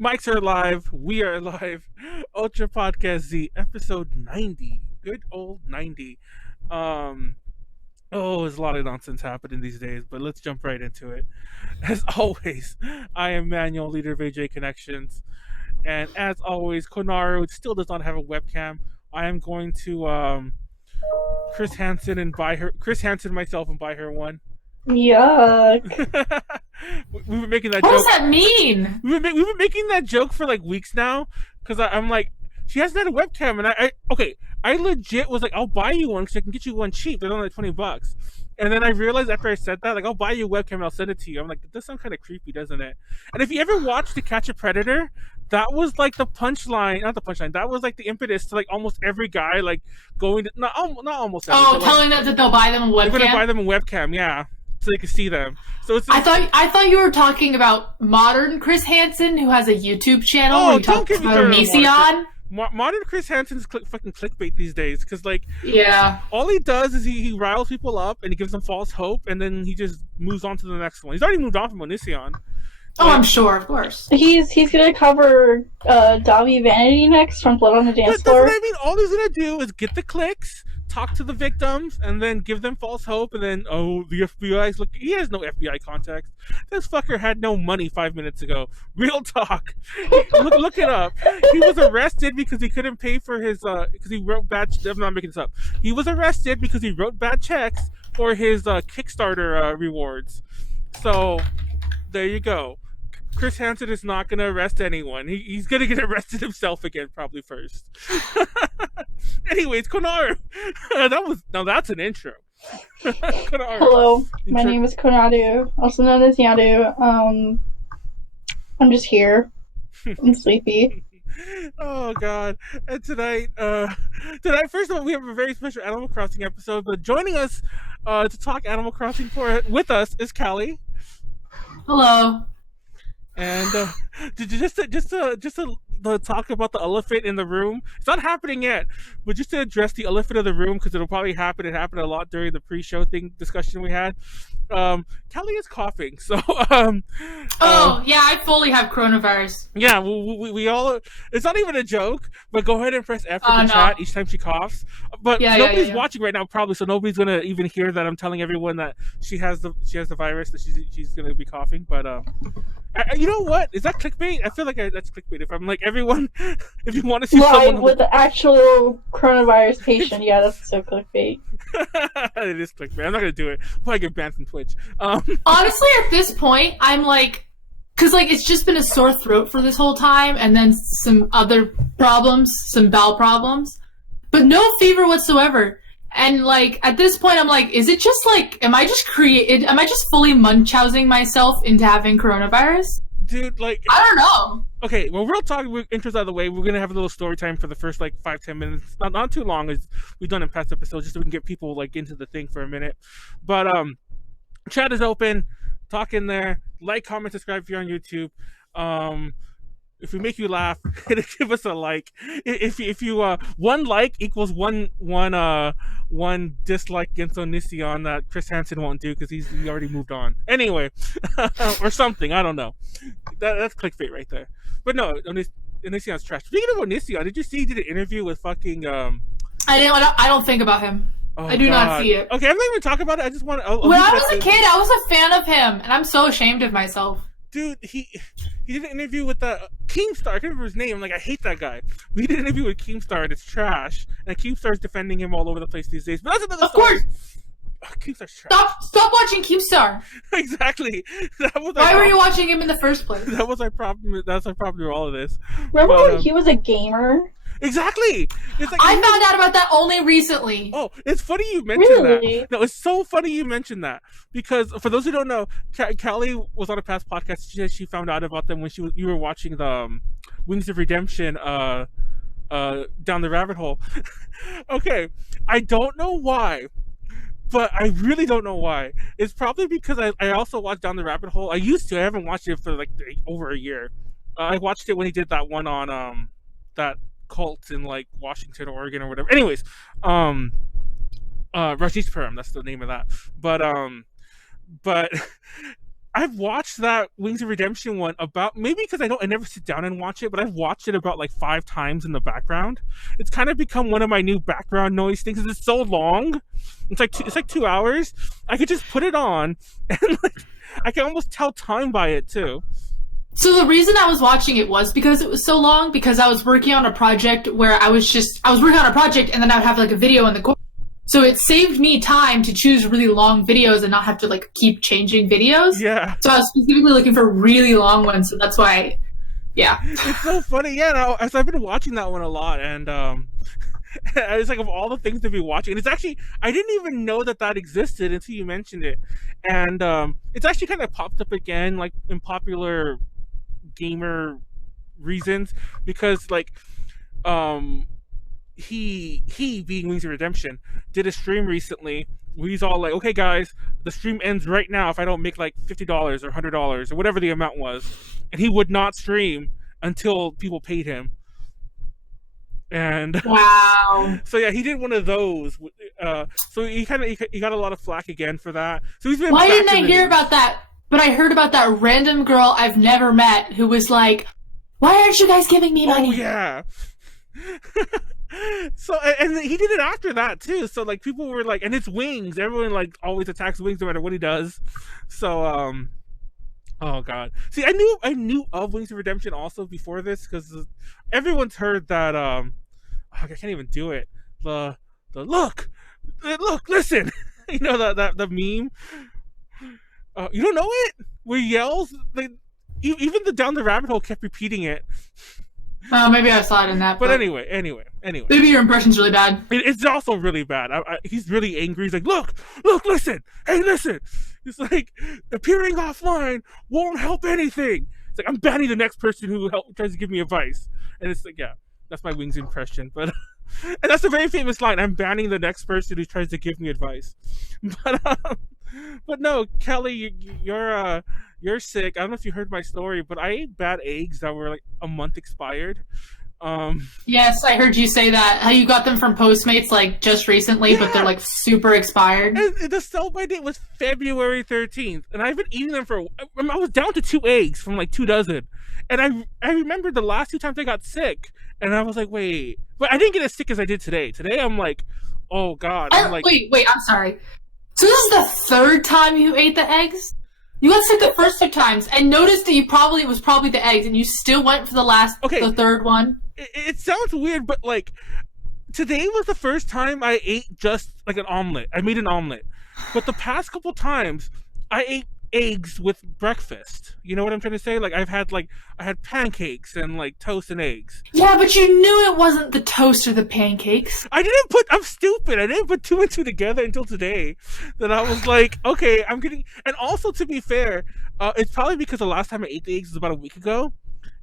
Mics are live. We are live. Ultra Podcast Z, episode 90. Good old 90. Um, there's a lot of nonsense happening these days, but let's jump right into it. As always, I am Manuel, leader of AJ Connections. And as always, Konaru still does not have a webcam. I am going to Chris Hansen myself and buy her one. Yuck. We've been making that What does joke. that mean? We've been making that joke for like weeks now because I'm like, she hasn't had a webcam, and I legit was like, I'll buy you one because I can get you one cheap. They're only like $20. And then I realized after I said that, like, I'll buy you a webcam and I'll send it to you. I'm like, that does sound kind of creepy, doesn't it? And if you ever watched To Catch a Predator, that was like the punchline, not the punchline. That was like the impetus to like almost every guy like going to not almost every, Oh, but, telling them that they'll buy them a like, they're gonna buy webcam. them a webcam, yeah, so they can see them. So it's I thought you were talking about modern Chris Hansen, who has a YouTube channel Oh, where he don't talks get me about started on Onision. modern Chris Hansen's fucking clickbait these days because like Yeah. all he does is he riles people up and he gives them false hope and then he just moves on to the next one. He's already moved on from Onision. Oh, I'm sure, of course. He's gonna cover Davi Vanity next from Blood on the Dance That's Floor. what I mean. All he's gonna do is get the clicks, talk to the victims, and then give them false hope. And then, oh, the FBI's look. He has no FBI contacts. This fucker had no money 5 minutes ago. Real talk. Look it up. He was arrested because he couldn't pay for his. Because he wrote bad. I'm not making this up. He was arrested because he wrote bad checks for his Kickstarter rewards. So there you go. Chris Hansen is not going to arrest anyone. He's going to get arrested himself again, probably first. Anyways, Konaru. That's an intro. Konaru. Hello, my name is Konadu, also known as Yadu. I'm just here. I'm sleepy. Oh god. And tonight, first of all, we have a very special Animal Crossing episode, but joining us to talk Animal Crossing with us is Callie. Hello. And just to talk about the elephant in the room. It's not happening yet, but just to address the elephant in the room because it'll probably happen. It happened a lot during the pre-show discussion we had. Kelly is coughing, so Yeah, I fully have coronavirus. yeah, we all. It's not even a joke, but go ahead and press F in the No. chat each time she coughs. But nobody's Yeah. watching right now, probably, so nobody's gonna even hear that I'm telling everyone that she has the virus, that she's gonna be coughing. But you know what? Is that clickbait? I feel like that's clickbait. If I'm like everyone, if you want to see Live someone with the actual coronavirus patient. Yeah, that's so clickbait. it is clickbait. I'm not gonna do it. I'll get banned from Twitch. Honestly, at this point, I'm like, because like it's just been a sore throat for this whole time, and then some other problems, some bowel problems, but no fever whatsoever. And like at this point, I'm like, is it just like, am I just fully munchausening myself into having coronavirus? Dude, like, I don't know. okay, well, real talk, intros out of the way. We're gonna have a little story time for the first like 5-10 minutes. Not too long as we've done in past episodes, just so we can get people like into the thing for a minute. But chat is open. Talk in there. Like, comment, subscribe if you're on YouTube. If we make you laugh, give us a like. If you one like equals one dislike against Onision that Chris Hansen won't do because he already moved on. Anyway, or something, I don't know. That's clickbait right there. But no, Onision's trash. Speaking of Onision, did you see he did an interview with fucking I don't think think Oh, I do God. not see it. Okay, I'm not even talking about it. I just want to. When I was a kid, I was a fan of him, and I'm so ashamed of myself. Dude, he did an interview with the Keemstar. I can't remember his name. Like, I hate that guy. We did an interview with Keemstar, and it's trash. And Keemstar's defending him all over the place these days. But that's another story. Of course. Keemstar's trash. Stop watching Keemstar. Exactly. Why were you watching him in the first place? That was our problem. That's our problem with all of this. Remember when he was a gamer? Exactly. It's like, I found out about that only recently. Oh, it's funny you mentioned Really? that. No, it's so funny you mentioned that because for those who don't know, Callie was on a past podcast. She said she found out about them when you were watching the Wings of Redemption down the rabbit hole. Okay, I don't know why, but I really don't know why. It's probably because I also watched Down the Rabbit Hole. I used to. I haven't watched it for like over a year. I watched it when he did that one on that cult in like Washington, Oregon, or whatever. Anyways, Rajneeshpuram, that's the name of that. But I've watched that Wings of Redemption one about, maybe because I never sit down and watch it, but I've watched it about like 5 times in the background. It's kind of become one of my new background noise things. 'Cause it's so long. It's like 2 hours. I could just put it on, and like I can almost tell time by it too. So the reason I was watching it was because it was so long, because I was working on a project where I was working on a project and then I would have like a video in the corner. So it saved me time to choose really long videos and not have to like keep changing videos. Yeah. So I was specifically looking for really long ones, so that's why, yeah. It's so funny. Yeah, no, as I've been watching that one a lot, and it's like of all the things to be watching, and it's actually, I didn't even know that existed until you mentioned it, and it's actually kind of popped up again, like in popular gamer reasons, because like he being Wings of Redemption did a stream recently where he's all like, okay guys, the stream ends right now if I don't make like $50 or $100 or whatever the amount was, and he would not stream until people paid him. And Wow. so yeah, he did one of those, so he got a lot of flack again for that. So he's been Why back didn't I in the hear news. about that? But I heard about that random girl I've never met who was like, why aren't you guys giving me money? Oh yeah. So and he did it after that too. So like people were like, and it's Wings. Everyone like always attacks Wings no matter what he does. So oh god. See, I knew of Wings of Redemption also before this, because everyone's heard that I can't even do it. The look, listen. You know that the meme. You don't know it? Where he yells, even the Down the Rabbit Hole kept repeating it. Oh, maybe I saw it in that. But anyway. Maybe your impression's really bad. It's also really bad. He's really angry. He's like, look, listen. Hey, listen. It's like, appearing offline won't help anything. It's like, I'm banning the next person who tries to give me advice. And it's like, yeah, that's my Wings impression. But and that's a very famous line. I'm banning the next person who tries to give me advice. But no, Kelly, you're sick. I don't know if you heard my story, but I ate bad eggs that were like a month expired. Yes, I heard you say that. How you got them from Postmates like just recently, but they're like super expired. And the sell-by date was February 13th, and I've been eating them I was down to 2 eggs from like 2 dozen. And I remember the last 2 times I got sick, and I was like, wait. But I didn't get as sick as I did today. Today I'm like, oh god. I'm like, wait, I'm sorry. So this is the 3rd time you ate the eggs? You got sick the first 2 times and noticed that it was probably the eggs, and you still went for the 3rd one? It sounds weird, but like today was the first time I ate just like an omelet. I made an omelet. But the past couple times I ate eggs with breakfast. You know what I'm trying to say? Like I had pancakes and like toast and eggs. Yeah, but you knew it wasn't the toast or the pancakes. I'm stupid. I didn't put 2 and 2 together until today. That I was like, okay, I'm getting, and also to be fair, it's probably because the last time I ate the eggs was about a week ago,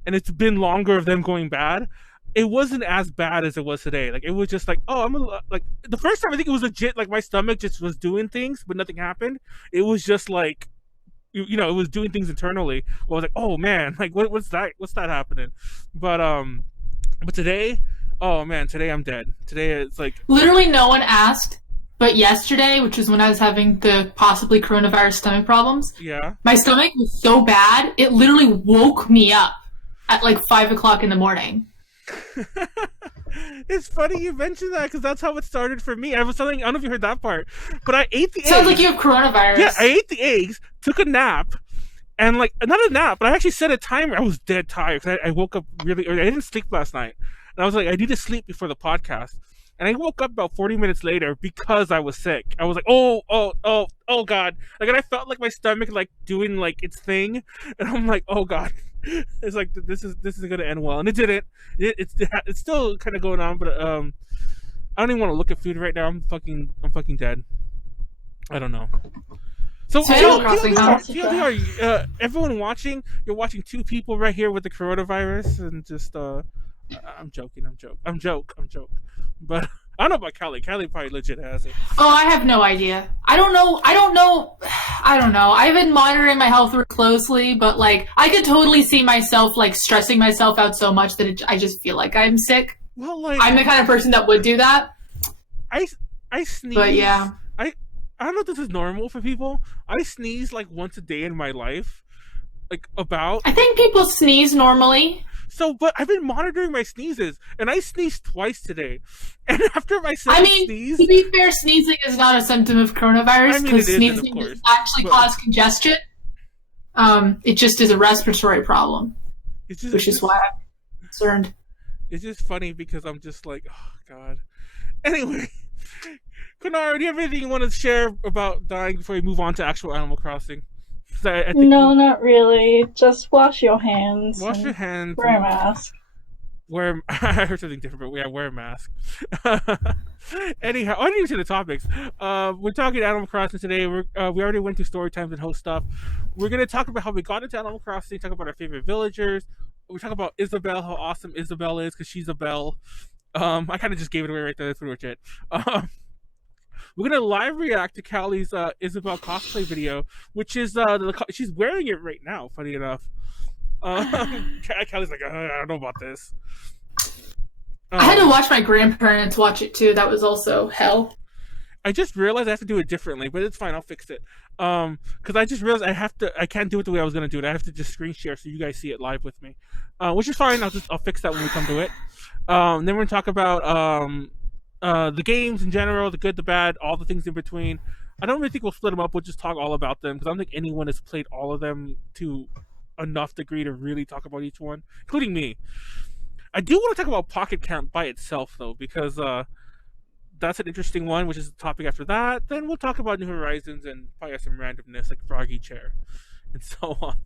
and it's been longer of them going bad. It wasn't as bad as it was today. Like it was just like, oh, like the first time I think it was legit. Like my stomach just was doing things, but nothing happened. It was just like, you know, it was doing things internally. Well, I was like, oh man, like what's that happening? But today, oh man, today I'm dead. Today it's like literally no one asked, but yesterday, which was when I was having the possibly coronavirus stomach problems, yeah, my stomach was so bad it literally woke me up at like 5 o'clock in the morning. It's funny you mentioned that, because that's how it started for me. I don't know if you heard that part, but I ate the eggs. Sounds like you have coronavirus. Yeah, I ate the eggs, took a nap, and like not a nap, but I actually set a timer. I was dead tired because I woke up really early. I didn't sleep last night, and I was like, I need to sleep before the podcast. And I woke up about 40 minutes later because I was sick. I was like, oh god, like, and I felt like my stomach like doing like its thing, and I'm like, oh god. It's like this is gonna end well, and it didn't. It's still kind of going on, but I don't even want to look at food right now. I'm fucking dead. I don't know. So everyone watching, you're watching 2 people right here with the coronavirus, and just I'm joking. But I don't know about Callie. Callie probably legit has it. Oh, I have no idea. I don't know. I've been monitoring my health real closely, but like I could totally see myself like stressing myself out so much that I just feel like I'm sick. Well, like I'm the kind of person that would do that. I sneeze. But yeah, I I don't know if this is normal for people. I sneeze like once a day in my life, like about. I think people sneeze normally. So, but I've been monitoring my sneezes, and I sneezed twice today. And after my I second mean, sneeze, to be fair, sneezing is not a symptom of coronavirus I mean, because it isn't, sneezing of course, doesn't actually but- cause congestion. It just is a respiratory problem, it's just, which is why I'm concerned. it's just funny because I'm just like, oh god. Anyway, Kunara, do you have anything you want to share about dying before we move on to actual Animal Crossing? 'Cause I think No, not really. Just wash your hands. wash and your hands. Wear a and mask. I heard something different, but yeah, wear a mask. Anyhow, I didn't even see the topics. We're talking Animal Crossing today. We already went through story times and host stuff. We're gonna talk about how we got into Animal Crossing. Talk about our favorite villagers. We talk about Isabelle, how awesome Isabelle is because she's a belle. I kind of just gave it away right there. That's pretty much it. We're gonna live react to Callie's Isabelle cosplay video, which is she's wearing it right now. Funny enough. Callie's like, I don't know about this. I had to watch my grandparents watch it too. That was also hell. I just realized I have to do it differently, but it's fine. I'll fix it. Because I just realized I can't do it the way I was gonna do it. I have to just screen share so you guys see it live with me, which is fine. I'll fix that when we come to it. Then we're gonna talk about the games in general, the good, the bad, all the things in between. I don't really think we'll split them up. We'll just talk all about them because I don't think anyone has played all of them to enough degree to really talk about each one, including me. I do want to talk about Pocket Camp by itself though, because that's an interesting one, which is the topic after that. Then we'll talk about New Horizons and probably some randomness like Froggy Chair and so on.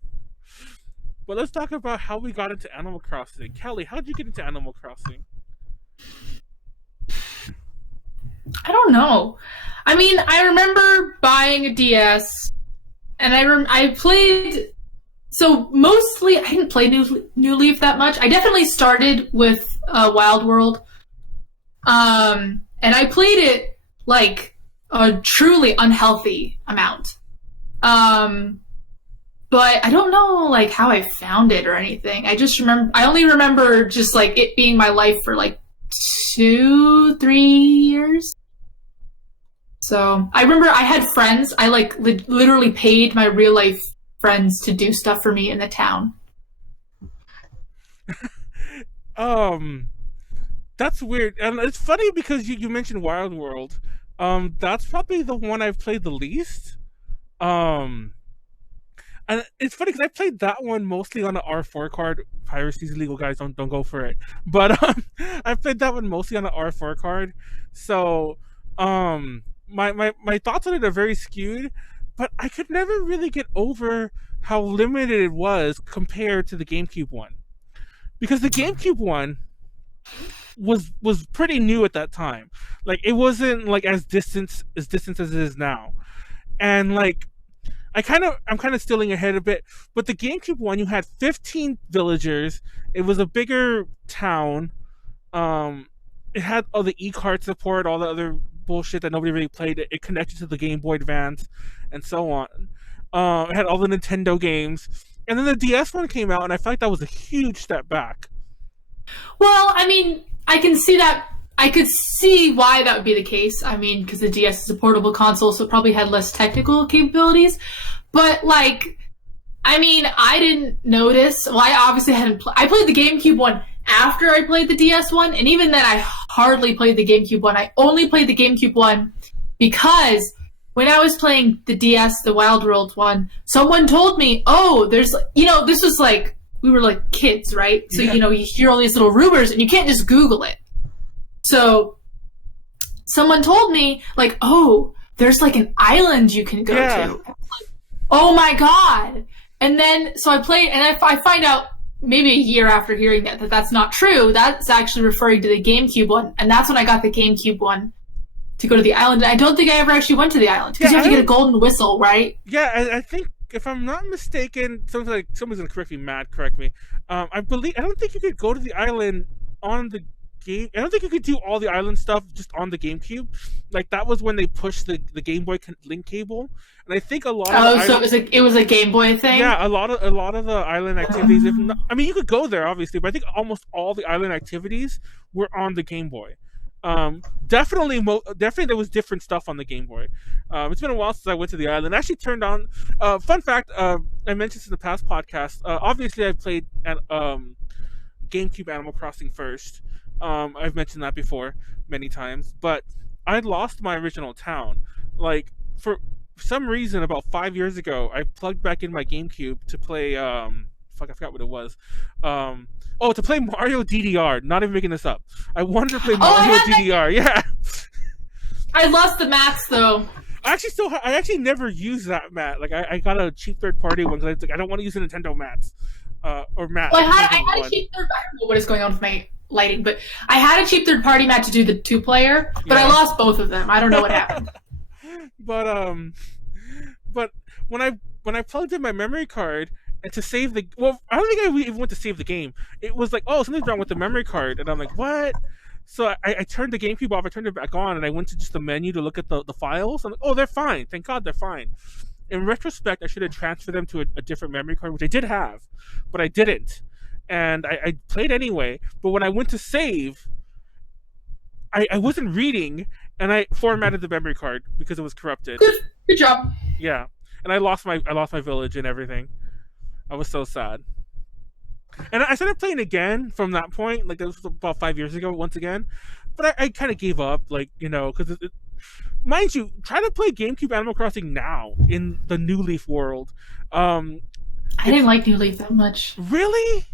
But let's talk about how we got into Animal Crossing. Callie, how did you get into Animal Crossing? I don't know. I mean, I remember buying a DS, and I played. So mostly, I didn't play New Leaf that much. I definitely started with Wild World, and I played it like a truly unhealthy amount. But I don't know like how I found it or anything. I only remember just like it being my life for like 2-3 years. So I remember I had friends. I like literally paid my real life friends to do stuff for me in the town. That's weird, and it's funny because you mentioned Wild World. That's probably the one I've played the least. And it's funny because I played that one mostly on the R4 card. Piracy is illegal, guys. Don't go for it. But I played that one mostly on the R4 card. So my thoughts on it are very skewed. But I could never really get over how limited it was compared to the GameCube one, because the GameCube one was pretty new at that time. Like it wasn't like as distant as it is now, and like I'm kind of stealing ahead a bit, but the GameCube one, you had 15 villagers. It was a bigger town. It had all the e-card support, all the other bullshit that nobody really played. It connected to the Game Boy Advance, and so on. It had all the Nintendo games, and then the DS one came out, and I felt like that was a huge step back. Well, I mean, I can see that. I could see why that would be the case. I mean, because the DS is a portable console, so it probably had less technical capabilities. But, like, I mean, I didn't notice. Well, I obviously hadn't I played the GameCube one after I played the DS one, and even then I hardly played the GameCube one. I only played the GameCube one because when I was playing the DS, the Wild World one, someone told me, oh, there's, this was like, we were like kids, right? So, Yeah. you hear all these little rumors, and you can't just Google it. So someone told me, like, oh, there's like an island you can go Yeah. to. Oh my god! And then, so I played, and I find out maybe a year after hearing that that's not true. That's actually referring to the GameCube one, and that's when I got the GameCube one to go to the island. And I don't think I ever actually went to the island, because Yeah, you have to I get a golden whistle, right? Yeah, I think if I'm not mistaken, somebody's gonna correct me. Matt, correct me. I don't think you could go to the island on the game. I don't think you could do all the island stuff just on the GameCube. Like that was when they pushed the Game Boy link cable, and I think a lot. Oh, of so it was a Game Boy thing? Yeah, a lot of the island activities. If not, I mean, you could go there obviously, but I think almost all the island activities were on the Game Boy. Definitely there was different stuff on the Game Boy. It's been a while since I went to the island. I actually turned on. Fun fact: I mentioned this in the past podcast. Obviously, I played at GameCube Animal Crossing first. I've mentioned that before many times, but I lost my original town. Like for some reason, about 5 years ago, I plugged back in my GameCube to play. Fuck, I forgot what it was. To play Mario DDR. Not even making this up. I wanted to play Mario DDR. Yeah. I lost the mats though. I actually never used that mat. Like I got a cheap third party one because I don't want to use the Nintendo mats. Or mat. Well, I had a cheap third. I don't know what is going on with my lighting, but I had a cheap third party mat to do the 2-player, but I lost both of them. I don't know what happened. But when I plugged in my memory card and to save I don't think I even went to save the game. It was like, oh, something's wrong with the memory card, and I'm like, what? So I turned the GameCube off. I turned it back on, and I went to just the menu to look at the files. I'm like, oh, they're fine. Thank God they're fine. In retrospect, I should have transferred them to a different memory card, which I did have, but I didn't. And I played anyway. But when I went to save, I wasn't reading, and I formatted the memory card because it was corrupted. Good job. Yeah, and I lost my village and everything. I was so sad. And I started playing again from that point. Like that was about 5 years ago, once again. But I kind of gave up, like because mind you, try to play GameCube Animal Crossing now in the New Leaf world. I didn't like New Leaf that much. Really?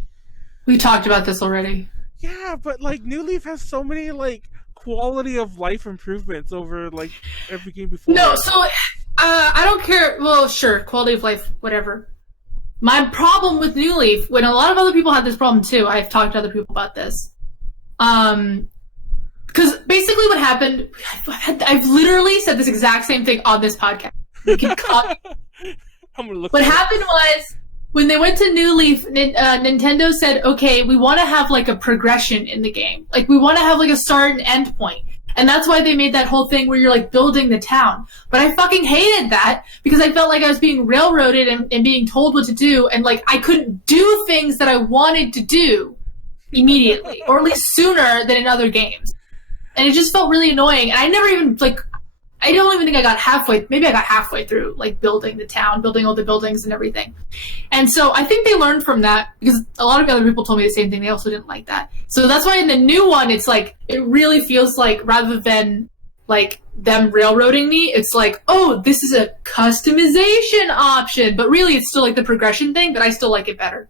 We talked about this already. Yeah, but like New Leaf has so many like quality of life improvements over like every game before. No, so I don't care. Well, sure, quality of life, whatever. My problem with New Leaf, when a lot of other people had this problem too, I've talked to other people about this. Because basically what happened, I've literally said this exact same thing on this podcast. You can I'm gonna look. What happened was, when they went to New Leaf, Nintendo said, okay, we want to have like a progression in the game. Like we want to have like a start and end point. And that's why they made that whole thing where you're like building the town. But I fucking hated that because I felt like I was being railroaded and being told what to do, and like I couldn't do things that I wanted to do immediately, or at least sooner than in other games. And it just felt really annoying. And I never even I don't even think I got halfway. Maybe I got halfway through like building the town, building all the buildings and everything. And so I think they learned from that because a lot of other people told me the same thing. They also didn't like that. So that's why in the new one, it's like, it really feels like rather than like them railroading me, it's like, oh, this is a customization option. But really it's still like the progression thing, but I still like it better.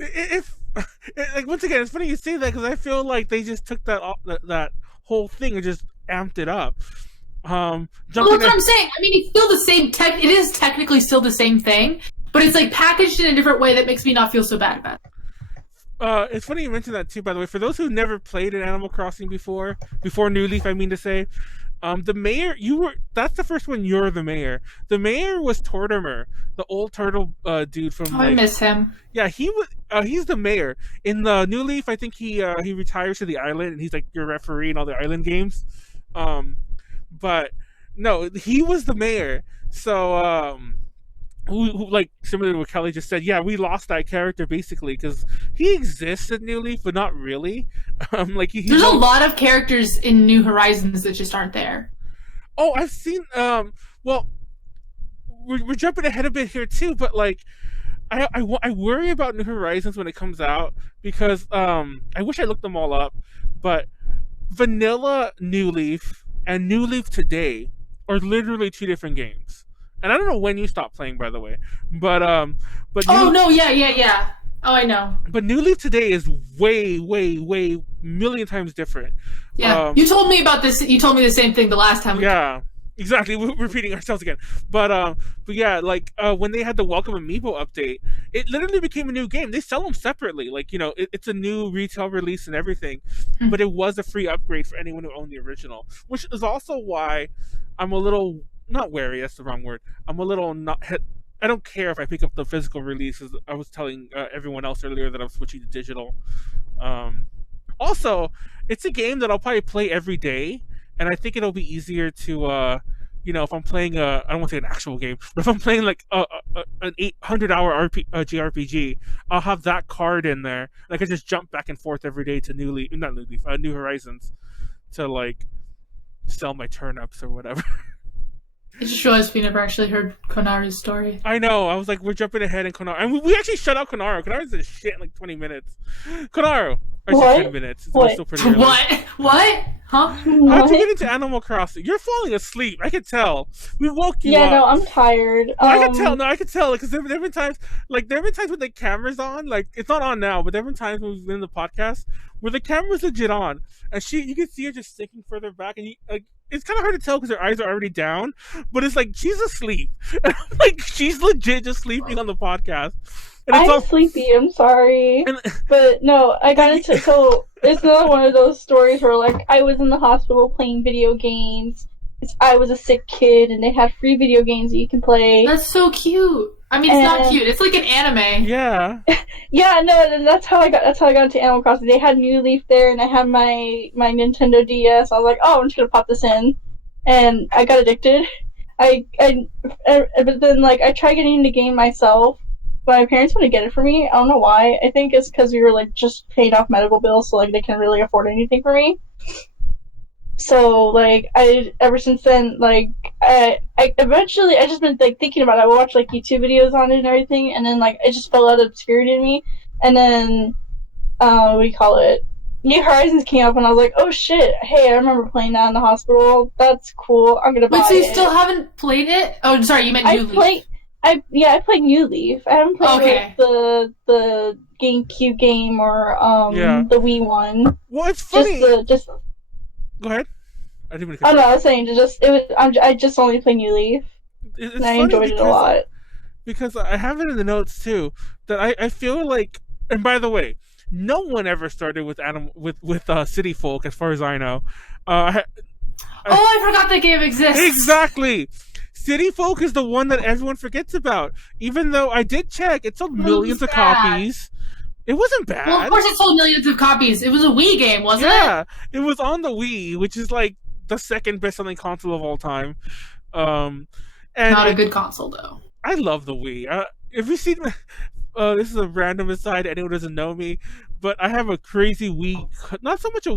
Like once again, it's funny you say that because I feel like they just took that whole thing and just amped it up. Well, that's what I'm saying. I mean, it's still the same it is technically still the same thing, but it's like packaged in a different way that makes me not feel so bad about it. It's funny you mentioned that too, by the way. For those who never played an Animal Crossing before New Leaf, I mean to say, the mayor, that's the first one you're the mayor. The mayor was Tortimer, the old turtle dude from I miss him. Yeah, he's the mayor. In the New Leaf, I think he retires to the island and he's like your referee in all the island games. But no, he was the mayor. So who like similar to what Kelly just said, yeah, we lost that character basically because he exists in New Leaf, but not really. There's a lot of characters in New Horizons that just aren't there. Oh, I've seen. Well, we're jumping ahead a bit here too, but like, I worry about New Horizons when it comes out because I wish I looked them all up, but vanilla New Leaf and New Leaf Today are literally two different games. And I don't know when you stopped playing, by the way. But yeah. Oh, I know. But New Leaf Today is way, million times different. Yeah, you told me about this. You told me the same thing the last time. Yeah, exactly. We're repeating ourselves again. But yeah, like when they had the Welcome Amiibo update, it literally became a new game. They sell them separately. Like it's a new retail release and everything. But it was a free upgrade for anyone who owned the original, which is also why I'm a little not wary. That's the wrong word. I'm a little not. I don't care if I pick up the physical release. As I was telling everyone else earlier that I'm switching to digital. Also, it's a game that I'll probably play every day, and I think it'll be easier to, if I'm playing I don't want to say an actual game, but if I'm playing like an 800-hour JRPG, I'll have that card in there, and I can just jump back and forth every day to New Horizons to like sell my turnips or whatever. It just realized we never actually heard Konaru's story. I know. I was like, we're jumping ahead in Konaru. And we actually shut out Konaru. Konaru's a shit in like 20 minutes. Konaru. Or What? 10 minutes. It's What? still pretty early. What? Huh? How'd you What? get into Animal Crossing? You're falling asleep. I can tell. We woke you Yeah, up. no, I'm tired. I can tell. No, I can tell. Because there've been times, with the cameras on. Like, it's not on now, but there've been times when we've been in the podcast where the camera's legit on, and you can see her just sinking further back, and it's kind of hard to tell because her eyes are already down, but it's like she's asleep. Like, she's legit just sleeping on the podcast. And it's I'm all sleepy. I'm sorry, and, but no, I got into so it's another one of those stories where like I was in the hospital playing video games. I was a sick kid, and they had free video games that you can play. That's so cute. I mean, it's not And- cute. It's like an anime. yeah. Yeah, no, and that's how I got into Animal Crossing. They had New Leaf there, and I had my Nintendo DS. I was like, oh, I'm just gonna pop this in, and I got addicted. But then like I tried getting into the game myself, but my parents wouldn't get it for me. I don't know why. I think it's because we were like just paying off medical bills, so like they can't really afford anything for me. So like ever since then, like I eventually I just been like thinking about it. I would watch like YouTube videos on it and everything, and then like it just fell out of obscurity in me. And then what do you call it? New Horizons came up, and I was like, oh shit! Hey, I remember playing that in the hospital. That's cool. I'm gonna buy Wait, so you it. still haven't played it? Oh, sorry, you meant New Leaf. I played New Leaf. I haven't played Okay. like, the GameCube game or Yeah. the Wii one. Well, it's funny. Just Go ahead. I didn't mean to I cut don't know. I was saying I just only play New Leaf, It's and I funny enjoyed it a lot. because I have it in the notes too that I feel like, and by the way, no one ever started with City Folk as far as I know. Oh, I forgot that game exists. Exactly. City Folk is the one that everyone forgets about, even though I did check. It sold It was millions of bad. copies. It wasn't bad. Well, of course it sold millions of copies. It was a Wii game, wasn't it? Yeah, it was on the Wii, which is like the second best-selling console of all time. And Not a good console, though. I love the Wii. If you see, this is a random aside. Anyone who doesn't know me, but I have a crazy Wii. Not so much a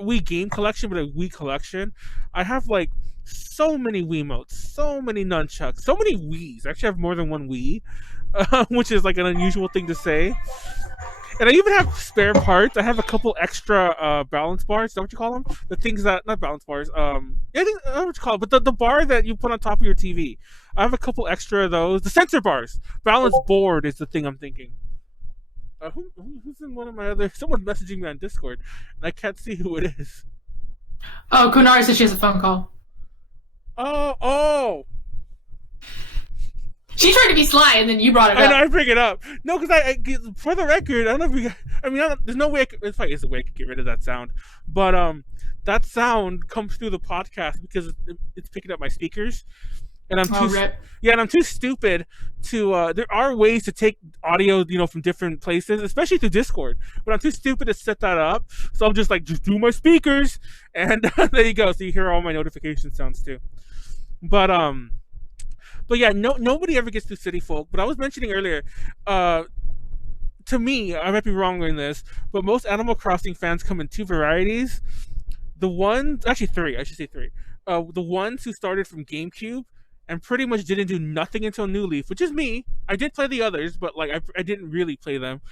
Wii game collection, but a Wii collection. I have like so many Wiimotes, so many nunchucks, so many Wiis. I actually have more than one Wii, which is like an unusual thing to say. And I even have spare parts. I have a couple extra balance bars. Is that what you call them? The things that, not balance bars. I think I don't know what you call it, but the bar that you put on top of your TV. I have a couple extra of those. The sensor bars. Balance board is the thing I'm thinking. Who's in one of my other? Someone's messaging me on Discord, and I can't see who it is. Oh, Konari says she has a phone call. Oh! She tried to be sly, and then you brought it I know, up. I bring it up. No, because for the record, I don't know if we. There's no way. It's probably is a way I could get rid of that sound, but that sound comes through the podcast because it's picking up my speakers, and I'm Oh, too. rip. Yeah, and I'm too stupid to. There are ways to take audio, from different places, especially through Discord. But I'm too stupid to set that up, so I'm just do my speakers, and there you go. So you hear all my notification sounds too. But yeah, nobody ever gets to City Folk. But I was mentioning earlier, to me, I might be wrong in this, but most Animal Crossing fans come in two varieties. Actually three, I should say three. The ones who started from GameCube and pretty much didn't do nothing until New Leaf, which is me. I did play the others, but I didn't really play them.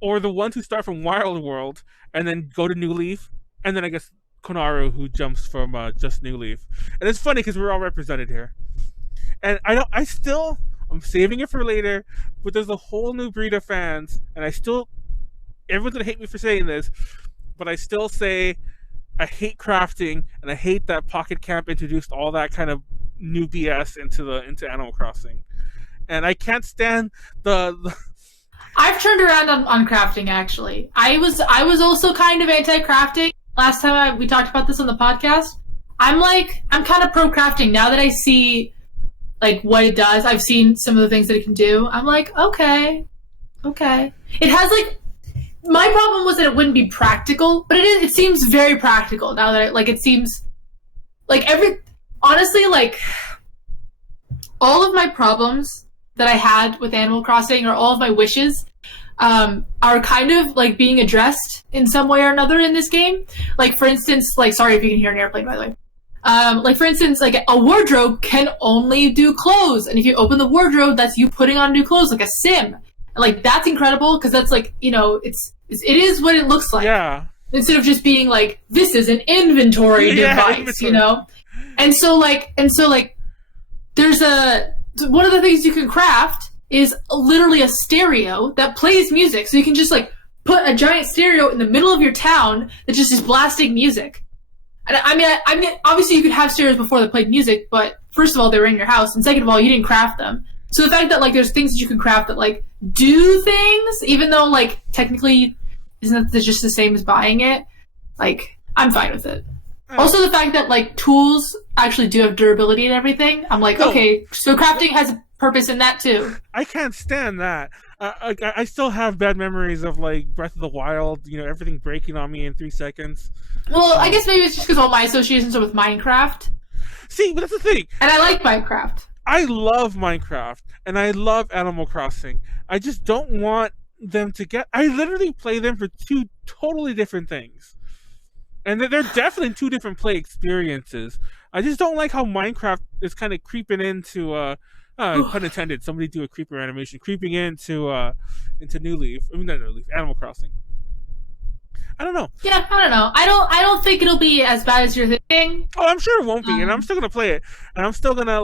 Or the ones who start from Wild World and then go to New Leaf, and then I guess Konaru, who jumps from just New Leaf. And it's funny because we're all represented here. And I'm saving it for later, but there's a whole new breed of fans, and everyone's gonna hate me for saying this, but I still say I hate crafting, and I hate that Pocket Camp introduced all that kind of new BS into Animal Crossing, and I can't stand the I've turned around on crafting, actually. I was also kind of anti-crafting last time we talked about this on the podcast. I'm kind of pro crafting now that I see what it does. I've seen some of the things that it can do. I'm like, okay. It has my problem was that it wouldn't be practical, but it seems very practical now that it seems honestly, all of my problems that I had with Animal Crossing or all of my wishes, are kind of like being addressed in some way or another in this game. Like for instance, like sorry if you can hear an airplane by the way. Like for instance, like a wardrobe can only do clothes, and if you open the wardrobe, that's you putting on new clothes, like a sim. And, like that's incredible because that's like it is what it looks like. Yeah. Instead of just being like this is an inventory device, inventory. you know. And so like there's one of the things you can craft is literally a stereo that plays music, so you can just like put a giant stereo in the middle of your town that just is blasting music. And I mean, obviously you could have stereos before that played music, but first of all, they were in your house, and second of all, you didn't craft them. So the fact that like there's things that you can craft that like do things, even though like technically isn't that just the same as buying it, like I'm fine with it. Also, the fact that like tools actually do have durability and everything, I'm like, okay, so crafting has a purpose in that too. I can't stand that. I still have bad memories of like Breath of the Wild. Everything breaking on me in 3 seconds. Well, I guess maybe it's just because all my associations are with Minecraft. See, but that's the thing. And I like Minecraft. I love Minecraft, and I love Animal Crossing. I just don't want them to get... I literally play them for two totally different things. And they're definitely two different play experiences. I just don't like how Minecraft is kind of creeping into... pun intended, somebody do a creeper animation. Creeping into New Leaf. I mean, not New Leaf, Animal Crossing. I don't know. Yeah, I don't know. I don't think it'll be as bad as you're thinking. Oh, I'm sure it won't be, and I'm still gonna play it, and I'm still gonna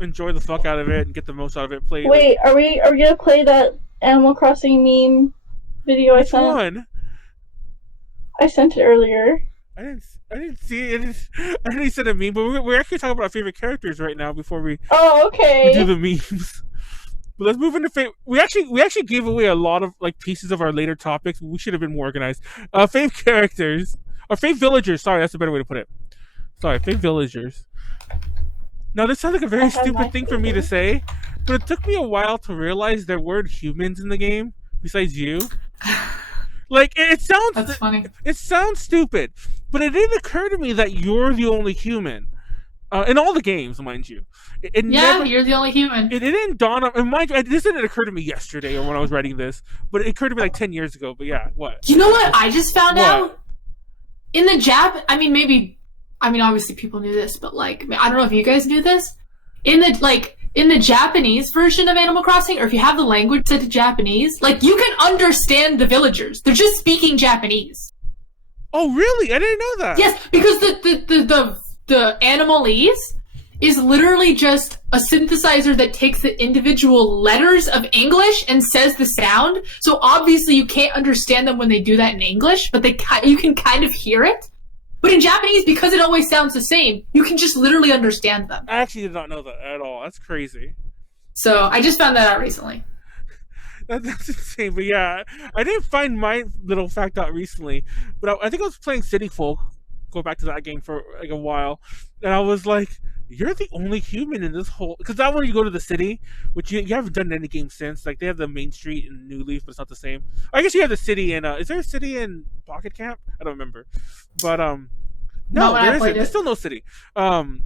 enjoy the fuck out of it and get the most out of it. Wait, are we gonna play that Animal Crossing meme video I sent? One. I sent it earlier. I didn't see it. I didn't send a meme, but we're actually talking about our favorite characters right now before we okay. we do the memes. But let's move into we actually gave away a lot of pieces of our later topics. We should have been more organized. Fave characters or fave villagers. Sorry, that's a better way to put it. Sorry, fave villagers. Now this sounds like a very stupid thing for me to say, but it took me a while to realize there weren't humans in the game besides you. It sounds. That's funny. It sounds stupid, but it didn't occur to me that you're the only human. In all the games, mind you. You're the only human. It didn't dawn on... And mind you, this didn't occur to me yesterday or when I was writing this, but it occurred to me 10 years ago. But yeah, what? You know what I just found out? In the obviously people knew this, but I don't know if you guys knew this. In the Japanese version of Animal Crossing, or if you have the language set to Japanese, you can understand the villagers. They're just speaking Japanese. Oh, really? I didn't know that. Yes, because the Animalese is literally just a synthesizer that takes the individual letters of English and says the sound. So obviously you can't understand them when they do that in English, but you can kind of hear it. But in Japanese, because it always sounds the same, you can just literally understand them. I actually did not know that at all. That's crazy. So I just found that out recently. That's insane. But yeah, I didn't find my little fact out recently, but I think I was playing City Folk. Go back to that game for a while, and I was like, you're the only human in this whole... Because that one you go to the city, which you haven't done in any game since. They have the main street in New Leaf, but it's not the same. I guess you have the city in... is there a city in Pocket Camp? I don't remember. But, no, there isn't. There's still no city. So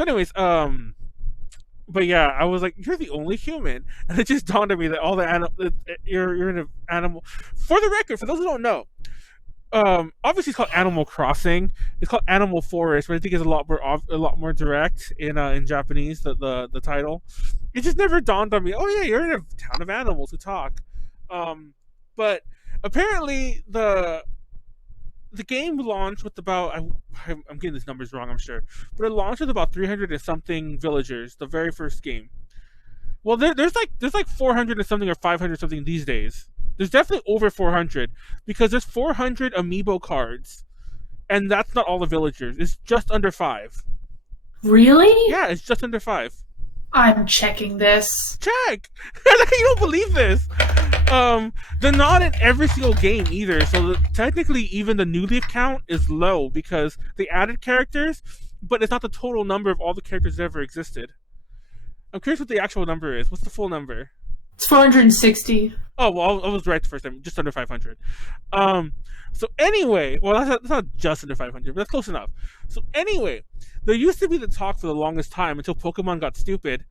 anyways, but yeah, I was like, you're the only human. And it just dawned on me that all the you're in an animal... For the record, for those who don't know, obviously it's called Animal Crossing. It's called Animal Forest, but I think it's a lot more direct in Japanese. The title. It just never dawned on me. Oh yeah, you're in a town of animals who talk. But apparently the game launched with about I'm getting these numbers wrong, I'm sure, but it launched with about 300 and something villagers. The very first game. Well, there's 400 and something or 500 something these days. There's definitely over 400 because there's 400 amiibo cards, and that's not all the villagers. It's just under 5. Really? Yeah, it's just under 5. I'm checking this. Check! You don't believe this! They're not in every single game either, so technically even the New Leaf count is low because they added characters, but it's not the total number of all the characters that ever existed. I'm curious what the actual number is. What's the full number? It's 460. Oh, well, I was right the first time. Just under 500. So anyway, well, that's not just under 500, but that's close enough. So anyway, there used to be the talk for the longest time until Pokemon got stupid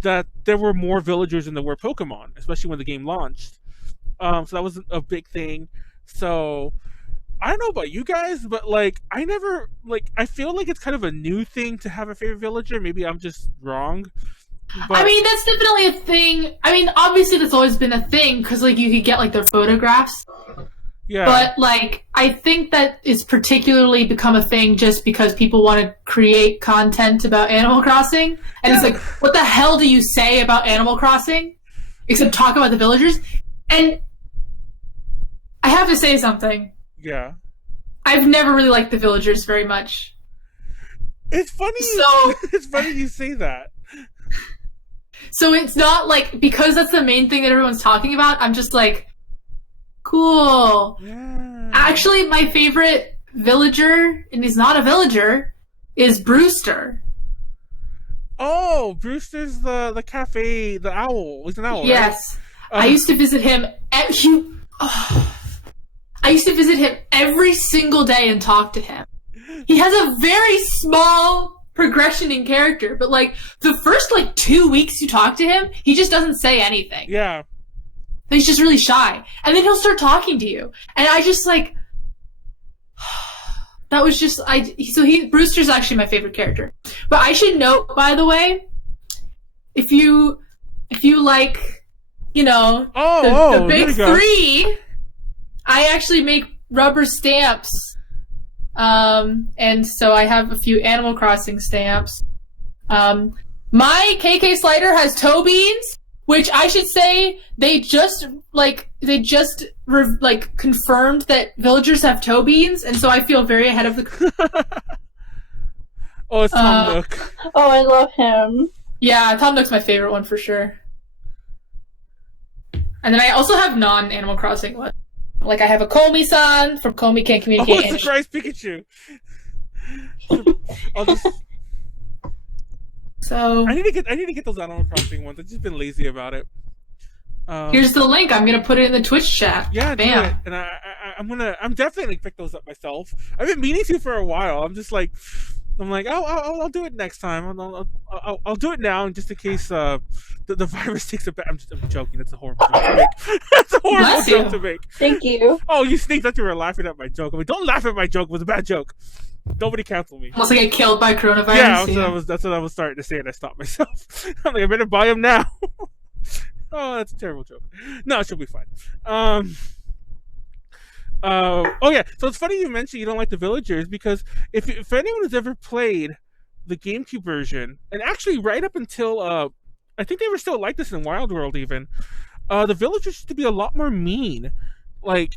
that there were more villagers than there were Pokemon, especially when the game launched. So that was a big thing. So I don't know about you guys, but like I never like I feel like it's kind of a new thing to have a favorite villager. Maybe I'm just wrong. But I mean, that's definitely a thing. I mean, obviously that's always been a thing because like you could get like their photographs. yeah, But like I think that it's particularly become a thing just because people want to create content about Animal Crossing. And it's like, what the hell do you say about Animal Crossing? Except talk about the villagers? And I have to say something. yeah. I've never really liked the villagers very much. It's funny. So- it's funny you say that. So it's not like, because that's the main thing that everyone's talking about, I'm just like, cool. Yeah. Actually, my favorite villager, and he's not a villager, is Brewster. Oh, Brewster's the cafe, the owl. He's an owl. Yes. Right? I used to visit him. I used to visit him every single day and talk to him. He has a very small progression in character, but like the first like 2 weeks you talk to him, he just doesn't say anything. Yeah. He's just really shy. And then he'll start talking to you. And I just like that was just Brewster's actually my favorite character. But I should note, by the way, if you like, you know, the there big you go. three, I actually make rubber stamps. And so I have a few Animal Crossing stamps. My KK slider has toe beans, which I should say they just confirmed that villagers have toe beans, and so I feel very ahead of the. Oh, it's Tom Nook. Oh, I love him. Yeah, Tom Nook's my favorite one for sure. And then I also have non-Animal Crossing ones. Like I have a Komi-san from Komi Can't Communicate. Oh, surprise Pikachu. I'll just, So I need to get those Animal Crossing ones. I've just been lazy about it. here's the link. I'm gonna put it in the Twitch chat. Yeah, do Bam. it. And I'm definitely gonna pick those up myself. I've been meaning to for a while. I'm like, I'll do it next time. I'll do it now, just in case the virus takes a bad. I'm joking. That's a horrible joke to make. That's a horrible Bless joke you. to make. Thank you. Oh, you sneaked that you were laughing at my joke. I mean, don't laugh at my joke. It was a bad joke. Nobody cancel me. Almost like I get killed by coronavirus. Yeah, that's what I was starting to say, and I stopped myself. I'm like, I better buy them now. Oh, that's a terrible joke. No, she'll be fine. Oh yeah, so it's funny you mentioned you don't like the villagers, because if anyone has ever played the GameCube version, and actually right up until I think they were still like this in Wild World even, the villagers used to be a lot more mean. Like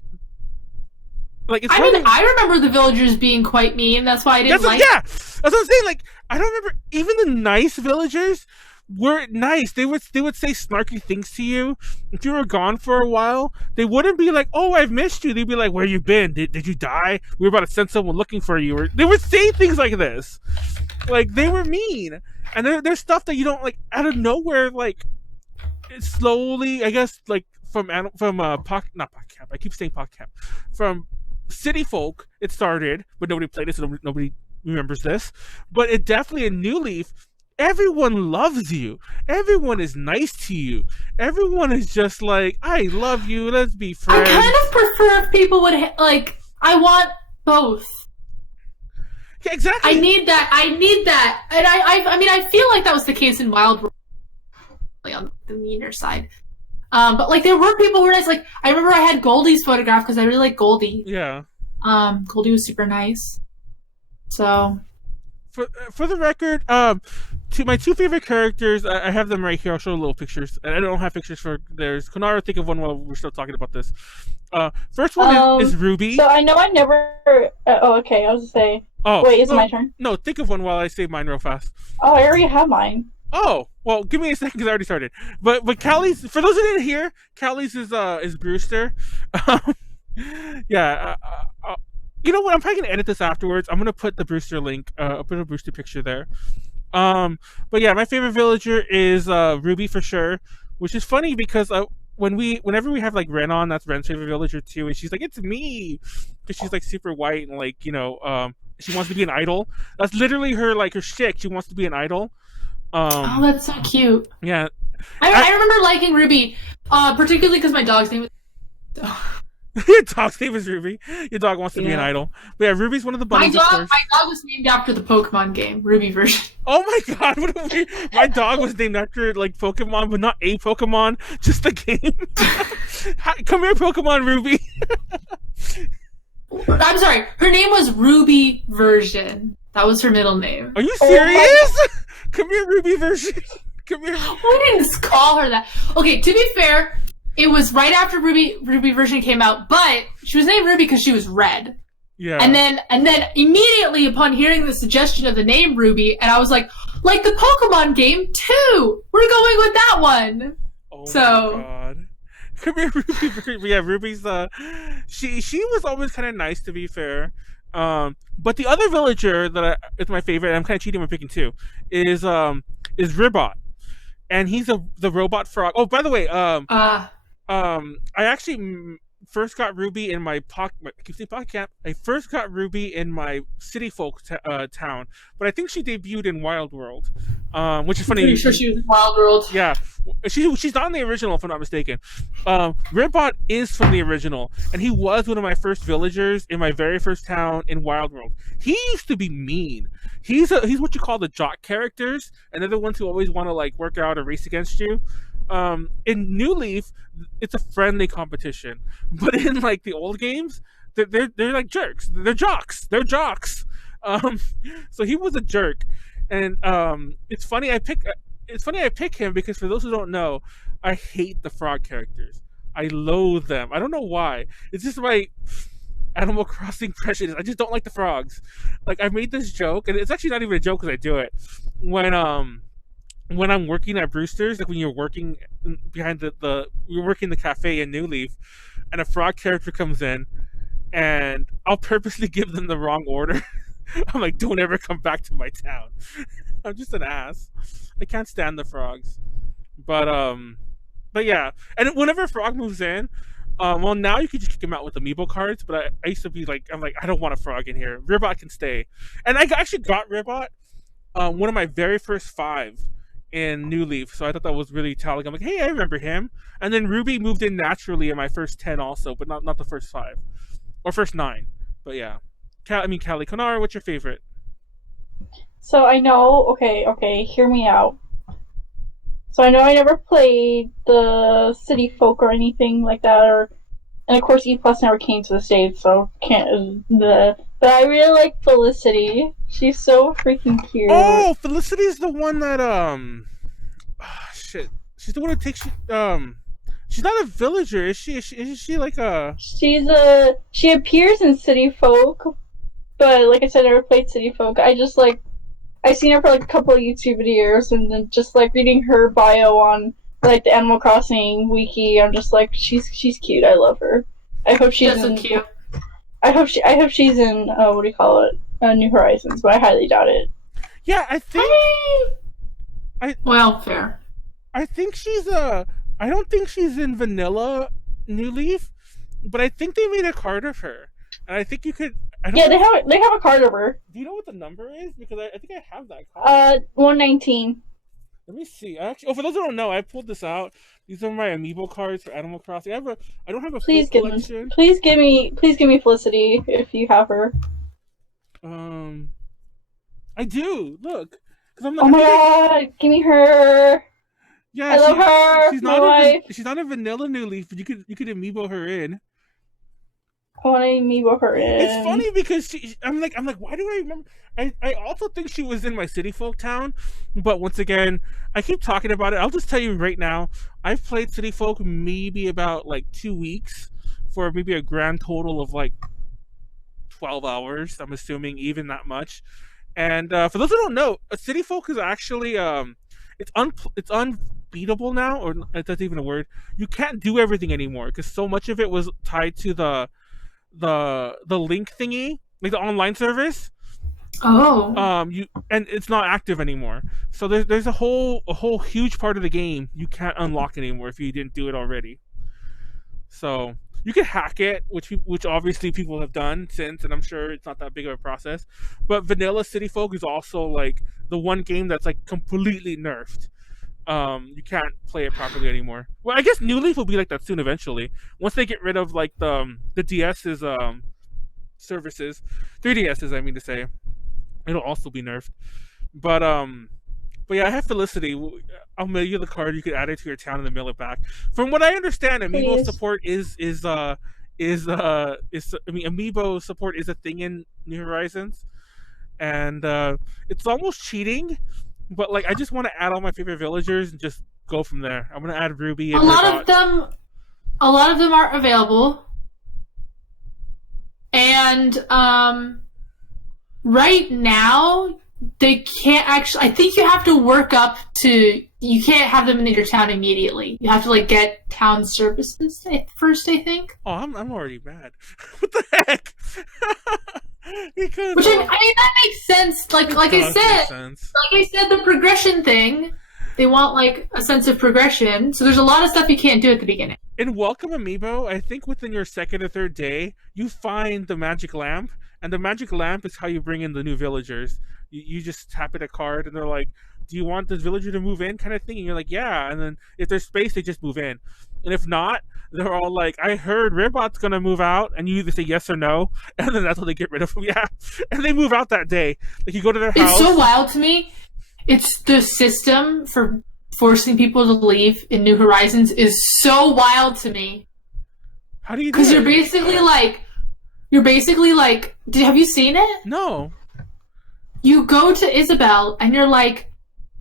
it's I hard mean, to- I remember the villagers being quite mean. That's why I didn't like. yeah, that's what I'm saying. Like, I don't remember even the nice villagers were nice. They would say snarky things to you if you were gone for a while. They wouldn't be like, "Oh, I've missed you." They'd be like, "Where you been? Did you die? We were about to send someone looking for you." Or they would say things like this. Like, they were mean, and there's stuff that you don't like out of nowhere. Like, it's slowly, I guess, like not PodCamp. I keep saying PodCamp. From City Folk, it started, but nobody played it, so nobody remembers this. But it definitely, in New Leaf, everyone loves you. Everyone is nice to you. Everyone is just like, I love you. Let's be I friends. kind of prefer if people would like. I want both. Yeah, exactly. I need that, and I mean, I feel like that was the case in Wild World, on the meaner side. But like, there were people who were nice. Like, I remember I had Goldie's photograph because I really like Goldie. Yeah. Goldie was super nice. So For the record, my two favorite characters, I have them right here. I'll show little pictures. And I don't have pictures for theirs. Konara, think of one while we're still talking about this. First one is Ruby. So I know I never. Oh, okay. I was gonna say. Oh, Wait, is it my turn? No, think of one while I say mine real fast. Oh, I already have mine. Oh, well, give me a second because I already started. But Callie's, for those who didn't hear, Callie's is Brewster. Yeah. You know what? I'm probably gonna edit this afterwards. I'm gonna put the Brewster link. I'll put a Brewster picture there. But yeah, my favorite villager is Ruby for sure. Which is funny because whenever we have like Ren on, that's Ren's favorite villager too, and she's like, it's me, because she's like super white and like, you know, she wants to be an idol. That's literally her shtick. She wants to be an idol. oh, that's so cute. Yeah. I remember liking Ruby, particularly because my dog's name was Your dog's name is Ruby. Your dog wants to be an Yeah. idol. But yeah, Ruby's one of the My bunnies, of dog, course. my dog was named after the Pokemon game, Ruby version. Oh my god, what a weird... My dog was named after, like, Pokemon, but not a Pokemon, just the game. Hi, come here, Pokemon Ruby. I'm sorry, her name was Ruby version. That was her middle name. Are you Oh my serious? Come here, Ruby version. Come here. We didn't call her that. Okay, to be fair, it was right after Ruby version came out, but she was named Ruby because she was red. Yeah. And then immediately upon hearing the suggestion of the name Ruby, and I was like the Pokemon game too. We're going with that one. Oh So- my god. Come here, Ruby. Yeah, Ruby's she was always kind of nice, to be fair. But the other villager that is my favorite, and I'm kind of cheating by picking two, is Ribot, and he's the robot frog. Oh, by the way, I actually first got Ruby in my pocket. I keep saying pocket camp. I first got Ruby in my city folk town, but I think she debuted in Wild World, which is funny. Pretty sure she was in Wild World. Yeah, she's not in the original, if I'm not mistaken. Ribot is from the original, and he was one of my first villagers in my very first town in Wild World. He used to be mean. He's what you call the jock characters, and they're the ones who always want to like work out or race against you. In New Leaf, it's a friendly competition, but in like the old games, they're like jerks. They're jocks. They're jocks. So he was a jerk, and it's funny I pick him because for those who don't know, I hate the frog characters. I loathe them. I don't know why. It's just my Animal Crossing prejudice. I just don't like the frogs. Like I made this joke, and it's actually not even a joke because I do it when I'm working at Brewster's, like when you're working behind you're working the cafe in New Leaf, and a frog character comes in, and I'll purposely give them the wrong order. I'm like, don't ever come back to my town. I'm just an ass. I can't stand the frogs. But yeah, and whenever a frog moves in, well now you can just kick him out with amiibo cards. But I used to be like, I'm like, I don't want a frog in here. Ribot can stay, and I actually got Ribot, one of my very first 5 in New Leaf, so I thought that was really telling. I'm like, hey, I remember him. And then Ruby moved in naturally in my first 10 also, but not the first 5 or first 9. But yeah, Callie Konar, what's your favorite? So I know, okay, hear me out. So I know I never played the City Folk or anything like that, and of course E Plus never came to the States, so but I really like Felicity. She's so freaking cute. Oh, Felicity's the one that shit. She's the one who takes she's not a villager, is she? Is she like a... She appears in City Folk, but like I said, I never played City Folk. I've seen her for like a couple of YouTube videos, and then just like reading her bio on like the Animal Crossing wiki, I'm just like, she's cute. I love her. I hope she's That's so cute. I hope she's in what do you call it? New Horizons, but I highly doubt it. Yeah, I think Well, fair. I think she's I don't think she's in vanilla New Leaf, but I think they made a card of her, and I think you could. Yeah, they have a card of her. Do you know what the number is? Because I think I have that card. 119. Let me see. For those who don't know, I pulled this out. These are my amiibo cards for Animal Crossing. I don't have a Please full give collection. please give me Felicity if you have her. I do. Look, because I'm Oh my god, give me her. Yeah, I love her. She's My not wife. she's not a vanilla New Leaf, but you could amiibo her in. I want to amiibo her in. It's funny because I'm like, why do I remember? I also think she was in my City Folk town, but once again, I keep talking about it. I'll just tell you right now, I've played City Folk maybe about like 2 weeks for maybe a grand total of like 12 hours. I'm assuming even that much. And for those who don't know, City Folk is actually it's unbeatable now, or that's even a word. You can't do everything anymore because so much of it was tied to the link thingy, like the online service. Oh. And it's not active anymore. So there's a whole huge part of the game you can't unlock anymore if you didn't do it already. So you can hack it, which obviously people have done since, and I'm sure it's not that big of a process. But Vanilla City Folk is also like the one game that's like completely nerfed. You can't play it properly anymore. Well, I guess New Leaf will be like that soon eventually. Once they get rid of like the DS's services, 3DS's I mean to say, it'll also be nerfed. But yeah, I have Felicity. I'll mail you the card. You can add it to your town and then mail it back. From what I understand, Amiibo Please. support is I mean Amiibo support is a thing in New Horizons, and it's almost cheating. But like, I just want to add all my favorite villagers and just go from there. I'm gonna add Ruby. And A lot Ribbot. a lot of them are available, and right now they can't actually. I think you have to work up to. You can't have them in your town immediately. You have to like get town services first, I think. Oh, I'm already mad. What the heck? Because Which I mean that makes sense. Like I does said, make sense. like I said, the progression thing. They want like a sense of progression. So there's a lot of stuff you can't do at the beginning. In Welcome Amiibo, I think within your second or third day, you find the magic lamp, and the magic lamp is how you bring in the new villagers. You just tap it a card, and they're like, "Do you want this villager to move in?" kind of thing, and you're like, "Yeah." And then if there's space, they just move in, and if not, they're all like, "I heard Ribbot's gonna move out," and you either say yes or no, and then that's how they get rid of them. Yeah, and they move out that day. Like you go to their house. It's so wild to me. It's the system for forcing people to leave in New Horizons is so wild to me. How do you do Because it? you're basically like, have you seen it? No. You go to Isabel and you're like,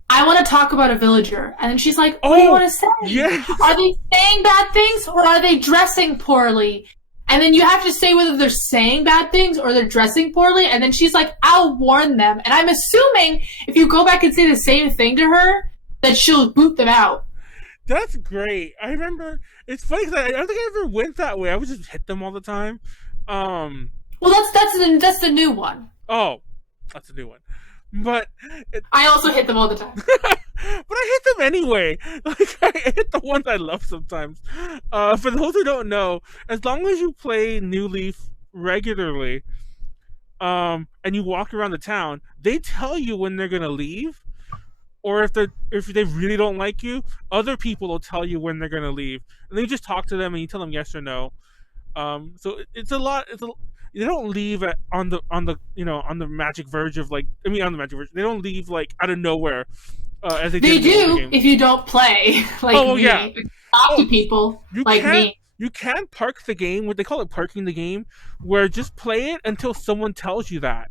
I want to talk about a villager. And then she's like, what do you Oh, want to say? yes. Are they saying bad things or are they dressing poorly? And then you have to say whether they're saying bad things or they're dressing poorly. And then she's like, I'll warn them. And I'm assuming if you go back and say the same thing to her, that she'll boot them out. That's great. I remember. It's funny because I don't think I ever went that way. I would just hit them all the time. Well, that's the new one. Oh, that's a new one. But I also hit them all the time. but I hit them anyway. Like I hit the ones I love sometimes. For those who don't know, as long as you play New Leaf regularly, and you walk around the town, they tell you when they're gonna leave. Or if they really don't like you, other people will tell you when they're gonna leave, and then you just talk to them and you tell them yes or no. So it's a lot. They don't leave on the magic verge of like on the magic verge. They don't leave like out of nowhere as they They did in the do game. if you don't play like Oh, me. yeah. Talk to people like me. You can park the game. What they call it, parking the game, where just play it until someone tells you that,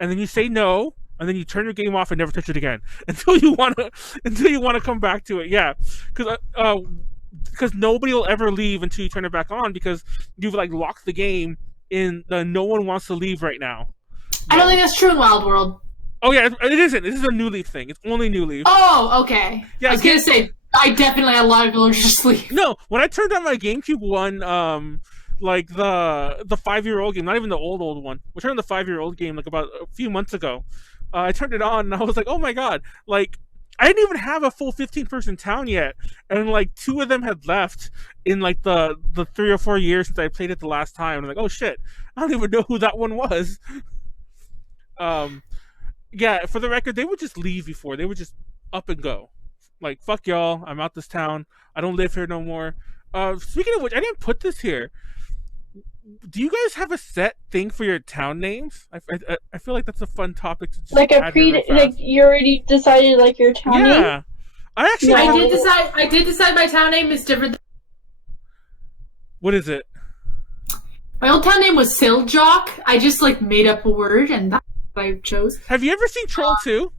and then you say no. And then you turn your game off and never touch it again until you want to come back to it. Yeah, because nobody will ever leave until you turn it back on because you've like locked the game in the no one wants to leave right now. I don't think that's true in Wild World. Oh yeah, it isn't. This is a New Leaf thing. It's only New Leaf. Oh, okay. Yeah, I was gonna say I definitely had a lot of villagers leave. No, when I turned on my GameCube one, like the 5-year-old game, not even the old one. We turned on the 5-year-old game like about a few months ago. I turned it on and I was like, oh my god, like I didn't even have a full 15-person town yet, and like 2 of them had left in like the 3 or 4 years since I played it the last time. I'm like, oh shit, I don't even know who that one was. Yeah, for the record, they would just leave before. They would just up and go. Like, fuck y'all, I'm out this town. I don't live here no more. Speaking of which, I didn't put this here. Do you guys have a set thing for your town names? I feel like that's a fun topic to just Like a add here real fast. like you already decided like your town name? Yeah. I actually No. I did decide my town name is different. What is it? My old town name was Siljock. I just like made up a word and that's what I chose. Have you ever seen Troll 2?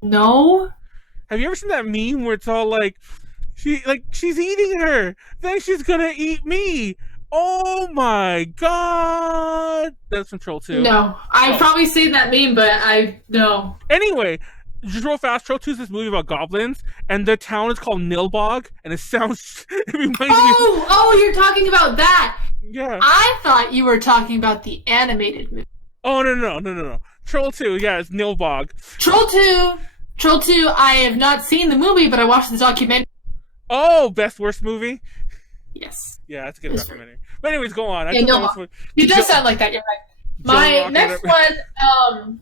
No. Have you ever seen that meme where it's all like she's eating her, then she's gonna eat me. Oh my god! That's from Troll 2. No. I've Oh. probably seen that meme, but I no. Anyway, just real fast, Troll 2 is this movie about goblins, and their town is called Nilbog, and it sounds it reminds me. Oh, you're talking about that. Yeah. I thought you were talking about the animated movie. Oh no. Troll 2, yeah, it's Nilbog. Troll 2, I have not seen the movie, but I watched the documentary. Oh, best worst movie. Yes. Yeah, that's a good It's documentary. But anyways, go on. I Yeah, took no, on this one. It does sound like that, you're right. Joe My Rock, next whatever. one,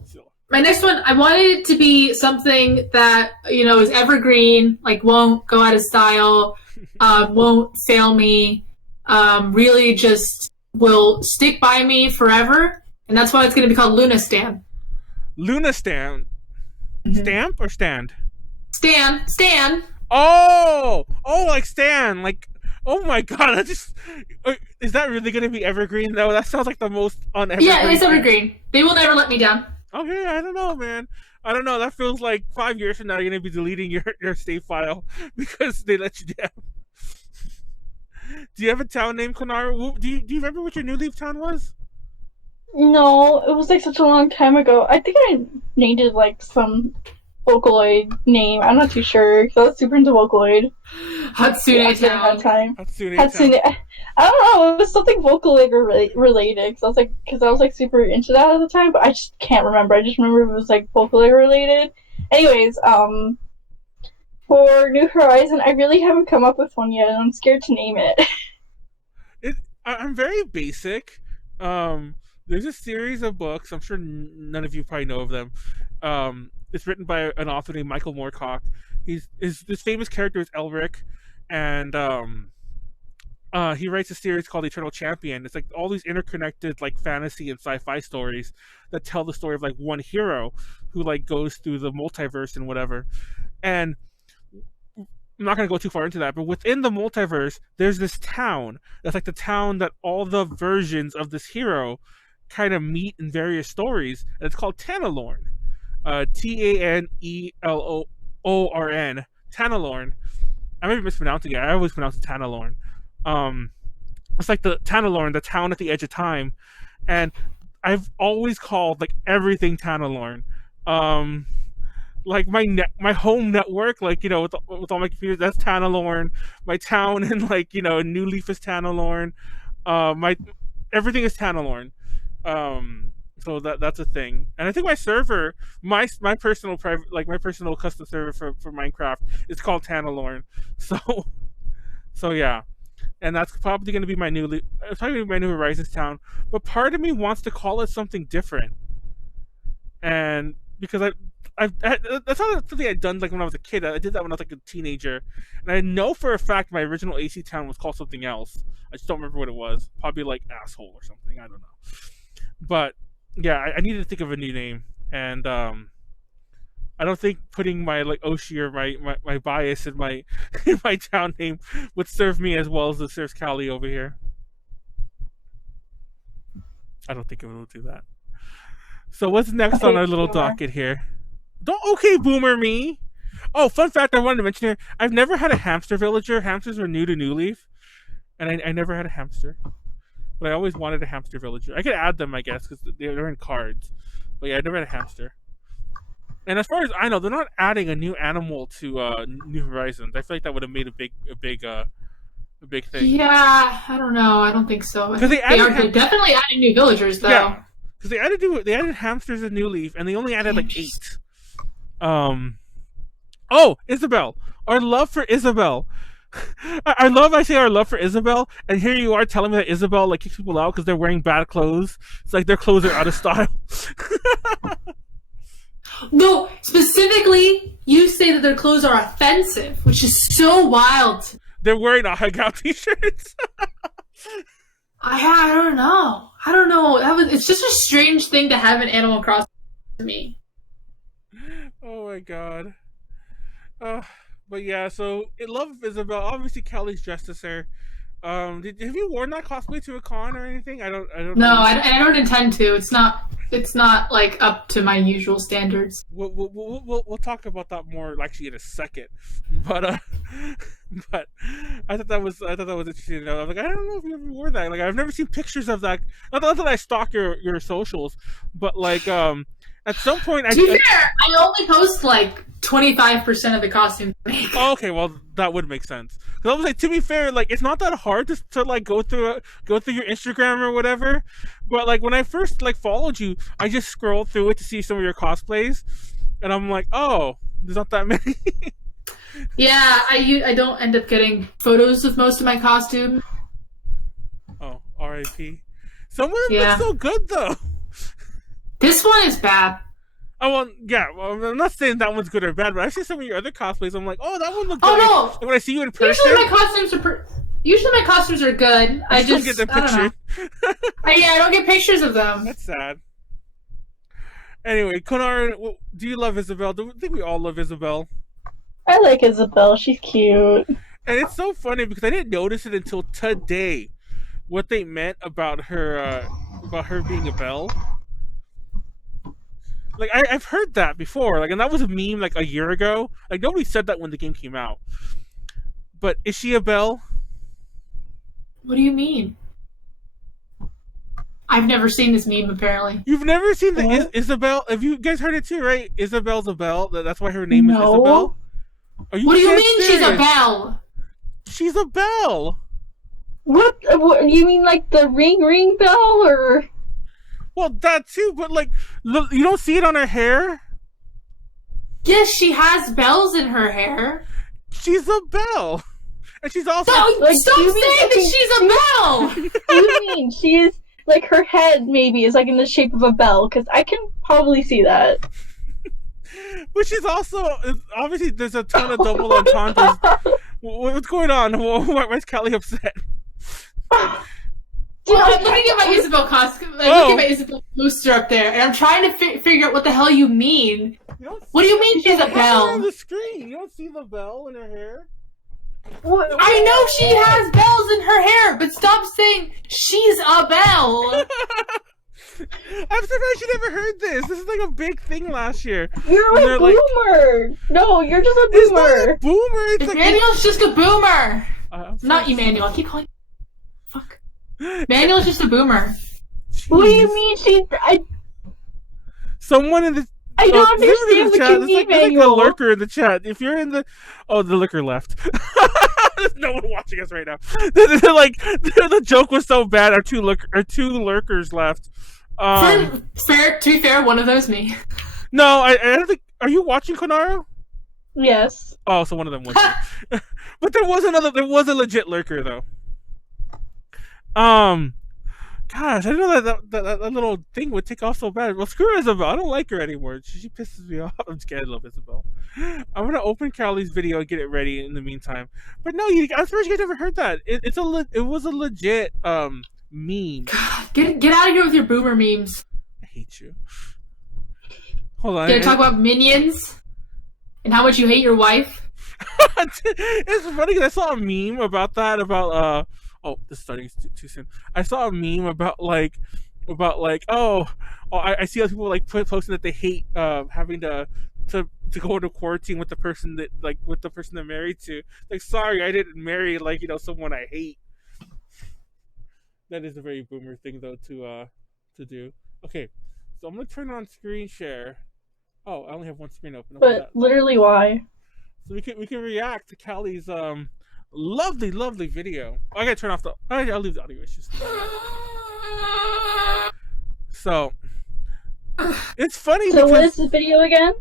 My next one, I wanted it to be something that, is evergreen, like won't go out of style, won't fail me, really just will stick by me forever. And that's why it's going to be called Lunastan. Lunastan. Stamp or stand? Stan. Oh, like Stan. Like, oh my god, is that really going to be evergreen? No, that sounds like the most un-evergreen. Yeah, it's evergreen. They will never let me down. Okay, I don't know, man. I don't know. That feels like 5 years from now you're going to be deleting your save file because they let you down. Do you have a town named Konara? Do you remember what your New Leaf town was? No, it was like such a long time ago. I think I named it like some Vocaloid name. I'm not too sure because I was super into Vocaloid. Hatsune Town. At that time. Hatsune. I don't know. It was something Vocaloid related because I was like super into that at the time, but I just can't remember. I just remember it was like Vocaloid related. Anyways, for New Horizon, I really haven't come up with one yet, and I'm scared to name it. I'm very basic. There's a series of books. I'm sure none of you probably know of them. It's written by an author named Michael Moorcock. This famous character is Elric, and he writes a series called Eternal Champion. It's like all these interconnected like fantasy and sci-fi stories that tell the story of like one hero who like goes through the multiverse and whatever. And I'm not going to go too far into that, but within the multiverse, there's this town that's like the town that all the versions of this hero kind of meet in various stories, and it's called Tanalorn. Taneloorn. Tanalorn. I may be mispronouncing it. I always pronounce it Tanalorn. It's like the Tanalorn, the town at the edge of time, and I've always called like everything Tanalorn. Like my home network, like with all my computers, that's Tanalorn. My town in like New Leaf is Tanalorn. My everything is Tanalorn. So that's a thing, and I think my server, my personal private, like my personal custom server for Minecraft, is called Tanalorn. So yeah, and that's probably going to be my it's probably gonna be my New Horizons town. But part of me wants to call it something different, and because that's not something I'd done like when I was a kid. I did that when I was like a teenager, and I know for a fact my original AC town was called something else. I just don't remember what it was. Probably like asshole or something. I don't know. But yeah, I needed to think of a new name, and I don't think putting my like Oshi or my bias in my in my town name would serve me as well as it serves Callie over here. I don't think it will do that. So what's next on our little docket here? Don't okay boomer me. Oh, fun fact I wanted to mention here. I've never had a hamster villager. Hamsters were new to New Leaf, and I never had a hamster. But I always wanted a hamster villager. I could add them, I guess, because they're in cards. But yeah, I never had a hamster. And as far as I know, they're not adding a new animal to New Horizons. I feel like that would have made a big thing. Yeah, I don't know. I don't think so. Because they're definitely adding new villagers, though. Yeah, because they added hamsters in New Leaf, and they only added like 8. Oh, Isabelle. Our love for Isabelle. I say our love for Isabelle, and here you are telling me that Isabelle like kicks people out because they're wearing bad clothes. It's like their clothes are out of style. No, specifically, you say that their clothes are offensive, which is so wild. They're wearing a hug out t-shirts. I don't know. It's just a strange thing to have in Animal Crossing to me. Oh my god. But yeah, so in love of Isabelle. Obviously, Callie's dressed as her. Have you worn that cosplay to a con or anything? I don't know. No, I don't intend to. It's not like up to my usual standards. We'll talk about that more actually in a second. But I thought that was interesting to know. I was like, I don't know if you ever wore that. Like, I've never seen pictures of that. Not that I stalk your socials, but like at some point, to be fair, I only post like 25% of the costumes I make. Oh, okay, well that would make sense. Because I was like, to be fair, like it's not that hard to like go through your Instagram or whatever. But like when I first like followed you, I just scrolled through it to see some of your cosplays, and I'm like, oh, there's not that many. Yeah, I don't end up getting photos of most of my costumes. Oh, R.I.P. Some of them look so good though. This one is bad. Oh, well, yeah. Well, I'm not saying that one's good or bad, but I see some of your other cosplays. I'm like, oh, that one looks good. Oh And when I see you in no! person, Usually my costumes are good. I don't just get the I don't know. picture. I don't get pictures of them. That's sad. Anyway, Konar, do you love Isabel? I think we all love Isabel. I like Isabel. She's cute. And it's so funny because I didn't notice it until today what they meant about her being a Belle. Like I've heard that before, like, and that was a meme like a year ago. Like nobody said that when the game came out. But is she a Belle? What do you mean? I've never seen this meme. Apparently, You've never seen the What? Isabel? Have you guys heard it too? Right? Isabel's a Belle. That's why her name is No. Isabel. Are you what do you dead mean she's a serious? Belle? She's a Belle. What? You mean like the ring bell or? Well, that too, but like, look, you don't see it on her hair. Yes, she has bells in her hair. She's a Belle, and she's also. Stop, Like, stop do you saying mean- that she's a bell! You mean she's like her head maybe is like in the shape of a bell? Because I can probably see that. But she's also obviously there's a ton of double entendres. What's going on? Why's Callie upset? Well, I'm looking at my Isabel costume. I'm looking at my Isabel poster up there, and I'm trying to figure out what the hell you mean. You don't What do you mean she's a see her on bell? the screen. You don't see the bell in her hair. What? I know she has bells in her hair, but stop saying she's a bell. I'm surprised you never heard this. This is like a big thing last year. You're They're a like- boomer. No, you're just a It's not boomer. a boomer. It's like Emmanuel's just a boomer. I'm Not sorry. Emmanuel. I keep calling. Fuck. Emmanuel's just a boomer. What do you Jeez. mean she? Someone in the I don't somebody in understand the what chat. you There's mean, like a Manuel. lurker in the chat. If you're in the the lurker left. There's no one watching us right now. They're like the joke was so bad. Our two lurkers left. To be fair, one of them's me. No, I don't think. Are you watching Konaro? Yes. Oh, so one of them was. You. But there was another. There was a legit lurker though. Gosh, I didn't know that little thing would take off so bad. Well, screw Isabel. I don't like her anymore. She pisses me off. I'm just kidding. I love Isabel. I'm gonna open Callie's video and get it ready in the meantime. But no, I'm surprised you guys never heard that. It was a legit meme. Get out of here with your boomer memes. I hate you. Hold on. Gonna talk about minions and how much you hate your wife. It's funny because I saw a meme about that. Oh, this is starting too soon. I saw a meme about I see other people like posting that they hate having to go into quarantine with the person they're married to. Like, sorry, I didn't marry someone I hate. That is a very boomer thing though to do. Okay, so I'm gonna turn on screen share. Oh, I only have one screen open. But literally, why? So we can react to Callie's lovely video. Oh, I gotta turn off I'll leave the audio issues. So it's funny. So because, what is the video again?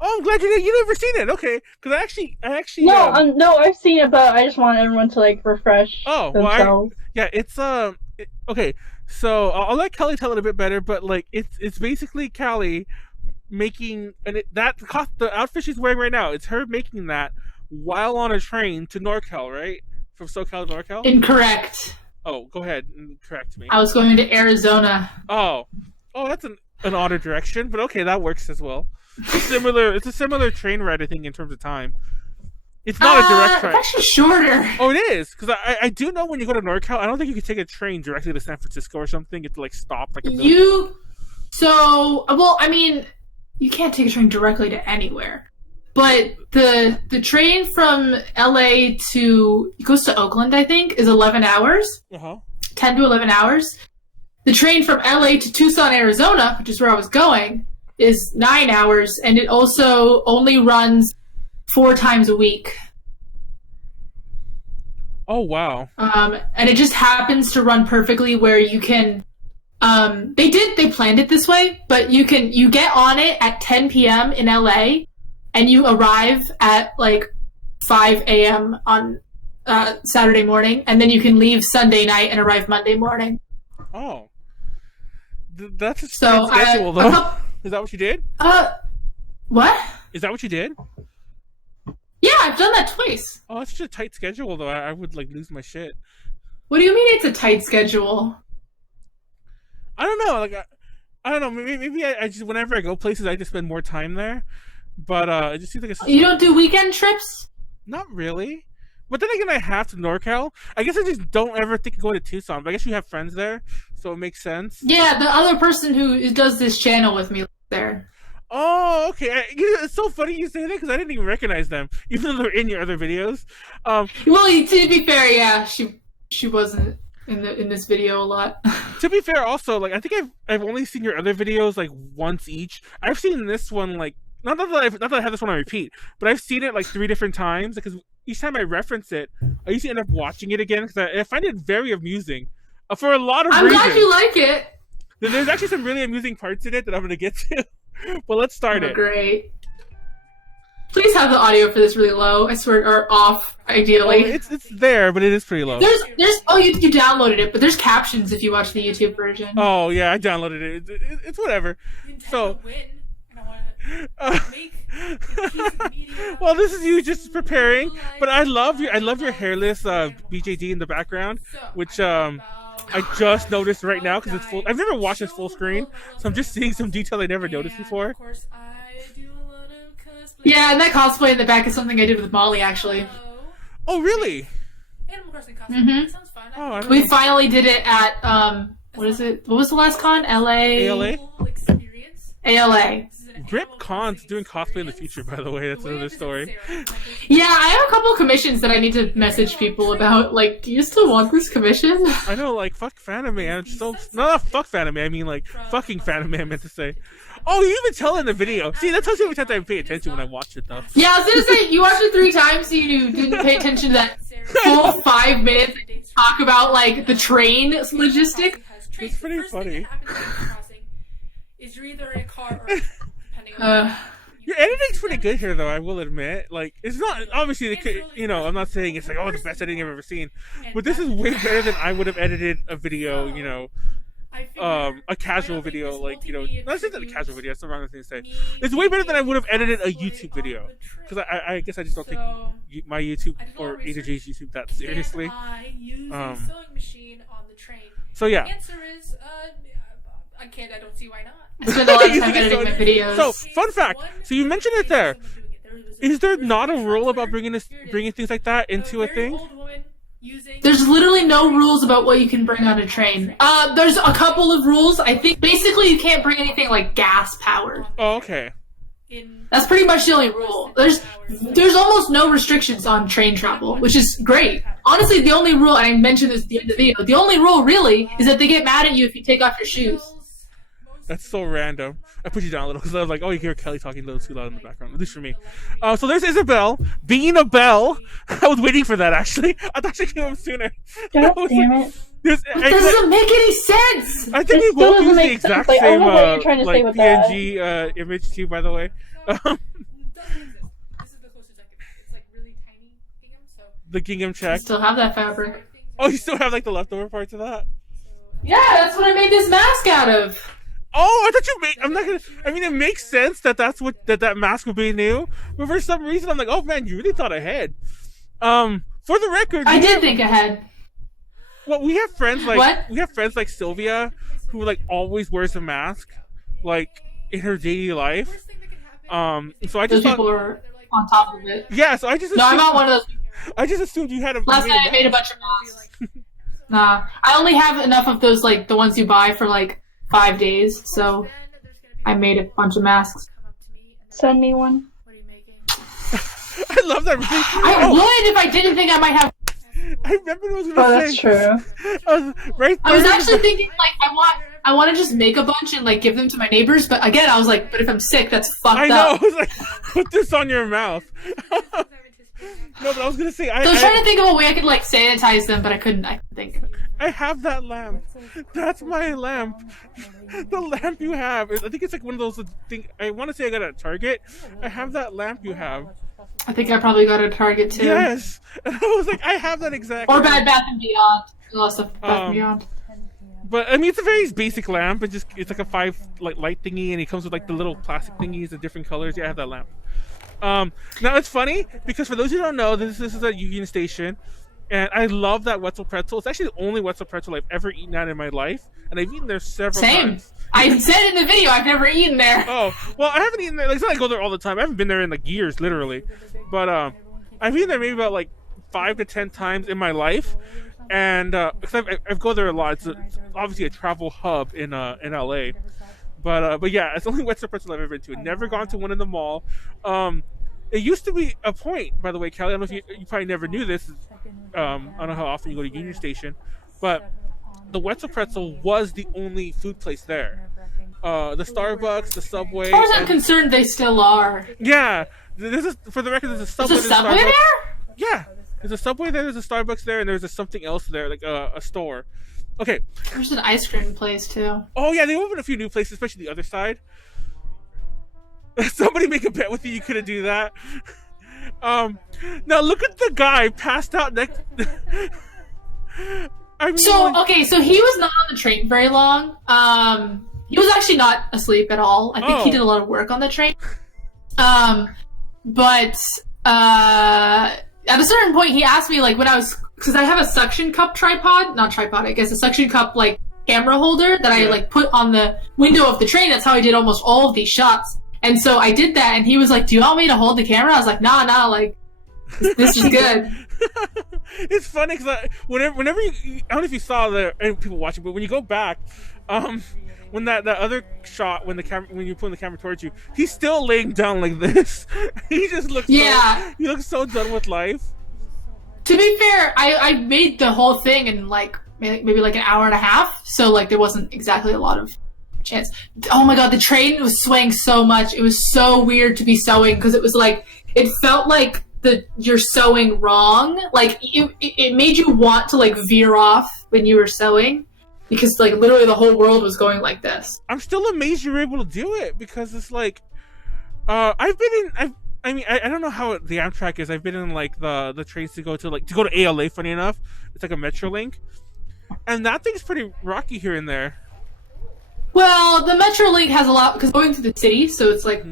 Oh, I'm glad you never seen it. Okay, because I actually No, no, I've seen it, but I just want everyone to like refresh Oh, well, themselves. yeah, it's okay. So I'll let Callie tell it a bit better, but like it's basically Callie making the outfit she's wearing right now. It's her making that while on a train to NorCal, right? From SoCal to NorCal. Incorrect. Oh, go ahead and correct me. I was going to Arizona. Oh, that's an odder direction, but okay, that works as well. It's a similar train ride, I think, in terms of time. It's not a direct train. It's actually shorter. Oh, it is, because I do know when you go to NorCal, I don't think you can take a train directly to San Francisco or something. You have to like stop like a I mean, you can't take a train directly to anywhere. But the train from LA it goes to Oakland, I think, is 11 hours. 10 to 11 hours. The train from LA to Tucson, Arizona, which is where I was going, is 9 hours, and it also only runs 4 times a week. Oh, wow. And it just happens to run perfectly where you can. They planned it this way, but you get on it at 10 p.m. in LA, and you arrive at like 5 a.m. on Saturday morning, and then you can leave Sunday night and arrive Monday morning. Oh. That's a So schedule, though. Is that what you did? What? Is that what you did? Yeah, I've done that twice. Oh, it's such a tight schedule though. I would like lose my shit. What do you mean it's a tight schedule? I don't know. Like I don't know. Maybe I just whenever I go places, I just spend more time there. But it just seems like it's You don't do weekend trips? not really. But then again, I have to NorCal. I guess I just don't ever think of going to Tucson. But I guess you have friends there, so it makes sense. Yeah, the other person who does this channel with me lives there. Oh, okay. It's so funny you say that because I didn't even recognize them, even though they're in your other videos. Well, to be fair, yeah, she wasn't in this video a lot. To be fair, also, like I think I've only seen your other videos like once each. I've seen this one like not that I have this one on repeat, but I've seen it like 3 different times because each time I reference it, I usually end up watching it again because I find it very amusing for a lot of I'm reasons. glad you like it. There's actually some really amusing parts in it that I'm gonna get to. But let's start Oh, it. great. Please have the audio for this really low. I swear, or off, Oh, ideally. it's there, but it is pretty low. There's oh you downloaded it, but there's captions if you watch the YouTube version. Oh yeah, I downloaded it. It's whatever. So, well, this is you just preparing, but I love your hairless BJD in the background, which I just noticed right now because it's full. I've never watched this full screen, so I'm just seeing some detail I never noticed before. Yeah, and that cosplay in the back is something I did with Molly actually. Oh really? Mhm. Oh, I don't We know. finally did it at what is it? What was the last con? LA. ALA? ALA. Rip Con's doing cosplay in the future, by the way. That's another story. Yeah, I have a couple commissions that I need to message people about. Like, do you still want this commission? I know, like, fuck Fanime. I'm so... No, not fuck Fanime. I mean, like, fucking Fanime, I meant to say. Oh, you even tell in the video. See, that tells you how much time I pay attention when I watch it, though. Yeah, I was gonna say, you watched it 3 times, so you didn't pay attention to that full 5 minutes talk about, like, the train logistic. It's pretty funny. Is you're either in a car or depending on Your editing's pretty good here, though, I will admit. Like, it's not... Obviously, they could, you know, I'm not saying it's like, oh, the best editing I've ever seen. But this is way better than I would have edited a video, you know... a casual video, like, you know, not saying that a casual video, that's the wrong thing to say. It's way better than I would have edited a YouTube video. Because I guess I just don't take my YouTube or A to J's YouTube that seriously. sewing machine on the train. So yeah. The answer is, I don't see why not. I spend a lot of time editing my videos. So, fun fact. So you mentioned it there. Is there not a rule about bringing things like that into a thing? There's literally no rules about what you can bring on a train. There's a couple of rules. I think basically you can't bring anything like gas powered. Oh, okay. That's pretty much the only rule. There's almost no restrictions on train travel, which is great. Honestly, the only rule, and I mentioned this at the end of the video, the only rule really is that they get mad at you if you take off your shoes. That's so random. I put you down a little because I was like, oh, you hear Kelly talking a little too loud in the background, at least for me. So there's Isabel being a belle. I was waiting for that, actually. I thought she came up sooner. God damn it. That doesn't make any sense! I think we It still both doesn't use the make sense. exact Like, I same don't know what you're trying to say like with that. PNG image too, by the way. This is the closest I can. It's like really tiny gingham, so. The gingham I check. still have that fabric. Oh, you still have like the leftover parts of that? Yeah, that's what I made this mask out of. Oh, I thought you made. I'm not gonna. I mean, it makes sense that that's what that mask would be new, but for some reason, I'm like, oh man, you really thought ahead. For the record, I did think ahead. well, we have friends like What? we have friends like Sylvia, who like always wears a mask, like in her daily life. Worst thing that can happen. So I Those just people thought, are on top of it. yeah. So I just No, I'm assumed, not one of those. I just assumed you had a. Last night I made a bunch of masks. Nah, I only have enough of those, like the ones you buy for like 5 days, so I made a bunch of masks. Come up to me and Send me one. what are you making? I love that. I would if I didn't think I might have. I remember what I was Oh, gonna that's say. true. Right. I was there. actually thinking like I want to just make a bunch and like give them to my neighbors, but again I was like, but if I'm sick, that's fucked I know. up. I was like, put this on your mouth. No, but I was gonna say, So I was trying to think of a way I could like sanitize them, but I couldn't think. I have that lamp. That's my lamp. The lamp you have. I think it's like one of those things. I want to say I got it at Target. I have that lamp you have. I think I probably got a Target too. Yes. And I was like, I have that exact. Or lamp. Bed Bath and Beyond. A lot of stuff. Bed Bath and Um, Beyond. But I mean, it's a very basic lamp. It's like a 5 light thingy, and it comes with like the little plastic thingies of different colors. Yeah, I have that lamp. Now it's funny because for those who don't know, this is a Union Station, and I love that Wetzel pretzel. It's actually the only Wetzel pretzel I've ever eaten at in my life, and I've eaten there several times. I said in the video I've never eaten there. Oh, well, I haven't eaten there. Like, it's not like I go there all the time. I haven't been there in like years, literally. But I've eaten there maybe about like 5 to 10 times in my life, and because I go there a lot. It's obviously a travel hub in LA. But yeah, it's the only Wetzel pretzel I've ever been to. Never gone to one in the mall. It used to be a point, by the way, Callie. I don't know if you probably never knew this. I don't know how often you go to Union Station, but the Wetzel pretzel was the only food place there. The Starbucks, the Subway. As far as I'm concerned, they still are. Yeah, for the record, there's a Subway. There's a Subway there? Yeah, there's a Subway there. There's a Starbucks there, and there's something else there, like a store. Okay. There's an ice cream place too. Oh yeah, they opened a few new places, especially the other side. Somebody make a bet with you. You couldn't do that. Now look at the guy passed out next. I mean, so he was not on the train very long. He was actually not asleep at all. I think he did a lot of work on the train. But at a certain point, he asked me like when I was, because I have a suction cup a suction cup like camera holder that I like put on the window of the train. That's how I did almost all of these shots. And so I did that, and he was like, "Do you want me to hold the camera?" I was like, "Nah, like this is good." It's funny because whenever you, I don't know if you saw any people watching, but when you go back, when that other shot when you're pulling the camera towards you, he's still laying down like this. He just looks he looks so done with life. To be fair, I made the whole thing in like maybe like an hour and a half, so like there wasn't exactly a lot of chance. Oh my god, the train was swaying so much. It was so weird to be sewing because it was like it felt like you're sewing wrong. Like it made you want to like veer off when you were sewing because like literally the whole world was going like this. I'm still amazed you were able to do it because it's like I don't know how the Amtrak is. I've been in like the trains to go to ALA. Funny enough, it's like a Metrolink, and that thing's pretty rocky here and there. Well, the Metrolink has a lot because going through the city, so it's like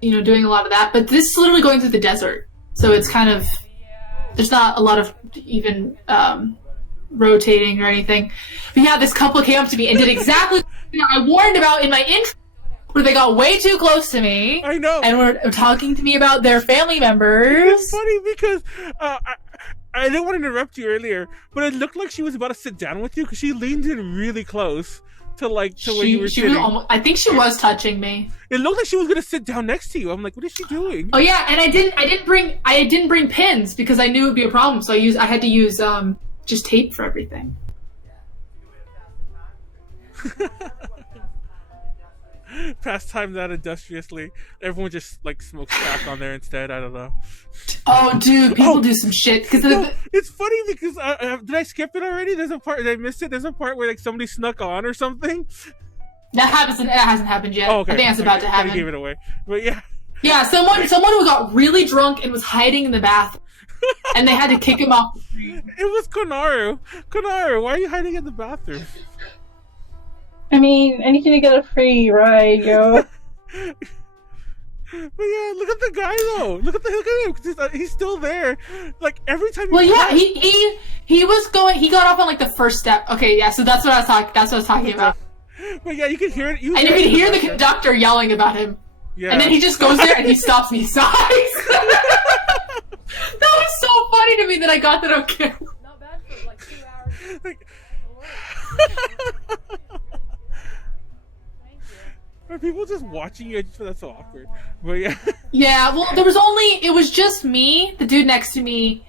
doing a lot of that. But this is literally going through the desert, so it's kind of there's not a lot of even rotating or anything. But yeah, this couple came up to me and did exactly what I warned about in my intro, where they got way too close to me. I know, and were talking to me about their family members. It's funny because I didn't want to interrupt you earlier, but it looked like she was about to sit down with you because she leaned in really close. To where you were sitting. I think she was touching me. It looked like she was gonna sit down next to you. I'm like, what is she doing? Oh yeah, and I didn't bring pins because I knew it would be a problem. So I had to use just tape for everything. Pass time that industriously. Everyone just like smokes crack on there instead. I don't know. Oh, dude, people do some shit. It's funny because did I skip it already? There's a part. Did I miss it? There's a part where like somebody snuck on or something. That hasn't happened yet. Oh, okay. I think that's about to happen. I gave it away, but yeah. Yeah, someone who got really drunk and was hiding in the bathroom, and they had to kick him off the screen. It was Konaru. Konaru, why are you hiding in the bathroom? I mean, anything to get a free ride, yo. But yeah, look at the guy though. Look at him. He's still there. Like every time. Well, yeah, he was going. He got off on like the first step. Okay, yeah. So that's what I was talking. That's what I was talking about. But yeah, you can hear it. You could hear the conductor yelling about him. Yeah. And then he just goes there and he stops me. Sighs. That was so funny to me that I got that on camera. Not bad for like 2 hours. Like, are people just watching you? I just feel that's so awkward. But yeah. Yeah, well, it was just me, the dude next to me,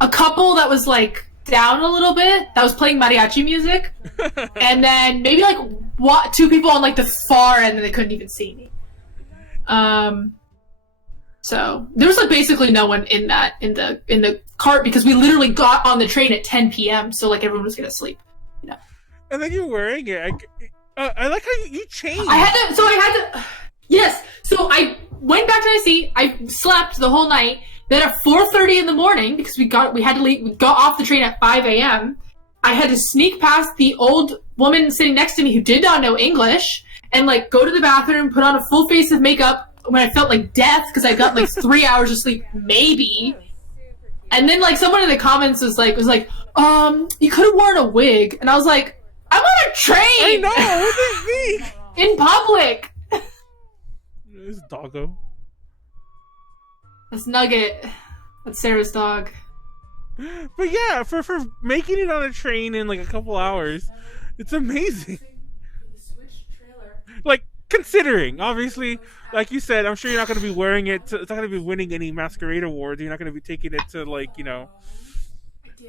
a couple that was like down a little bit, that was playing mariachi music, and then maybe like 2 people on like the far end, and they couldn't even see me. So there was like basically no one in the cart because we literally got on the train at 10 p.m. So like everyone was gonna sleep. And then you're wearing it. I like how you changed. Yes. So I went back to my seat. I slept the whole night. Then at 4:30 in the morning, because we had to leave, we got off the train at 5 a.m. I had to sneak past the old woman sitting next to me who did not know English and like go to the bathroom, put on a full face of makeup when I felt like death because I got like 3 hours of sleep, maybe. And then like someone in the comments was like, you could have worn a wig. And I was like, I'm on a train! I know, what does it mean? In public! It's doggo. That's Nugget. That's Sarah's dog. But yeah, for making it on a train in like a couple hours, it's amazing. Like, considering, obviously, like you said, I'm sure you're not going to be wearing it. It's not going to be winning any masquerade awards. You're not going to be taking it to like, you know.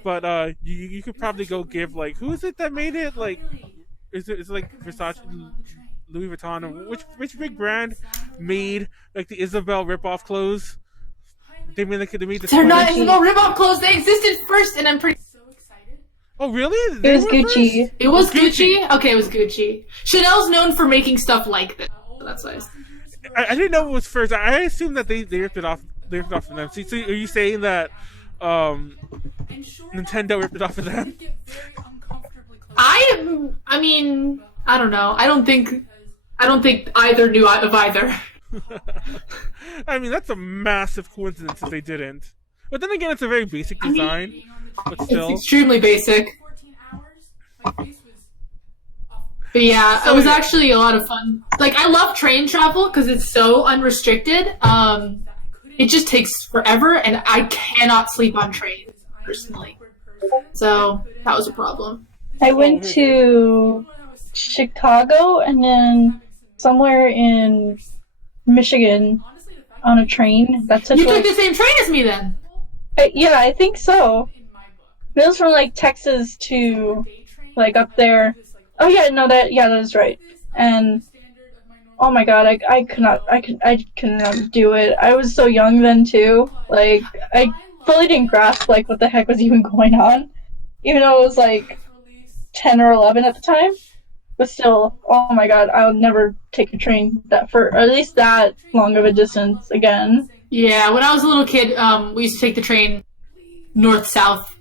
But you could probably go give like, who is it that made it? Like, is it like Versace, Louis Vuitton, or which big brand made like the Isabel ripoff clothes? They made the They're not Isabel ripoff clothes. They existed first, and I'm pretty. Oh really? It was Gucci. It was Gucci. Okay, it was Gucci. Chanel's known for making stuff like this. So that's why. I didn't know it was first. I assumed that they ripped it off. They ripped it off from them. So are you saying that Nintendo ripped it off of them? I mean, I don't know. I don't think either knew of either. I mean, that's a massive coincidence if they didn't. But then again, it's a very basic design. But still, It's extremely basic. But yeah, it was actually a lot of fun. Like, I love train travel because it's so unrestricted. It just takes forever, and I cannot sleep on trains, personally. So, that was a problem. I went to Chicago and then somewhere in Michigan on a train. That's such You like, took the same train as me, then? yeah, I think so. It was from like Texas to like up there. Oh yeah, no, that is right. And oh my god, I could not do it. I was so young then too. Like I fully didn't grasp like what the heck was even going on, even though it was like 10 or 11 at the time. But still, oh my god, I'll never take a train that for or at least that long of a distance again. Yeah, when I was a little kid, we used to take the train north-south.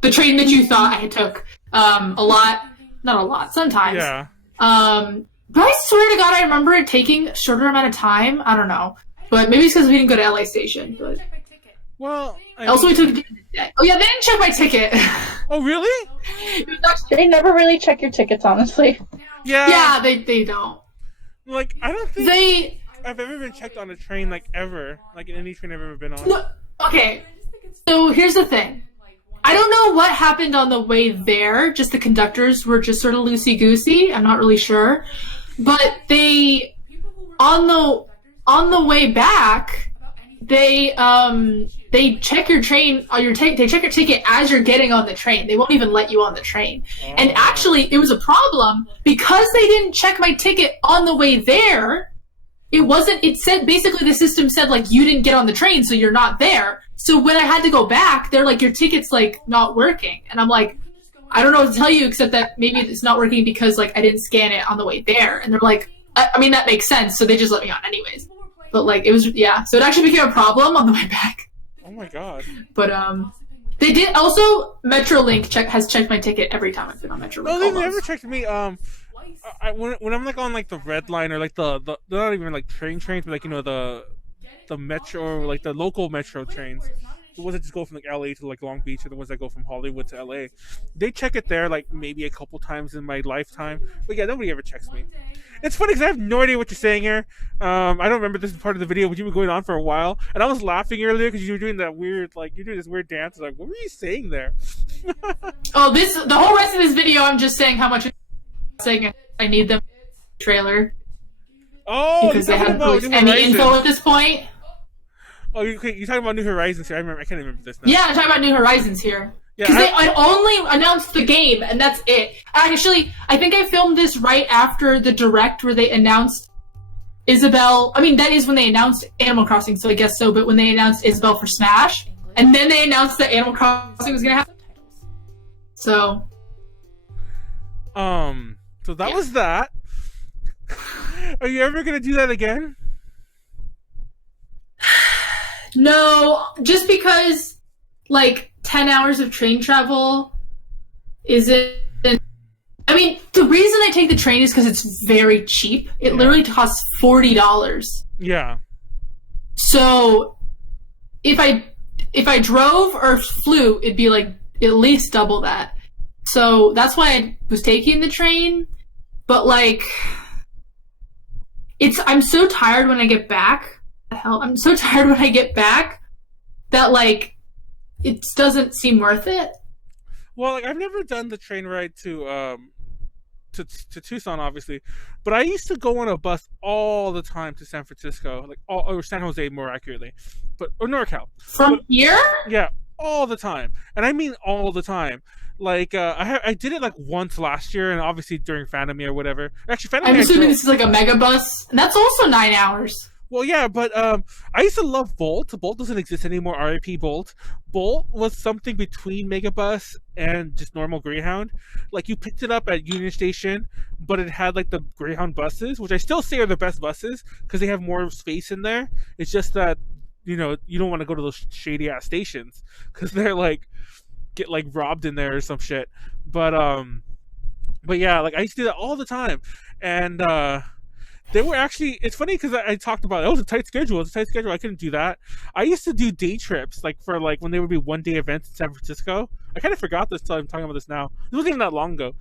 The train that you thought I took a lot. Not a lot, sometimes. yeah. But I swear to God, I remember it taking a shorter amount of time. I don't know. But maybe it's because we didn't go to LA Station. But Well, also, we took a different day. Oh, yeah, they didn't check my ticket. Oh really? It was actually- They never really check your tickets, honestly. Yeah. yeah, they don't. Like I don't think They. I've ever been checked on a train like ever, like in any train I've ever been on. No, okay, so here's the thing. I don't know what happened on the way there. Just the conductors were just sort of loosey-goosey. I'm not really sure. But they, on the way back, they check your train, they check your ticket as you're getting on the train. They won't even let you on the train. And actually, it was a problem because they didn't check my ticket on the way there. It said, basically the system said, like, you didn't get on the train, so you're not there. So when I had to go back, they're like, your ticket's, like, not working. And I'm like, I don't know what to tell you except that maybe it's not working because, like, I didn't scan it on the way there. And they're like, I mean, that makes sense. So they just let me on anyways. But, like, it was, yeah. So it actually became a problem on the way back. Oh my god. But, they did, also, Metrolink has checked my ticket every time I've been on Metrolink. No, they've almost. never checked me. When I'm like on like the red line or like the they're not even like trains, but like you know the metro or like the local metro trains, the ones that just go from like LA to like Long Beach or the ones that go from Hollywood to LA. They check it there like maybe a couple times in my lifetime, but yeah, nobody ever checks me. It's funny because I have no idea what you're saying here. I don't remember this part of the video, but you were going on for a while, and I was laughing earlier because you were doing that weird you're doing this weird dance. Like, what were you saying there? Oh, the whole rest of this video, I'm just saying how much I'm saying I need them trailer Oh, because they you're talking haven't about released New any Horizons. info at this point. Oh, you're talking about New Horizons here. I can't remember this now. Yeah, I'm talking about New Horizons here. Yeah, Because they had only announced the game, and that's it. Actually, I think I filmed this right after the Direct where they announced Isabelle. I mean, that is when they announced Animal Crossing, so I guess so, but when they announced Isabelle for Smash, and then they announced that Animal Crossing was going to have So So that was that. Are you ever gonna do that again? no, just because, like, 10 hours of train travel isn't... I mean, to reason I take the train is because it's very cheap. It literally costs $40. Yeah. So if I drove or flew, it'd be like at least double that. So that's why I was taking the train. But like, I'm so tired when I get back. I'm so tired when I get back that like it doesn't seem worth it. Well, like I've never done the train ride to Tucson, obviously, but I used to go on a bus all the time to San Francisco, or San Jose more accurately, or NorCal. From here? Yeah, all the time, and I mean all the time. Like I did it like once last year, and obviously during Fandomie or whatever. Actually, Fandomie. I'm assuming this is like a mega bus, and that's also 9 hours. Well, yeah, but I used to love Bolt. Bolt doesn't exist anymore. RIP Bolt. Bolt was something between Megabus and just normal Greyhound. Like you picked it up at Union Station, but it had like the Greyhound buses, which I still say are the best buses because they have more space in there. It's just that you don't want to go to those shady ass stations because they're like get like robbed in there or some shit. But yeah, like I used to do that all the time, and they were actually. It's funny because I talked about it was a tight schedule. It's a tight schedule. I couldn't do that. I used to do day trips, like for like when there would be 1-day events in San Francisco. I kind of forgot this till I'm talking about this now. It wasn't even that long ago.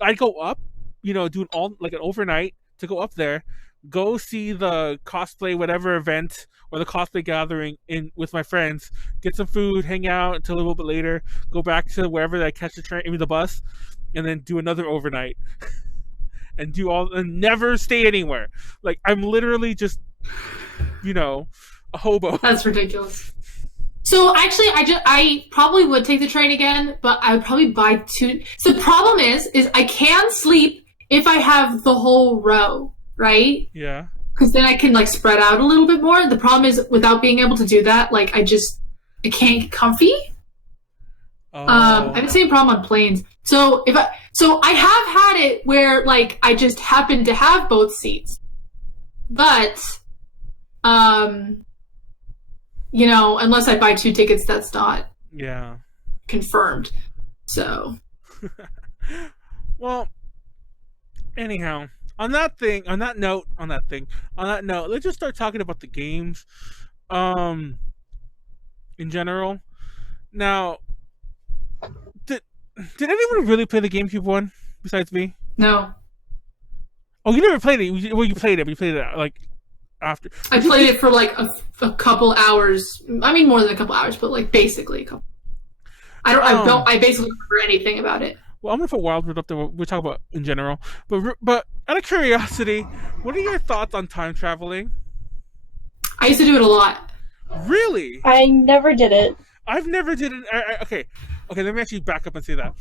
I'd go up, do an overnight to go up there, go see the cosplay whatever event or the cosplay gathering with my friends, get some food, hang out until a little bit later, go back to wherever I catch the bus, and then do another overnight. And never stay anywhere. Like I'm literally just, a hobo. That's ridiculous. So actually, I probably would take the train again, but I would probably buy 2. So the problem is I can sleep if I have the whole row, right? Yeah. Because then I can like spread out a little bit more. The problem is without being able to do that, like I can't get comfy. Oh. I have the same problem on planes. So I have had it where like I just happen to have both seats, but unless I buy 2 tickets, that's not confirmed. So well, anyhow, on that note, let's just start talking about the games, in general. Now, did anyone really play the GameCube one besides me? No. Oh, you never played it. Well, you played it. But you played it like after. I played it for like a couple hours. I mean, more than a couple hours, but like basically a couple. I basically don't remember anything about it. Well, I'm gonna put Wildwood up there. We'll talk about in general. But out of curiosity, what are your thoughts on time traveling? I used to do it a lot. Really? I never did it. I've never did it. Okay. Let me actually back up and say that.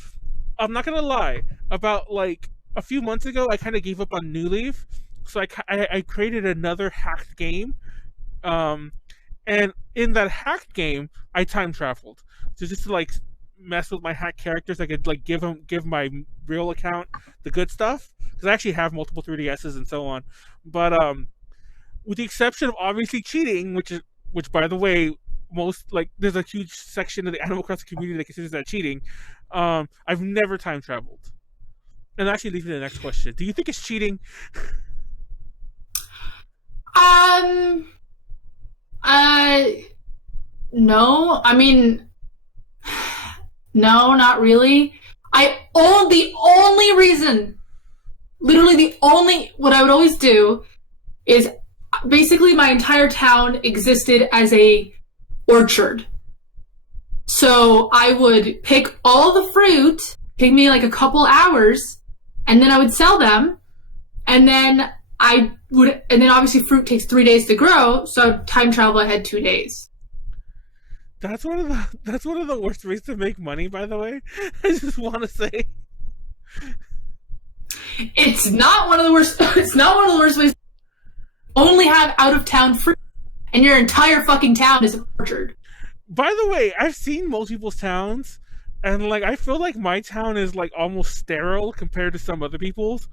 I'm not gonna lie. About like a few months ago, I kind of gave up on New Leaf, so I created another hacked game, and in that hacked game, I time traveled. So just to like mess with my hacked characters, I could like give my real account the good stuff because I actually have multiple 3DSs and so on. But with the exception of obviously cheating, which by the way, there's a huge section of the Animal Crossing community that considers that cheating. I've never time traveled, and that actually leads me to the next question. Do you think it's cheating? No. I mean, no, not really. The only reason, literally what I would always do is basically my entire town existed as a orchard. So I would pick all the fruit, take me like a couple hours, and then I would sell them, and then obviously fruit takes 3 days to grow, so time travel I had 2 days. That's one of the worst ways to make money, by the way. I just want to say it's not one of the worst. It's not one of the worst ways. Only have out of town fruit, and your entire fucking town is an orchard. By the way, I've seen most people's towns, and like I feel like my town is like almost sterile compared to some other people's.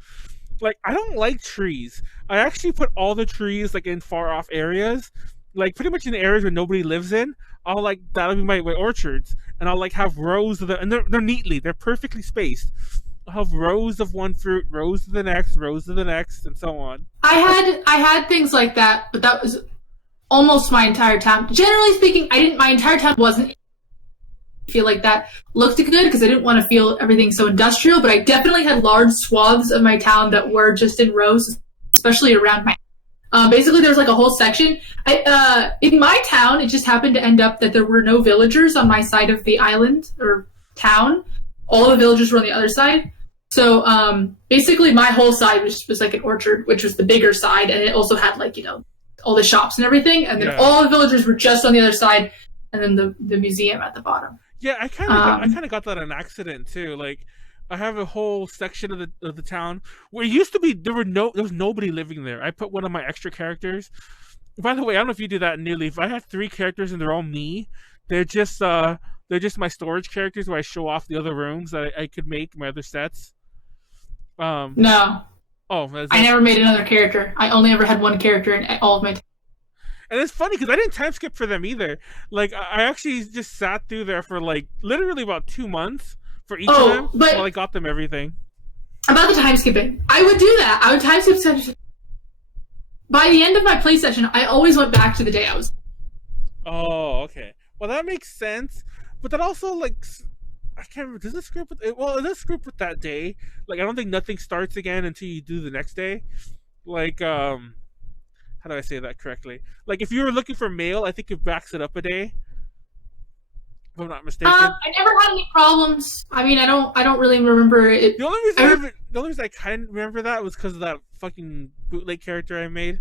Like I don't like trees. I actually put all the trees like in far off areas, like pretty much in the areas where nobody lives in. That'll be my orchards, and I'll like have rows of them, and they're perfectly spaced. have rows of one fruit, rows of the next, rows of the next, and so on. I had things like that, but that was almost my entire town. Generally speaking, my entire town wasn't feel like that looked good because I didn't want to feel everything so industrial, but I definitely had large swaths of my town that were just in rows, especially around my basically there was like a whole section. In my town, it just happened to end up that there were no villagers on my side of the island or town. All the villagers were on the other side. So basically my whole side was like an orchard, which was the bigger side, and it also had like, you know, all the shops and everything, and then all the villagers were just on the other side, and then the museum at the bottom. Yeah, I kind of got that on accident too. Like, I have a whole section of the town where it used to be there was nobody living there. I put one of my extra characters. By the way, I don't know if you do that in New Leaf. I have 3 characters and they're all me. They're just my storage characters where I show off the other rooms that I could make my other sets. No. Oh, I never made another character. I only ever had one character in all of my. And it's funny because I didn't time skip for them either. Like, I actually just sat through there for like literally about 2 months for each of them while I got them everything. About the time skipping, I would do that. I would time skip session. By the end of my play session, I always went back to the day I was. Oh, okay. Well, that makes sense. But that also, like, I can't remember. Does this group with that day? Like, I don't think nothing starts again until you do the next day. Like, how do I say that correctly? Like, if you were looking for mail, I think it backs it up a day. If I'm not mistaken. I never had any problems. I mean, I don't really remember it. The only reason I kind of remember that was because of that fucking bootleg character I made.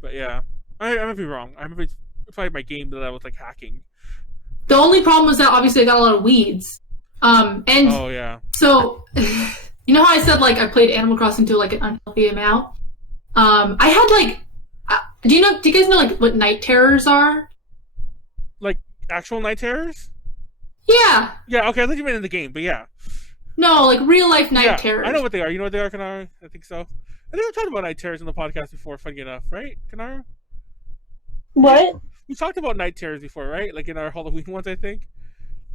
But yeah, I might be wrong. I remember it's probably my game that I was like hacking. The only problem was that obviously I got a lot of weeds. And oh yeah. So, you know how I said like I played Animal Crossing to like an unhealthy amount. I had like. Do you guys know like what night terrors are? Like actual night terrors? Yeah. Yeah, okay, I thought you meant in the game, but yeah. No, like real life night terrors. I know what they are. You know what they are, Kanara? I think so. I think we've talked about night terrors on the podcast before, funny enough, right, Kanara? What? We talked about night terrors before, right? Like in our Halloween ones, I think.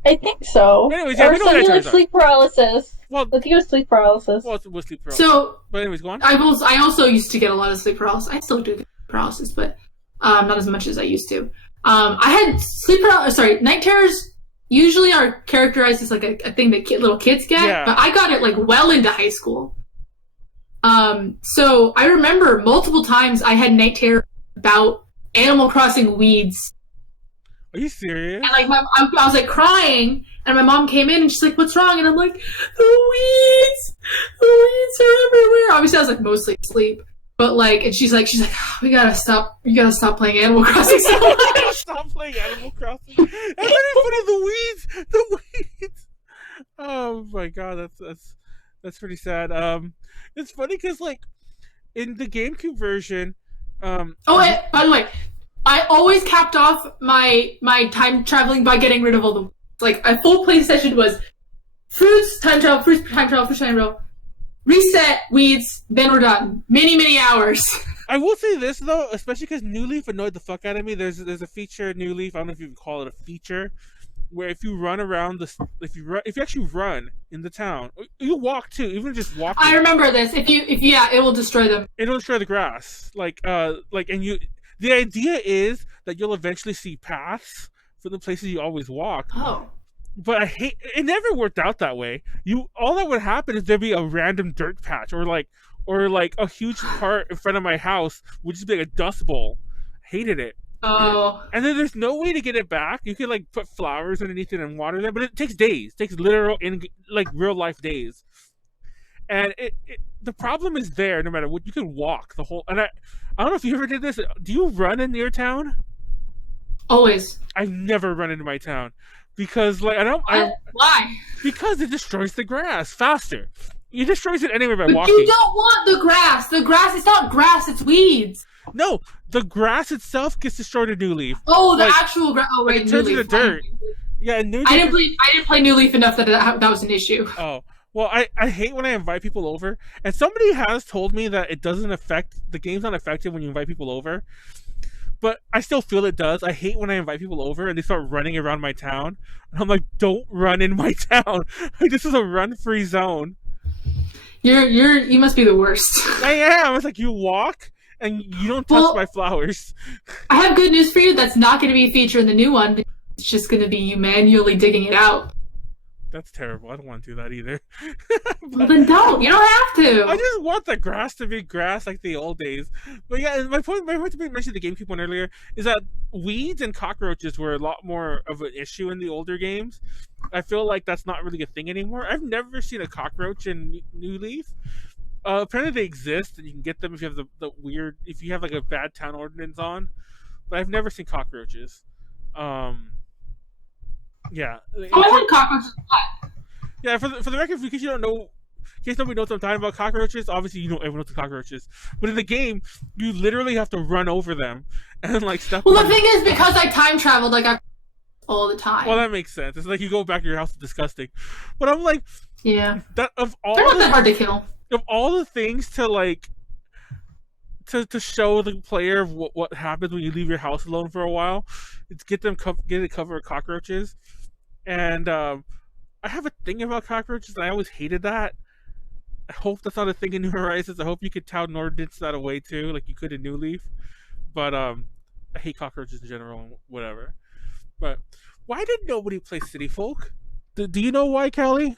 I think so. Anyways, yeah, or we know what night something like terrors sleep paralysis. Well, I think it was sleep paralysis. well, it was sleep paralysis. So, but anyways, go on. I also used to get a lot of sleep paralysis. I still do get paralysis, but not as much as I used to. I had night terrors usually are characterized as like a thing that little kids get, but I got it like well into high school. So I remember multiple times I had night terror about Animal Crossing weeds. Are you serious? And like I was like crying, and my mom came in and she's like, "What's wrong?" And I'm like, the weeds are everywhere." Obviously, I was like mostly asleep. But like, and she's like, oh, you gotta stop playing Animal Crossing so much. Stop playing Animal Crossing. That's very funny. The weeds. Oh my god, that's pretty sad. It's funny because like in the GameCube version, by the way, I always capped off my time traveling by getting rid of all the like a full play session was fruits, time travel, reset, weeds, then we're done. Many hours. I will say this though, especially because New Leaf annoyed the fuck out of me. There's a feature in New Leaf. I don't know if you can call it a feature, where if you run around if you actually run in the town, you walk too, even just walking. I remember this. If it will destroy them. It'll destroy the grass. The idea is that you'll eventually see paths for the places you always walk. Oh. But it never worked out that way. All that would happen is there'd be a random dirt patch or a huge part in front of my house would just be like a dust bowl. Hated it. Oh. And then there's no way to get it back. You could like put flowers underneath it and water them, but it takes days. It takes literal real life days. And the problem is there no matter what. You can walk the whole. And I don't know if you ever did this. Do you run in your town? Always. I've never run into my town. Because why? Because it destroys the grass faster. It destroys it anyway by walking. You don't want the grass. The grass is not grass. It's weeds. No, the grass itself gets destroyed in New Leaf. Oh, the actual grass. Oh, right, it turns into dirt. Yeah, New Leaf. I didn't play New Leaf enough that was an issue. Oh. Well, I hate when I invite people over, and somebody has told me that it doesn't affect the game's not affected when you invite people over. But I still feel it does. I hate when I invite people over and they start running around my town. And I'm like, don't run in my town. Like, this is a run-free zone. You must be the worst. I am. It's like you walk and you don't touch Well- my flowers. I have good news for you. That's not going to be a feature in the new one. It's just going to be you manually digging it out. That's terrible. I don't want to do that either. Well, then don't. You don't have to. I just want the grass to be grass like the old days. But yeah, my point to mention the GameCube one earlier is that weeds and cockroaches were a lot more of an issue in the older games. I feel like that's not really a thing anymore. I've never seen a cockroach in New Leaf. Apparently they exist and you can get them if you have the weird, if you have like a bad town ordinance on. But I've never seen cockroaches. Yeah. I want cockroaches. Yeah, for the record, in case you don't know, in case nobody knows what I'm talking about, cockroaches, obviously you know everyone knows the cockroaches. But in the game, you literally have to run over them and like step Well, on the thing is, because I time traveled, I got all the time. Well, that makes sense. It's like you go back to your house, it's disgusting. But I'm like, yeah. that of all They're not that hard to kill. the things to like to show the player of what happens when you leave your house alone for a while, it's get it covered with cockroaches. And I have a thing about cockroaches, and I always hated that. I hope that's not a thing in New Horizons. I hope you could town ordinance that away too, like you could in New Leaf. But I hate cockroaches in general and whatever. But why did nobody play City Folk? Do you know why, Callie?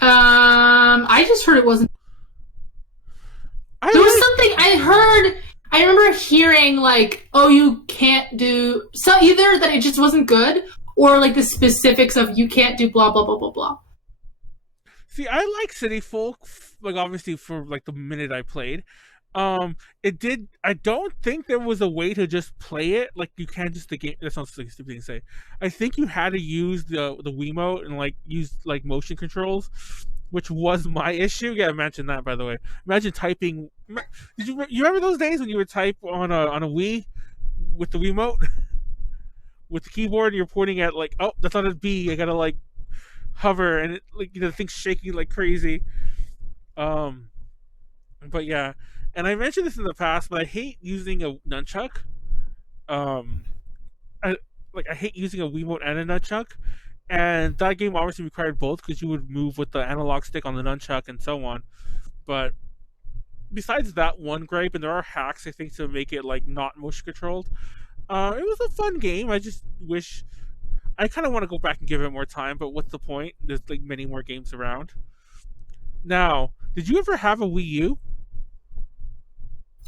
I just heard it wasn't. There was something I heard. I remember hearing like, "Oh, you can't do." So either that it just wasn't good, or like the specifics of you can't do blah blah blah blah blah. See, I like City Folk, like obviously for like the minute I played. It did. I don't think there was a way to just play it. Like you can't just the game. That sounds like a stupid thing to say. I think you had to use the Wiimote and like use like motion controls, which was my issue. Yeah, imagine that. By the way, imagine typing. Did you remember those days when you would type on a Wii with the Wiimote with the keyboard? And you're pointing at like, oh, that's not a B. I gotta like hover and it, like the thing's shaking like crazy. But yeah. And I mentioned this in the past, but I hate using a nunchuck. I hate using a Wiimote and a nunchuck, and that game obviously required both because you would move with the analog stick on the nunchuck and so on. But besides that one gripe, and there are hacks I think to make it like not motion controlled. It was a fun game. I just wish I kind of want to go back and give it more time, but what's the point? There's like many more games around. Now, did you ever have a Wii U?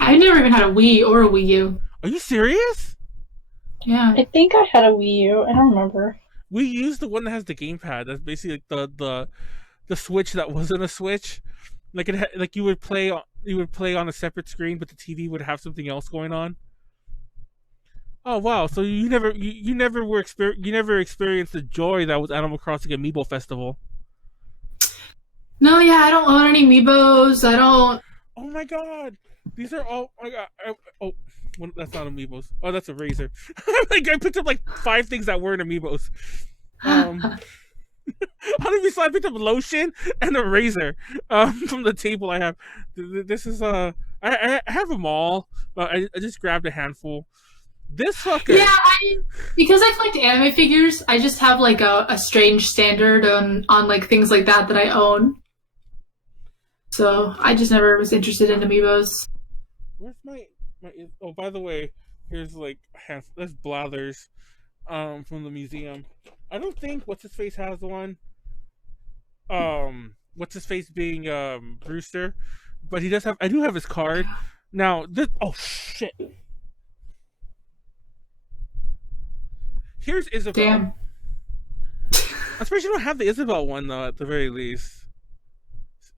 I never even had a Wii or a Wii U. Are you serious? Yeah. I think I had a Wii U. I don't remember. We used the one that has the gamepad. That's basically like the Switch that wasn't a Switch. Like like you would play on a separate screen, but the TV would have something else going on. Oh wow! So you never experienced the joy that was Animal Crossing Amiibo Festival. No, yeah, I don't own any Amiibos. I don't. Oh my god! These are all. That's not Amiibos. Oh, that's a razor. Like I picked up like 5 things that weren't Amiibos. Honestly, I picked up lotion and a razor from the table I have. This is I have them all, but I just grabbed a handful. This fucker. Yeah, because I collect anime figures, I just have like a strange standard on like things like that I own. So I just never was interested in Amiibos. Where's my? Oh, by the way, here's like that's Blathers, from the museum. I don't think what's his face has one. What's his face being Brewster, but he does have. I do have his card. Now this. Oh shit. Here's Isabel. Damn. I'm surprised you don't have the Isabel one though. At the very least.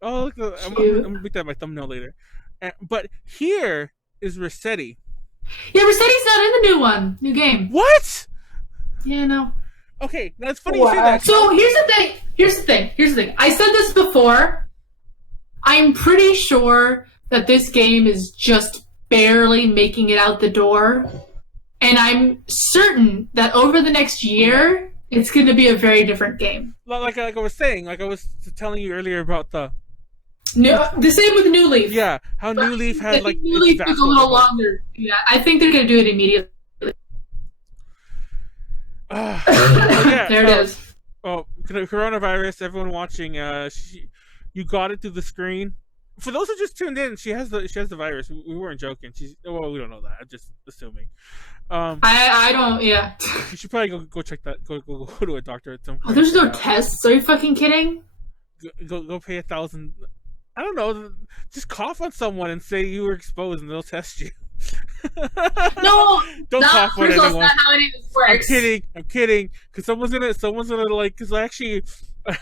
Oh look! I'm gonna make that my thumbnail later. But here is Rossetti. Yeah, Rossetti's not in the new game. What? Yeah, no. Okay, that's funny you say that. So here's the thing. I said this before. I'm pretty sure that this game is just barely making it out the door. And I'm certain that over the next year, it's going to be a very different game. Like I was saying, like I was telling you earlier about the same with New Leaf. Yeah, how New Leaf had like New Leaf took a little longer. Yeah, I think they're going to do it immediately. Yeah, there it is. Oh, coronavirus! Everyone watching, You got it through the screen. For those who just tuned in, she has the virus. We weren't joking. We don't know that. I'm just assuming. I don't. Yeah. You should probably go check that. Go to a doctor at some point. Oh, there's no tests. Are you fucking kidding? Go pay $1,000. I don't know. Just cough on someone and say you were exposed, and they'll test you. No, Don't cough on first of all, it's anyone. not how any of this works. I'm kidding. Because someone's gonna like. Because actually, I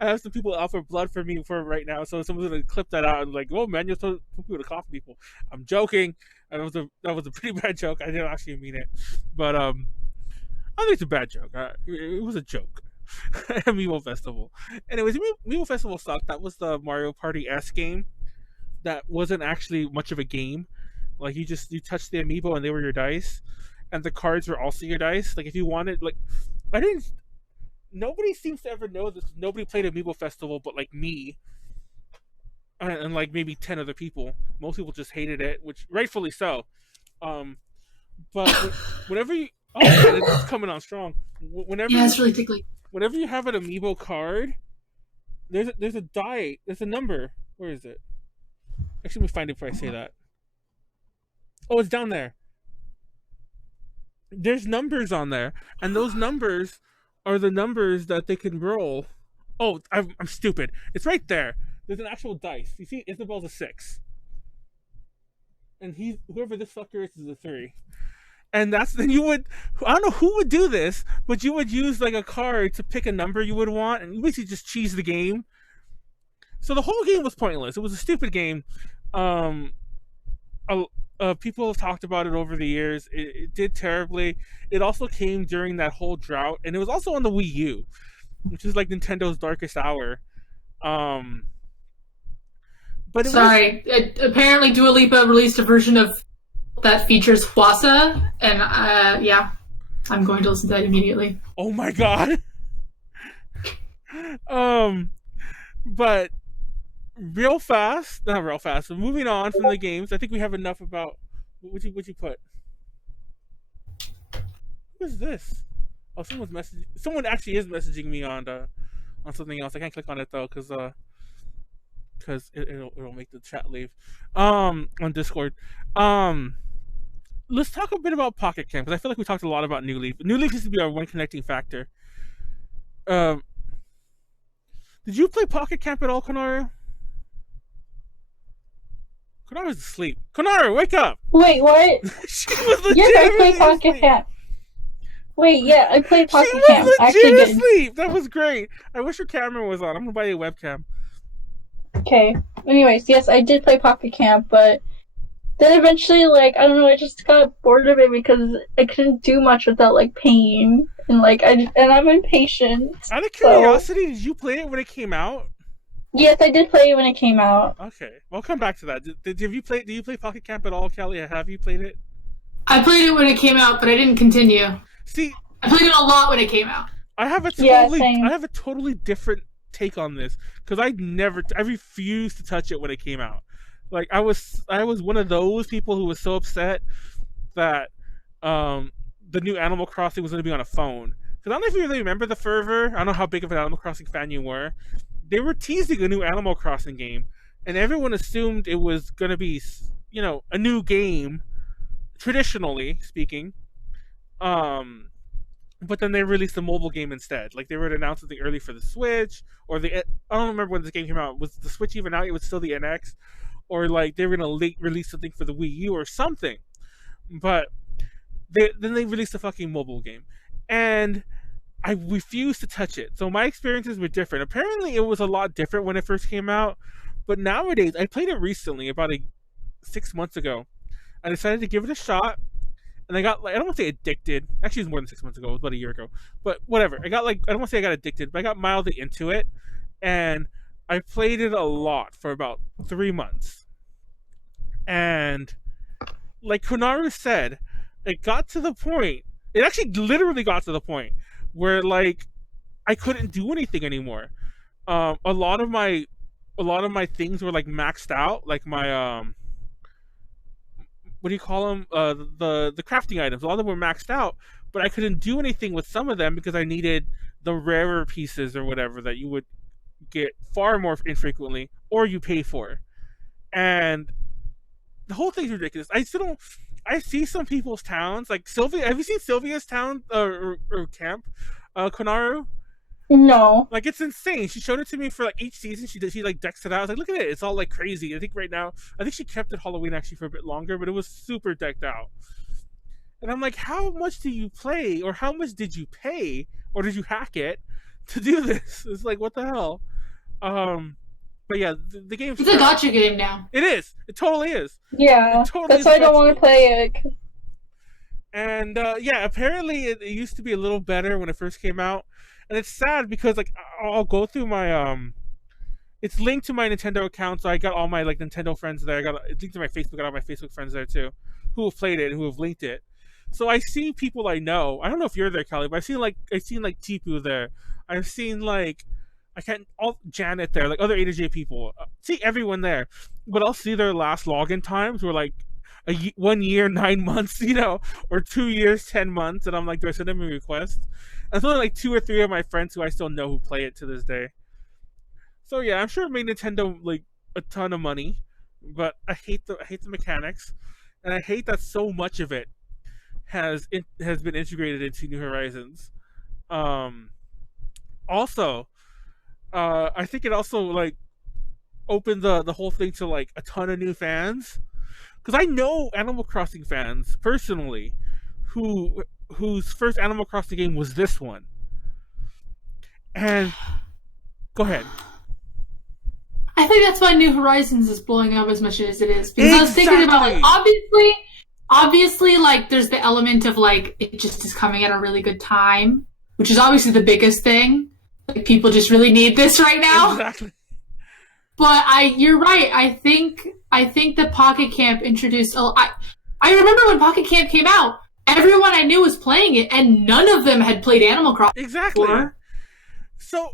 have some people offer blood for me for right now, so someone's gonna clip that out and like, oh man, you're supposed to cough on people. I'm joking. And that was a pretty bad joke. I didn't actually mean it, but I think it's a bad joke. It was a joke. Amiibo Festival. Anyways, Amiibo Festival sucked. That was the Mario Party S game. That wasn't actually much of a game. Like you touched the amiibo and they were your dice, and the cards were also your dice. Like if you wanted, like nobody seems to ever know this. Nobody played Amiibo Festival, but like me, and like maybe 10 other people. Most people just hated it, which rightfully so. But whenever you, oh man, it's coming on strong. Whenever Yeah, it's really tickly. whenever you have an amiibo card, there's a die, there's a number. Where is it? Actually, let me find it before I say that. Oh, it's down there. There's numbers on there, and those numbers are the numbers that they can roll. Oh, I'm stupid. It's right there. There's an actual dice. You see, Isabel's a 6, and whoever this fucker is a 3. And then you would, I don't know who would do this, but you would use like a card to pick a number you would want, and you basically just cheese the game. So the whole game was pointless. It was a stupid game. People have talked about it over the years. It did terribly. It also came during that whole drought, and it was also on the Wii U, which is like Nintendo's darkest hour. But apparently Dua Lipa released a version of that features Hwasa, and yeah, I'm going to listen to that immediately. Oh my god. But not real fast. So moving on from the games, I think we have enough about. What'd you put? Who is this? Oh, someone's messaging. Someone actually is messaging me on something else. I can't click on it though, because it'll make the chat leave. On Discord. Let's talk a bit about Pocket Camp, because I feel like we talked a lot about New Leaf. New Leaf used to be our one connecting factor. Did you play Pocket Camp at all, Konaru? Konaru's asleep. Konaru, wake up! Wait, what? She was Yes, I played legitimately Pocket asleep. Camp. Wait, yeah, I played Pocket She Camp. was I legit actually did. asleep. That was great. I wish her camera was on. I'm gonna buy you a webcam. Okay. Anyways, yes, I did play Pocket Camp, but then eventually, like, I don't know, I just got bored of it because I couldn't do much without, like, pain. And, like, and I'm impatient. Out of curiosity, did you play it when it came out? Yes, I did play it when it came out. Okay, we'll come back to that. Do you play Pocket Camp at all, Kelly? Have you played it? I played it when it came out, but I didn't continue. See, I played it a lot when it came out. I have a totally different take on this, because I refused to touch it when it came out. Like I was one of those people who was so upset that the new Animal Crossing was going to be on a phone. Because I don't know if you really remember the fervor. I don't know how big of an Animal Crossing fan you were. They were teasing a new Animal Crossing game, and everyone assumed it was going to be, a new game, traditionally speaking. But then they released a mobile game instead. Like they would announce something early for the Switch, or I don't remember when this game came out. Was the Switch even out? It was still the NX, or like they were gonna late release something for the Wii U or something. But then they released a fucking mobile game, and I refused to touch it. So my experiences were different. Apparently, it was a lot different when it first came out. But nowadays, I played it recently, about 6 months ago. I decided to give it a shot. And I got, I don't want to say addicted. Actually, it was more than 6 months ago. It was about a year ago. But whatever. I don't want to say I got addicted, but I got mildly into it. And I played it a lot for about 3 months. And like Konaru said, it got to the point. It actually literally got to the point where like I couldn't do anything anymore. A lot of my things were like maxed out. Like my what do you call them? The crafting items. A lot of them were maxed out, but I couldn't do anything with some of them because I needed the rarer pieces or whatever that you would get far more infrequently, or you pay for. And the whole thing's ridiculous. I still don't. I see some people's towns like Sylvia. Have you seen Sylvia's town or camp, Konaru? No. Like it's insane. She showed it to me for like each season. She like decks it out. I was like, look at it. It's all like crazy. I think right now, I think she kept it Halloween actually for a bit longer, but it was super decked out. And I'm like, how much do you play, or how much did you pay, or did you hack it to do this? It's like, what the hell? But yeah, the game's It's a gotcha game now. It is. It totally is. Yeah. It totally That's is why I a don't gotcha want game. to play it. And yeah, apparently it used to be a little better when it first came out, and it's sad because like I'll go through my it's linked to my Nintendo account, so I got all my like Nintendo friends there. It's linked to my Facebook. I got all my Facebook friends there too, who have played it, who have linked it. So I see people I know. I don't know if you're there, Kelly, but I've seen like Tipu there. I've seen like all Janet there, like other A to J people. See everyone there, but I'll see their last login times were like 1 year, 9 months, or 2 years, 10 months, and I'm like, do I send them a request? And there's only like 2 or 3 of my friends who I still know who play it to this day. So yeah, I'm sure it made Nintendo like a ton of money, but I hate the mechanics, and I hate that so much of it has been integrated into New Horizons. Also, I think it also like opened the whole thing to like a ton of new fans, because I know Animal Crossing fans personally whose first Animal Crossing game was this one. And go ahead. I think that's why New Horizons is blowing up as much as it is. Because I was thinking about, like, obviously, like, there's the element of, like, it just is coming at a really good time, which is obviously the biggest thing. Like, people just really need this right now. Exactly. But you're right. I think the Pocket Camp introduced. I remember when Pocket Camp came out, everyone I knew was playing it, and none of them had played Animal Crossing. Exactly. Before. So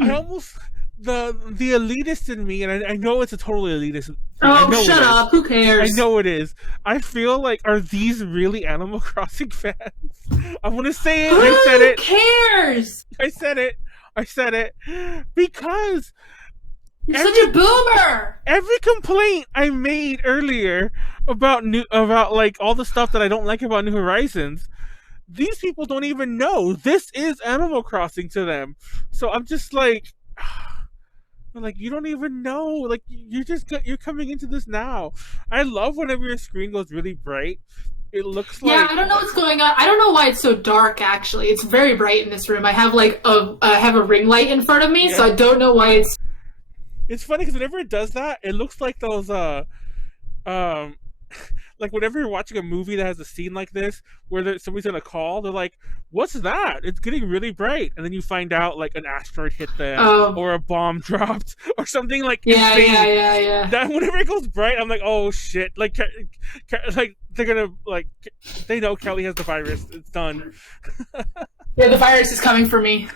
I almost the elitist in me, and I know it's a totally elitist thing. Oh, shut up! Who cares? I know it is. I feel like, are these really Animal Crossing fans? I want to say it. Who I said it. cares? I said it because You're such a boomer. every complaint I made earlier about like all the stuff that I don't like about New Horizons, these people don't even know this is Animal Crossing to them. So I'm just like, you don't even know. Like, you're coming into this now. I love whenever your screen goes really bright. It looks like, Yeah, I don't know what's going on. I don't know why it's so dark. Actually, it's very bright in this room. I have like a ring light in front of me, so I don't know why it's. It's funny because whenever it does that, it looks like those like whenever you're watching a movie that has a scene like this where somebody's on a call, they're like, "What's that? It's getting really bright," and then you find out like an asteroid hit them or a bomb dropped or something like insane. Yeah. That whenever it goes bright, I'm like, "Oh shit!" Like they're gonna they know Kelly has the virus. It's done. Yeah, the virus is coming for me.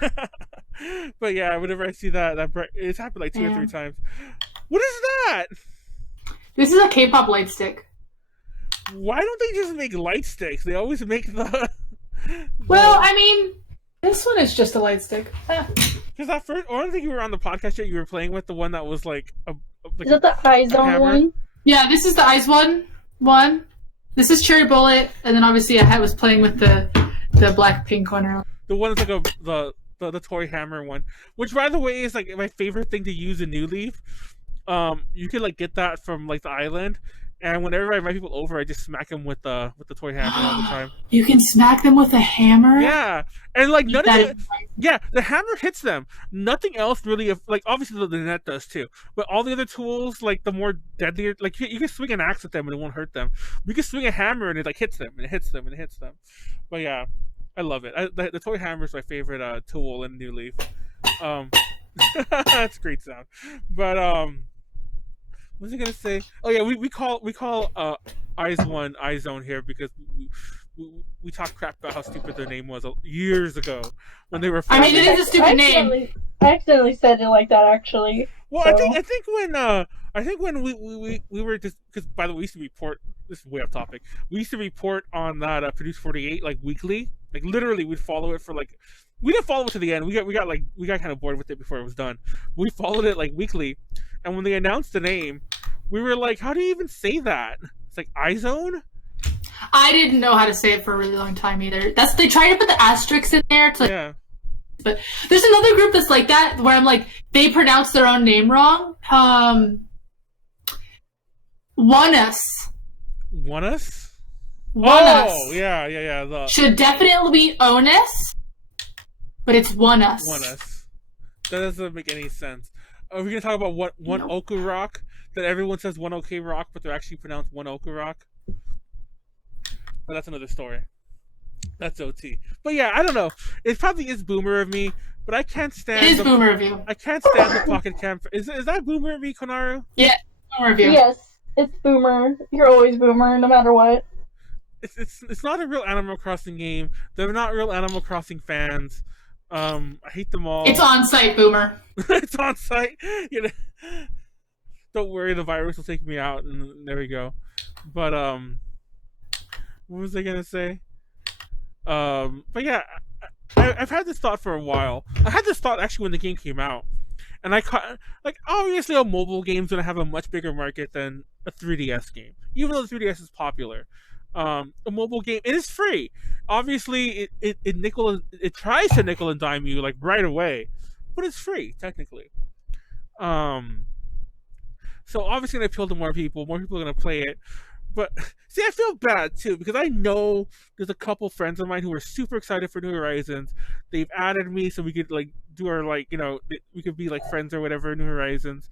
But yeah, whenever I see that bright, it's happened like 2 or 3 times. What is that? This is a K-pop light stick. Why don't they just make light sticks? They always make the. Well, I mean, this one is just a light stick. Because that first, I don't think you were on the podcast yet. You were playing with the one that was like Is that the iZone one? Yeah, this is the Eyes one. This is Cherry Bullet, and then obviously I was playing with the Blackpink one. The one that's like the toy hammer one, which by the way is like my favorite thing to use in New Leaf. You can like get that from like the island, and whenever I invite people over, I just smack them with the toy hammer all the time. You can smack them with a hammer? Yeah, and like none of That it. is- Yeah, the hammer hits them. Nothing else really. Like obviously the net does too, but all the other tools, like the more deadlier, like you can swing an axe at them and it won't hurt them. You can swing a hammer and it like hits them and it hits them and it hits them. But yeah, I love it. The toy hammer is my favorite tool in New Leaf. That's a great sound. But what was I gonna say? Oh yeah, we call iZone iZone here because we talked crap about how stupid their name was years ago when they were. I mean, it is a stupid name. I accidentally said it like that actually. Well, so. I think when we were just, because by the way we used to report, this is way off topic. We used to report on that Produce 48 like weekly, Like literally, we'd follow it for like. We didn't follow it to the end. We got kind of bored with it before it was done. We followed it like weekly, and when they announced the name, we were like, "How do you even say that?" It's like iZone. I didn't know how to say it for a really long time either. They try to put the asterisks in there to, Yeah. but there's another group that's like that where I'm like, they pronounce their own name wrong. Onus. Onus? Onus. Oh, yeah. The Should definitely be onus, but it's Onus. Onus. That doesn't make any sense. Are we gonna talk about one No. Oku Rock? That everyone says one OK Rock, but they're actually pronounced one Oku Rock. But that's another story. That's OT. But yeah, I don't know. It probably is boomer of me, but I can't stand. It is boomer of you. I can't stand the Pocket Camp. Is that boomer of me, Konaru? Yeah, boomer of you. Yes, it's boomer. You're always boomer, no matter what. It's not a real Animal Crossing game. They're not real Animal Crossing fans. I hate them all. It's on site, boomer. It's on site. You know, don't worry, the virus will take me out, and there we go. But what was I gonna say? But yeah, I've had this thought for a while. I had this thought actually when the game came out, and I caught like obviously a mobile game's gonna have a much bigger market than a 3DS game, even though the 3DS is popular. A mobile game, it is free. Obviously, it tries to nickel and dime you like right away, but it's free technically. So obviously gonna appeal to more people. More people are gonna play it. But see, I feel bad too because I know there's a couple friends of mine who are super excited for New Horizons. They've added me so we could like do our like we could be like friends or whatever. New Horizons.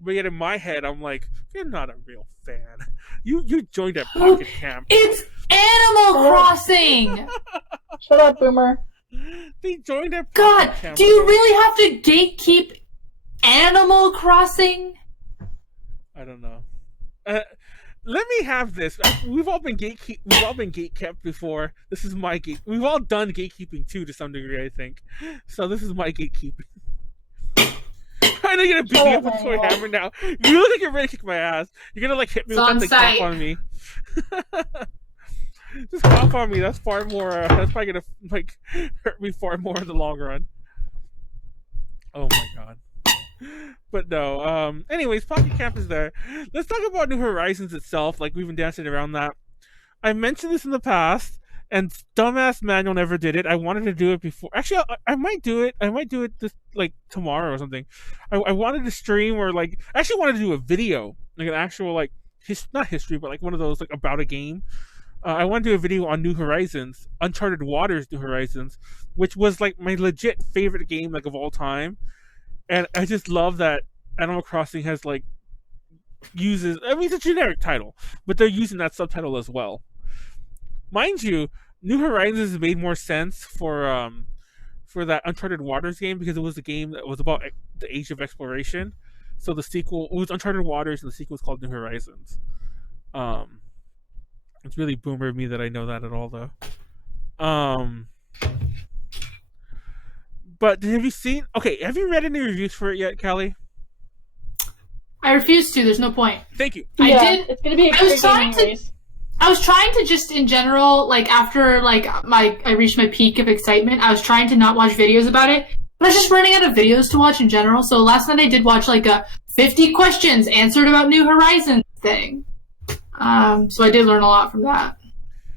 But yet in my head, I'm like, you're not a real fan. You joined at Pocket Camp. It's Animal Crossing! Shut up, boomer. They joined at God, Pocket Camp. do you really have to gatekeep Animal Crossing? I don't know. Let me have this. We've all been gatekept before. This is my gate. We've all done gatekeeping too, to some degree, I think. So this is my gatekeeping. I know you're gonna beat me up with a toy hammer now. You look like you're ready to kick my ass. You're gonna like hit me with something, cough on me. Just cough on me. That's far more. That's probably gonna like hurt me far more in the long run. Oh my god. But no. Anyways, Pocket Camp is there. Let's talk about New Horizons itself. Like we've been dancing around that. I mentioned this in the past, and dumbass Manuel never did it. I wanted to do it before. Actually, I might do it. I might do it this like tomorrow or something. I wanted to stream or like I actually wanted to do a video, like an actual like not history, but like one of those like about a game. I want to do a video on New Horizons, Uncharted Waters New Horizons, which was like my legit favorite game like of all time. And I just love that Animal Crossing has like uses. I mean, it's a generic title, but they're using that subtitle as well. Mind you, New Horizons made more sense for that Uncharted Waters game because it was a game that was about the age of exploration. So the sequel it was Uncharted Waters, and the sequel was called New Horizons. It's really boomer of me that I know that at all, though. But have you seen? Okay, have you read any reviews for it yet, Callie? I refuse to. There's no point. Thank you. I Yeah, did. it's gonna be a I was great trying game to- anyways. I was trying to just in general, like after like I reached my peak of excitement, I was trying to not watch videos about it. But I was just running out of videos to watch in general. So last night I did watch like a 50 questions answered about New Horizons thing. So I did learn a lot from that.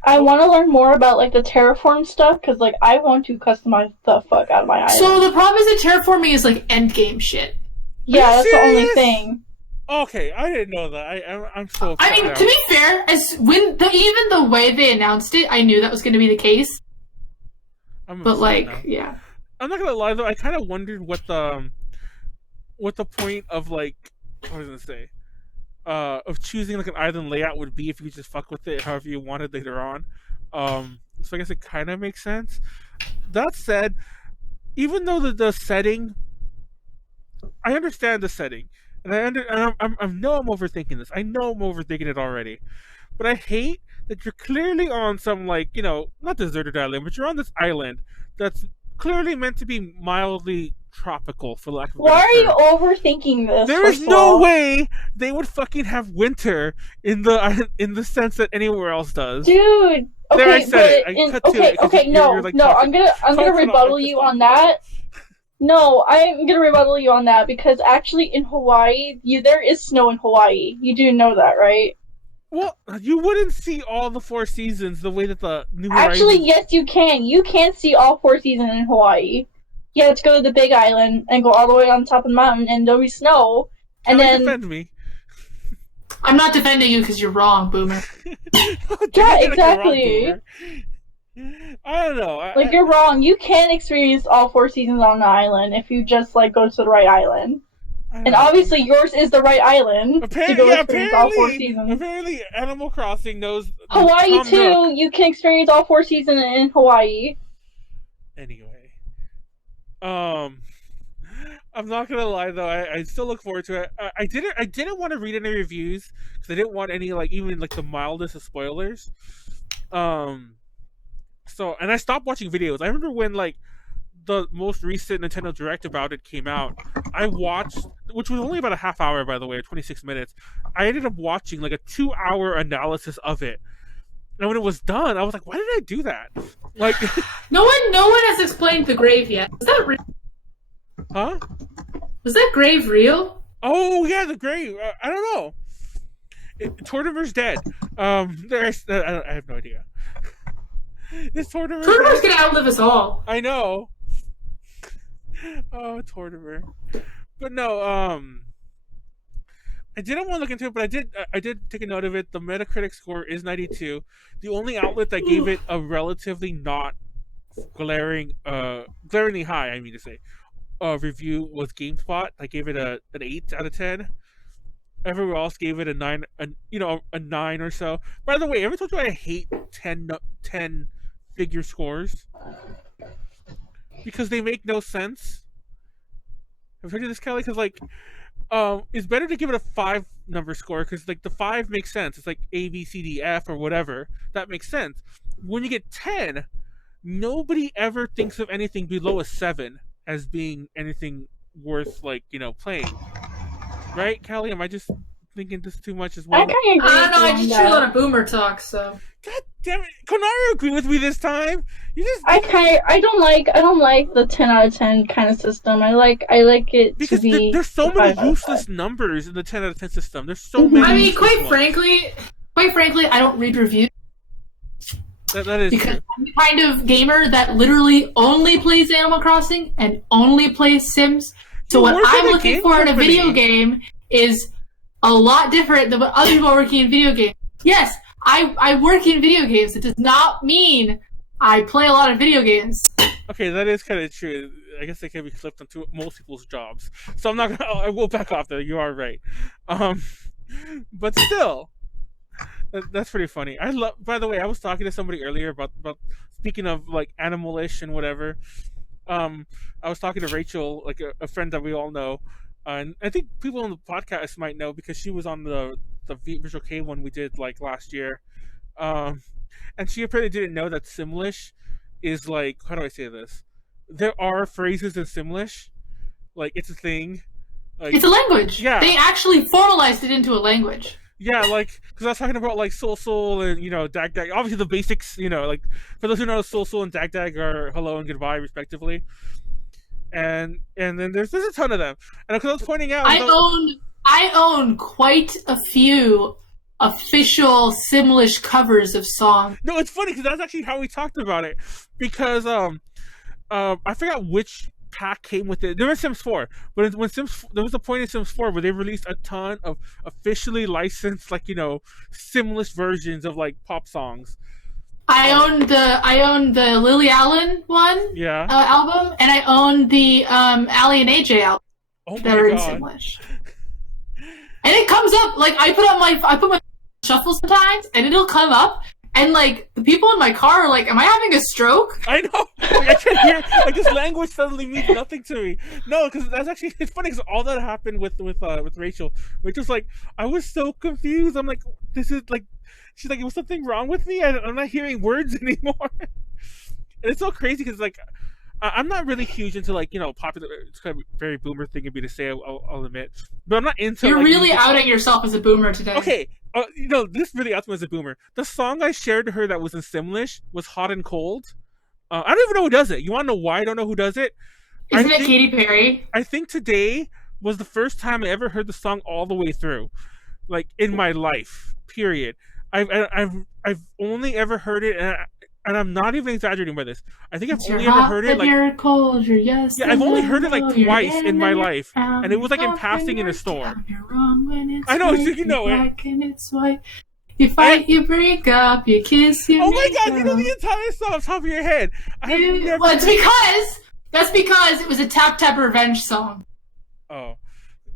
I want to learn more about like the terraform stuff because like I want to customize the fuck out of my island. So the problem is that terraforming is like end game shit. Yeah, that's the only serious? thing. Okay, I didn't know that. I'm so. I mean, to be fair, even the way they announced it, I knew that was going to be the case. I'm But upset like, now. yeah. I'm not gonna lie though. I kind of wondered what the point of like what was I gonna say of choosing like an island layout would be if you could just fuck with it however you wanted later on. So I guess it kind of makes sense. That said, even though the setting, I understand the setting, and I know I'm overthinking this. I know I'm overthinking it already, but I hate that you're clearly on some like not deserted island, but you're on this island that's clearly meant to be mildly tropical, for lack of a Why better are you term. overthinking this? There is first of no all? way they would fucking have winter in the sense that anywhere else does. Dude. Okay, There, I said but it. I cut to okay, it 'cause okay, you're, no, you're, like, no, talking. I'm gonna Talking rebuttal on, you on that. No, I'm gonna rebuttal you on that because actually in Hawaii, there is snow in Hawaii. You do know that, right? Well, you wouldn't see all the 4 seasons the way that the New Actually, Horizons. yes, you can. You can see all 4 seasons in Hawaii. You have to go to the Big Island and go all the way on top of the mountain, and there'll be snow. And Can I then, defend me? I'm not defending you because you're wrong, Boomer. yeah, exactly. I don't know. Like you're wrong. You can experience all 4 seasons on the island if you just like go to the right island. And obviously, yours is the right island to go experience all 4 seasons. Apparently, Animal Crossing knows Hawaii Tom too. Nook. You can experience all 4 seasons in Hawaii. Anyway, I'm not gonna lie though. I still look forward to it. I didn't want to read any reviews because I didn't want any even the mildest of spoilers. So and I stopped watching videos. I remember when the most recent Nintendo Direct about it came out. I watched, which was only about a half hour, by the way, or 26 minutes. I ended up watching a 2-hour analysis of it. And when it was done, I was like, why did I do that? No one has explained the grave yet. Is that real? Huh? Was that grave real? Oh yeah, the grave. I don't know. Tortimer's dead. I have no idea. Is Tortimer Tortimer's dead? gonna outlive us all. I know. Oh, Tortimer. But no, I didn't want to look into it, but I did take a note of it. The Metacritic score is 92. The only outlet that gave it a relatively not glaringly high, I mean to say, review was GameSpot. I gave it an 8 out of 10. Everywhere else gave it a 9, a 9 or so. By the way, ever told you I hate 10 figure scores? Because they make no sense. Have you heard of this, Kelly? Because it's better to give it a 5 number score because the 5 makes sense. It's like A, B, C, D, F or whatever. That makes sense. When you get 10, nobody ever thinks of anything below a 7 as being anything worth playing. Right, Callie? Am I just thinking this too much as well? I kind of agree. I don't know. I with just you hear a on lot that. of Boomer talk, so. God damn it! Konara agree with me this time. You just I don't like the 10 out of 10 kind of system. I like it because to be there's so the 5 many out of useless 10. numbers in the 10 out of 10 system. There's so many. I mean, useless quite ones. frankly, I don't read reviews that is because true. I'm the kind of gamer that literally only plays Animal Crossing and only plays Sims. So You what work at I'm a looking game for in a company. video game is a lot different than what other people are working in video games. Yes, I work in video games. It does not mean I play a lot of video games. Okay, that is kind of true. I guess they can be flipped onto most people's jobs. So I'm not gonna. I will back off there. You are right. But still, that's pretty funny. I love. By the way, I was talking to somebody earlier about speaking of Animalish and whatever. I was talking to Rachel, a friend that we all know, and I think people on the podcast might know because she was on the Visual K one we did last year. And she apparently didn't know that Simlish is how do I say this? There are phrases in Simlish, it's a thing. It's a language. Yeah. They actually formalized it into a language. Yeah, because I was talking about Soul and Dag Dag. Obviously the basics, for those who know, Soul and Dag Dag are hello and goodbye respectively. And then there's a ton of them. And because I was pointing out, I own quite a few official Simlish covers of songs. No, it's funny because that's actually how we talked about it. Because I forgot which pack came with it. There was Sims 4, but there was a point in Sims 4 where they released a ton of officially licensed Simlish versions of pop songs. I own the Lily Allen one album, and I own the Ali and AJ album Oh that are my in god! Simlish. And it comes up I put my shuffle sometimes, and it'll come up, and the people in my car are like, "Am I having a stroke?" I know. I can't hear. This language suddenly means nothing to me. No, because that's actually it's funny because all that happened with Rachel. Rachel's like, I was so confused. I'm like, this is she's like, was something wrong with me? I'm not hearing words anymore. And it's so crazy because I'm not really huge into like popular. It's kind of a very boomer thing of me to say. I'll admit, but I'm not into. You're like, really outing yourself as a boomer today. Okay, this really outs me as a boomer. The song I shared to her that was in Simlish was "Hot and Cold." I don't even know who does it. You want to know why I don't know who does it? Isn't it Katy Perry? I think today was the first time I ever heard the song all the way through, like in my life. Period. I've only ever heard it, and I'm not even exaggerating by this. I think I've You're only ever hot heard it and like you're cold, you're yes. yeah, I've only heard it like you're twice in my and you're life, out, and it was like in you're passing in a up store. and you're wrong when it's I know, right, you know you're it. black and it's white. You fight, you break up, you kiss, you Oh my make god, you know up. the entire song off the top of your head. Well, that's because it was a Tap Tap Revenge song. Oh,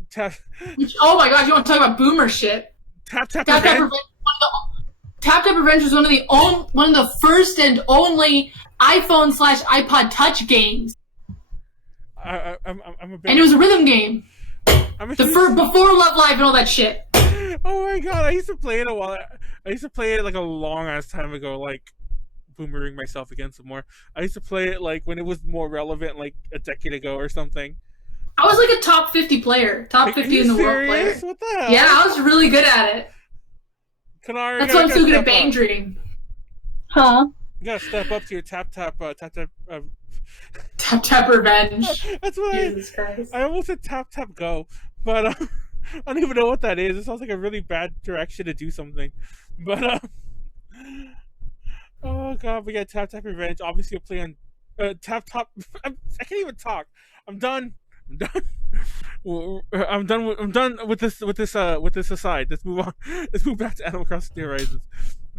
tap Which, oh my gosh, you want to talk about boomer shit? tap Tap Tap Revenge. Revenge. Tap Tap Revenge was one of the first and only iPhone/iPod Touch games, I'm a bit. and it was a rhythm game. I'm a The huge- first before Love Live and all that shit. Oh my god, I used to play it a while. I used to play it like a long ass time ago, like boomering myself again some more. I used to play it like when it was more relevant, like a decade ago or something. I was like a top 50 player, top Are 50 you in the world player. serious? What the hell? Yeah, I was really good at it. Kanara, That's you why I'm gotta so good step at Bang up. Dream. Huh? You gotta step up to your tap. Tap Tap Revenge. That's what Jesus Christ. I almost said tap go, but I don't even know what that is. It sounds like a really bad direction to do something. But oh god, we got tap revenge. Obviously, I'll play on tap. I can't even talk. I'm done. I'm done with this aside. Let's move on. Let's move back to Animal Crossing New Horizons.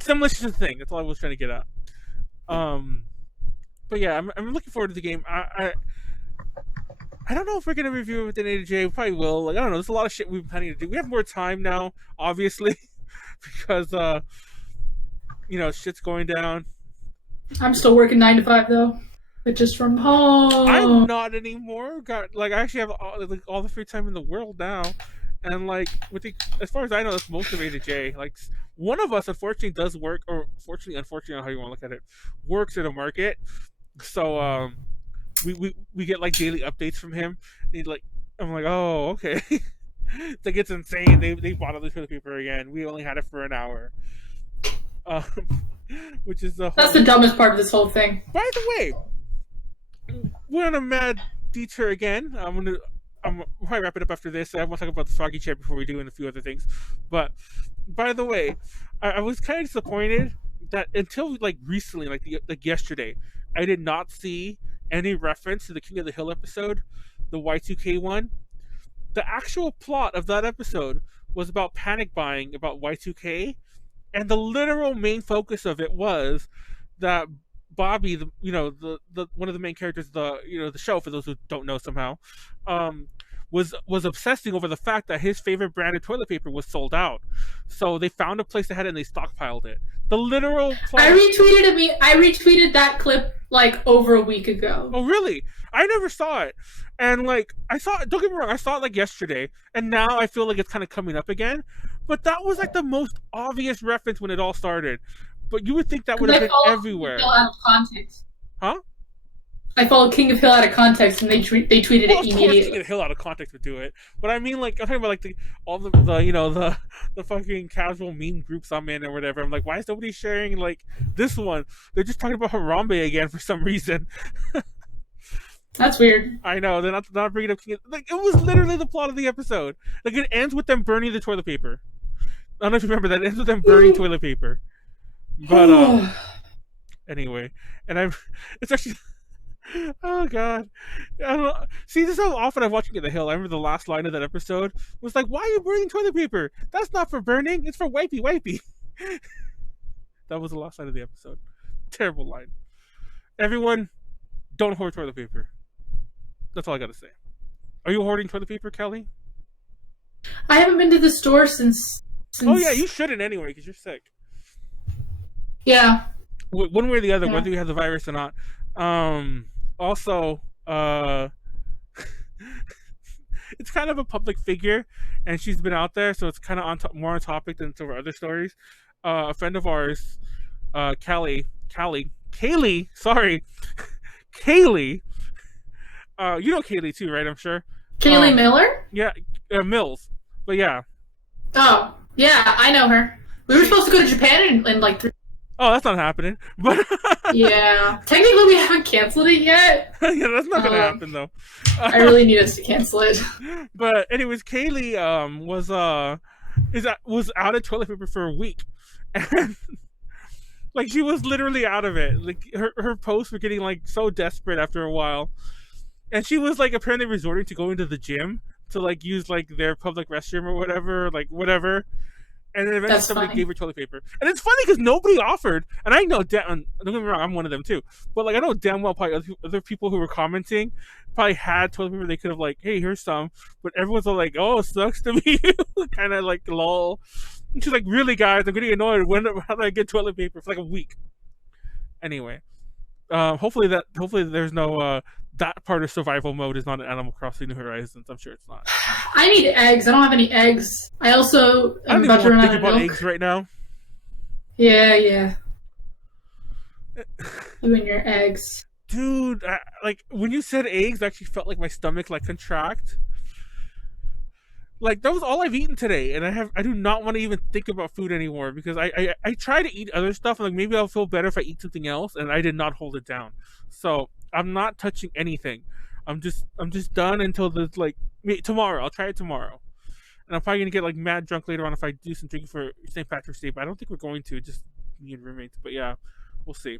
Similar to the thing. That's all I was trying to get at. But yeah, I'm looking forward to the game. I don't know if we're gonna review it with an AJ. We probably will. Like I don't know. There's a lot of shit we've been planning to do. We have more time now, obviously, because shit's going down. I'm still working 9 to 5 though, but just from home. I'm not anymore. I actually have all the free time in the world now, and as far as I know, that's most of A to J. Like one of us, unfortunately, does work, or unfortunately, how you want to look at it, works in a market. So we get like daily updates from him. And I'm like, oh okay. It's like it's insane. They bought all the toilet paper again. We only had it for an hour. Which is That's the dumbest part of this whole thing. By the way, we're on a mad detour again. I'm probably wrap it up after this. I want to talk about the Froggy Chair before we do and a few other things. But by the way, I was kind of disappointed that until recently, like yesterday, I did not see any reference to the King of the Hill episode, the Y2K one. The actual plot of that episode was about panic buying about Y2K, and the literal main focus of it was that Bobby, the one of the main characters, the show, for those who don't know somehow, was obsessing over the fact that his favorite brand of toilet paper was sold out. So they found a place that had it and they stockpiled it. The literal plot. I retweeted that clip over a week ago. Oh really? I never saw it. And I saw it, don't get me wrong, I saw it yesterday, and now I feel like it's kind of coming up again. But that was the most obvious reference when it all started. But you would think that would have been everywhere. King of Hill out of context. Huh? I followed King of Hill out of context, and they tweeted Well, it of course, immediately. King of the Hill out of context would do it. But I mean, I'm talking about all the fucking casual meme groups I'm in or whatever. I'm like, why is nobody sharing this one? They're just talking about Harambe again for some reason. That's weird. I know they're not bringing up King. It was literally the plot of the episode. It ends with them burning the toilet paper. I don't know if you remember that. It ends with them burning toilet paper. But anyway, and it's actually. Oh god, I don't know. See, this is how often I've watched King of the Hill. I remember the last line of that episode was like, "Why are you burning toilet paper? That's not for burning. It's for wipey." That was the last line of the episode. Terrible line. Everyone, don't hoard toilet paper. That's all I gotta say. Are you hoarding toilet paper, Kelly? I haven't been to the store since. Oh yeah, you shouldn't anyway because you're sick. Yeah. One way or the other, Yeah. whether you have the virus or not. Also, it's kind of a public figure, and she's been out there, so it's kind of more on topic than some of our other stories. A friend of ours, Kaylee, You know Kaylee too, right? I'm sure. Kaylee Miller? Yeah, Mills. But yeah. Oh, yeah, I know her. We were supposed to go to Japan in like 3. Oh, that's not happening. But Yeah. Technically, we haven't canceled it yet. yeah, that's not gonna happen though. I really need us to cancel it. But anyways, Kaylee was out of toilet paper for a week, and like she was literally out of it. Like her posts were getting like so desperate after a while, and she was like apparently resorting to going to the gym to like use like their public restroom or whatever, like whatever. And then eventually That's somebody funny. gave her toilet paper. And it's funny because nobody offered. And I know, don't get me wrong, I'm one of them too. But like I know damn well probably other people who were commenting probably had toilet paper they could have like, hey, here's some. But everyone's all like, oh, it sucks to be you. Kind of like, lol. And she's like, really, guys, I'm getting annoyed. How do I get toilet paper for like a week? Anyway, hopefully there's no that part of survival mode is not in Animal Crossing New Horizons. I'm sure it's not. I need eggs. I don't have any eggs. I also I am don't about to even run want to out think of about milk. eggs right now. Yeah. You and your eggs. Dude, like when you said eggs, I actually felt like my stomach like contract. Like that was all I've eaten today, and I do not want to even think about food anymore because I try to eat other stuff. Like maybe I'll feel better if I eat something else, and I did not hold it down. So I'm not touching anything. I'm just done until tomorrow. I'll try it tomorrow, and I'm probably gonna get like mad drunk later on if I do some drinking for St. Patrick's Day. But I don't think we're going to. Just me and roommates. But yeah, we'll see.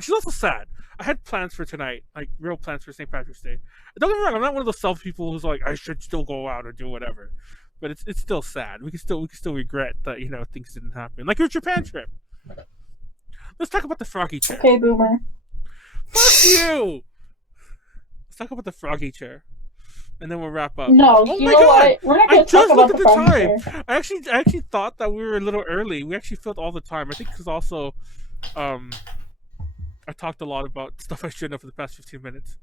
She's also sad. I had plans for tonight, like real plans for St. Patrick's Day. Don't get me wrong, I'm not one of those self people who's like I should still go out or do whatever. But it's still sad. We can still regret that things didn't happen. Like your Japan trip. Let's talk about the froggy chair. Okay, boomer. Fuck you. Let's talk about the froggy chair, and then we'll wrap up. No, Oh you my know God. what? We're not I gonna talk just about looked the at the froggy time. chair. I actually thought that we were a little early. We actually filled all the time. I think because also, I talked a lot about stuff I shouldn't have for the past 15 minutes.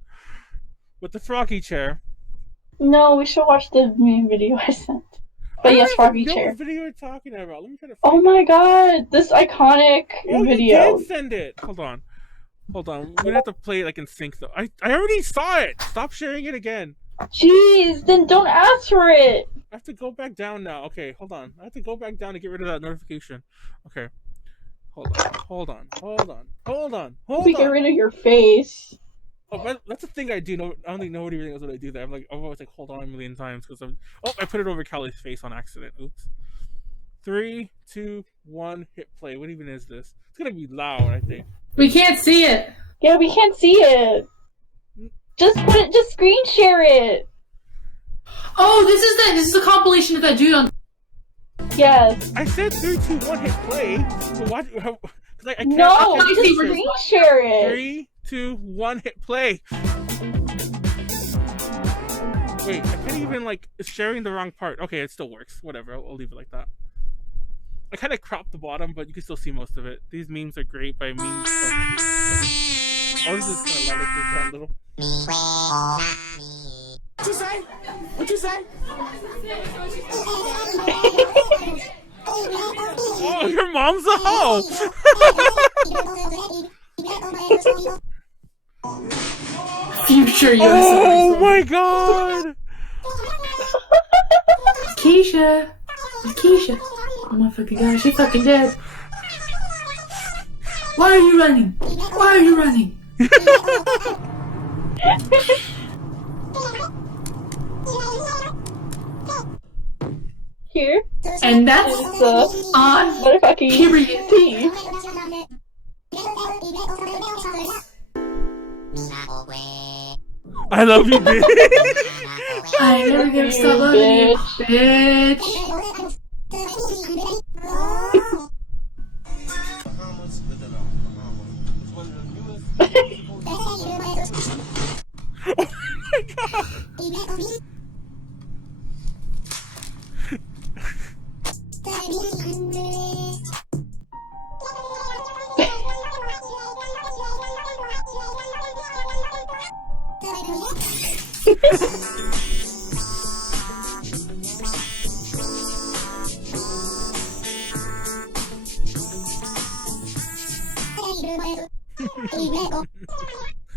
With the froggy chair. No, we should watch the meme video I sent. But yes, froggy chair. What video you're talking about? Let me try to find Oh my god, this iconic You video. did send it. Hold on. We're gonna have to play it like in sync though. I already saw it. Stop sharing it again. Jeez, then don't ask for it. I have to go back down now. Okay, hold on. I have to go back down to get rid of that notification. Okay. Hold on. We get rid of your face. Oh, that's the thing I do. No, I don't think nobody really knows what I do there. I'm always like, hold on a million times because I put it over Callie's face on accident. Oops. 3, 2, 1, hit play. What even is this? It's gonna be loud, I think. We can't see it. Yeah, we can't see it. Just screen share it. Oh, this is a compilation of that dude on. Yes. I said 3, 2, 1, hit play. But why? Because I can't. No, I can't just picture it. screen share it. 3, 2, 1, hit play. Wait, I can't even like it's sharing the wrong part. Okay, it still works. Whatever, I'll leave it like that. I kind of cropped the bottom, but you can still see most of it. These memes are great by memes. Oh, this is kind of loud. Like little. What you say? What you say? Oh, your mom's a hoe. Future you. Oh my god. Keisha. Oh my fucking god, she fucking dead. Why are you running? Here And that's is the on motherfucking period. tea. I love you, bitch. I never gonna stop loving you, bitch.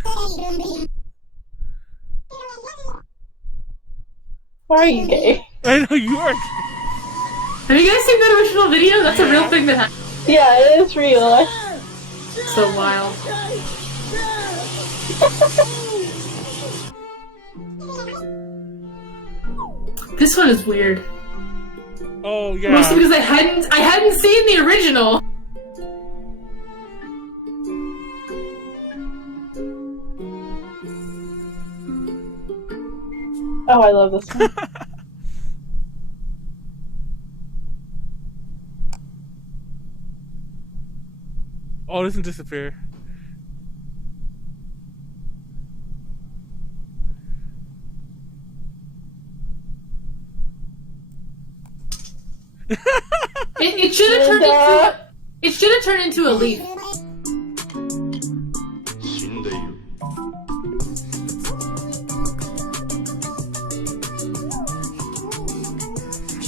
Oh my god. Why are you gay? I know you are. Have you guys seen that original video? That's a real thing that happened. Yeah, it is real. So wild. This one is weird. Oh yeah. Mostly because I hadn't seen the original. Oh, I love this one. Oh, it doesn't disappear. It should have turned into. It should have turned into a leaf.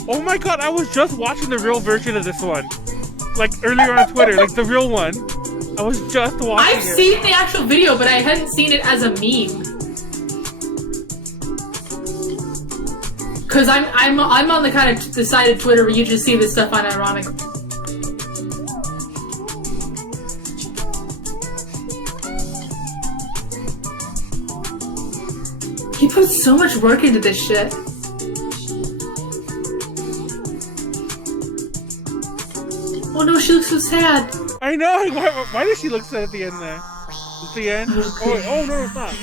Oh my god, I was just watching the real version of this one. Like earlier on Twitter, like the real one. I was just watching I've it. seen the actual video, but I hadn't seen it as a meme. Cause I'm on the kind of the side of Twitter where you just see this stuff unironically. He put so much work into this shit. Oh no, she looks so sad. I know. Why does she look sad at the end there? At the end? Oh, wait, oh no, it's not.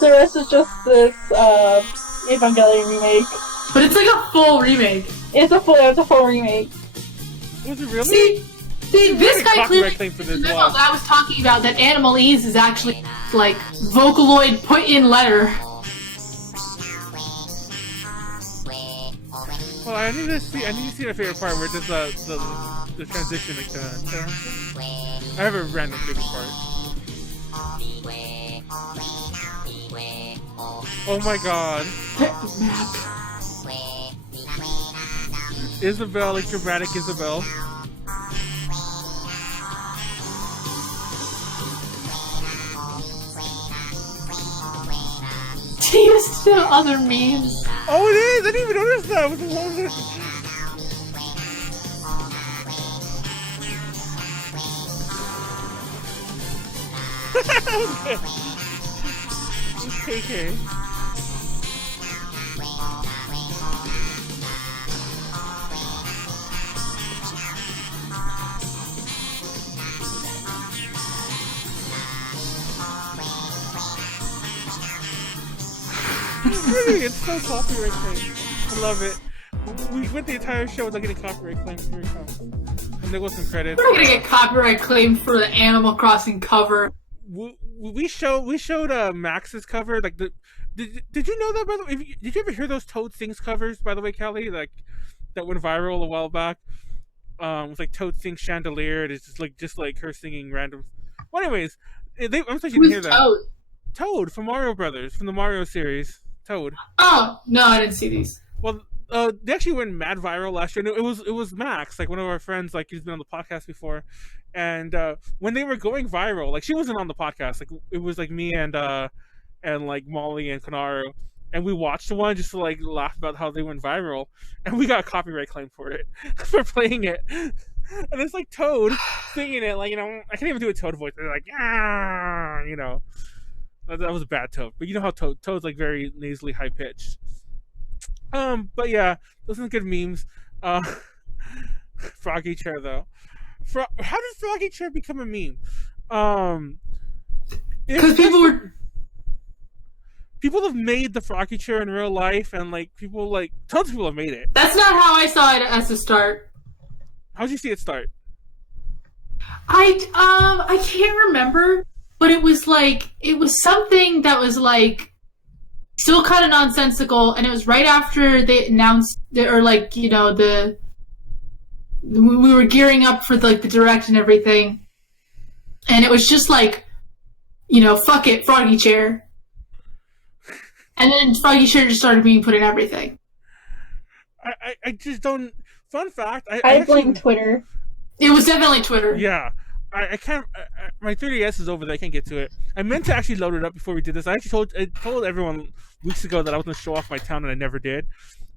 The rest is just this Evangelion remake. But it's like a full remake. It's a full remake. Was it really? See, this guy clearly thing for this memo one. that I was talking about, that Animalese is actually like Vocaloid put in letter. Well, I need to see the favorite part where there's the transition like I have a random favorite part. Oh my god. Isabelle, like dramatic Isabelle. She used to other memes. Oh, it is! I didn't even notice that! What was it? Okay. Really, it's so copyright claim. I love it. We went the entire show without getting copyright claims. Here it comes. And there was some credits. We're gonna get copyright claim for the Animal Crossing cover. We showed Max's cover. Like did you know that, by the way? Did you ever hear those Toad Sings covers, by the way, Callie? Like that went viral a while back. With like Toad Sings Chandelier. It's just like her singing random. Well, anyways, I'm surprised you didn't hear that. Toad? Toad from Mario Brothers, from the Mario series. Toad. Oh no, I didn't see these. Well, they actually went mad viral last year. And it was Max, like one of our friends, like he's been on the podcast before, and when they were going viral, like she wasn't on the podcast. Like it was like me and like Molly and Konaro, and we watched the one just to like laugh about how they went viral, and we got a copyright claim for it for playing it. And it's like Toad singing it, like, you know, I can't even do a Toad voice. They're like, ah, you know. That was a bad Toad, but you know how Toad's like very nasally high pitched. But yeah, those are good memes. Froggy Chair though. How did Froggy Chair become a meme? Because people have made the Froggy Chair in real life, and like tons of people have made it. That's not how I saw it as a start. How'd you see it start? I can't remember, but it was something that was like still kind of nonsensical, and it was right after they announced we were gearing up for like the direct and everything, and it was just like, you know, fuck it, Froggy Chair, and then Froggy Chair just started being put in everything. I just don't. Fun fact, I blame Twitter. It was definitely Twitter. Yeah, I can't. My 3DS is over there. I can't get to it. I meant to actually load it up before we did this. I told everyone weeks ago that I was going to show off my town, and I never did.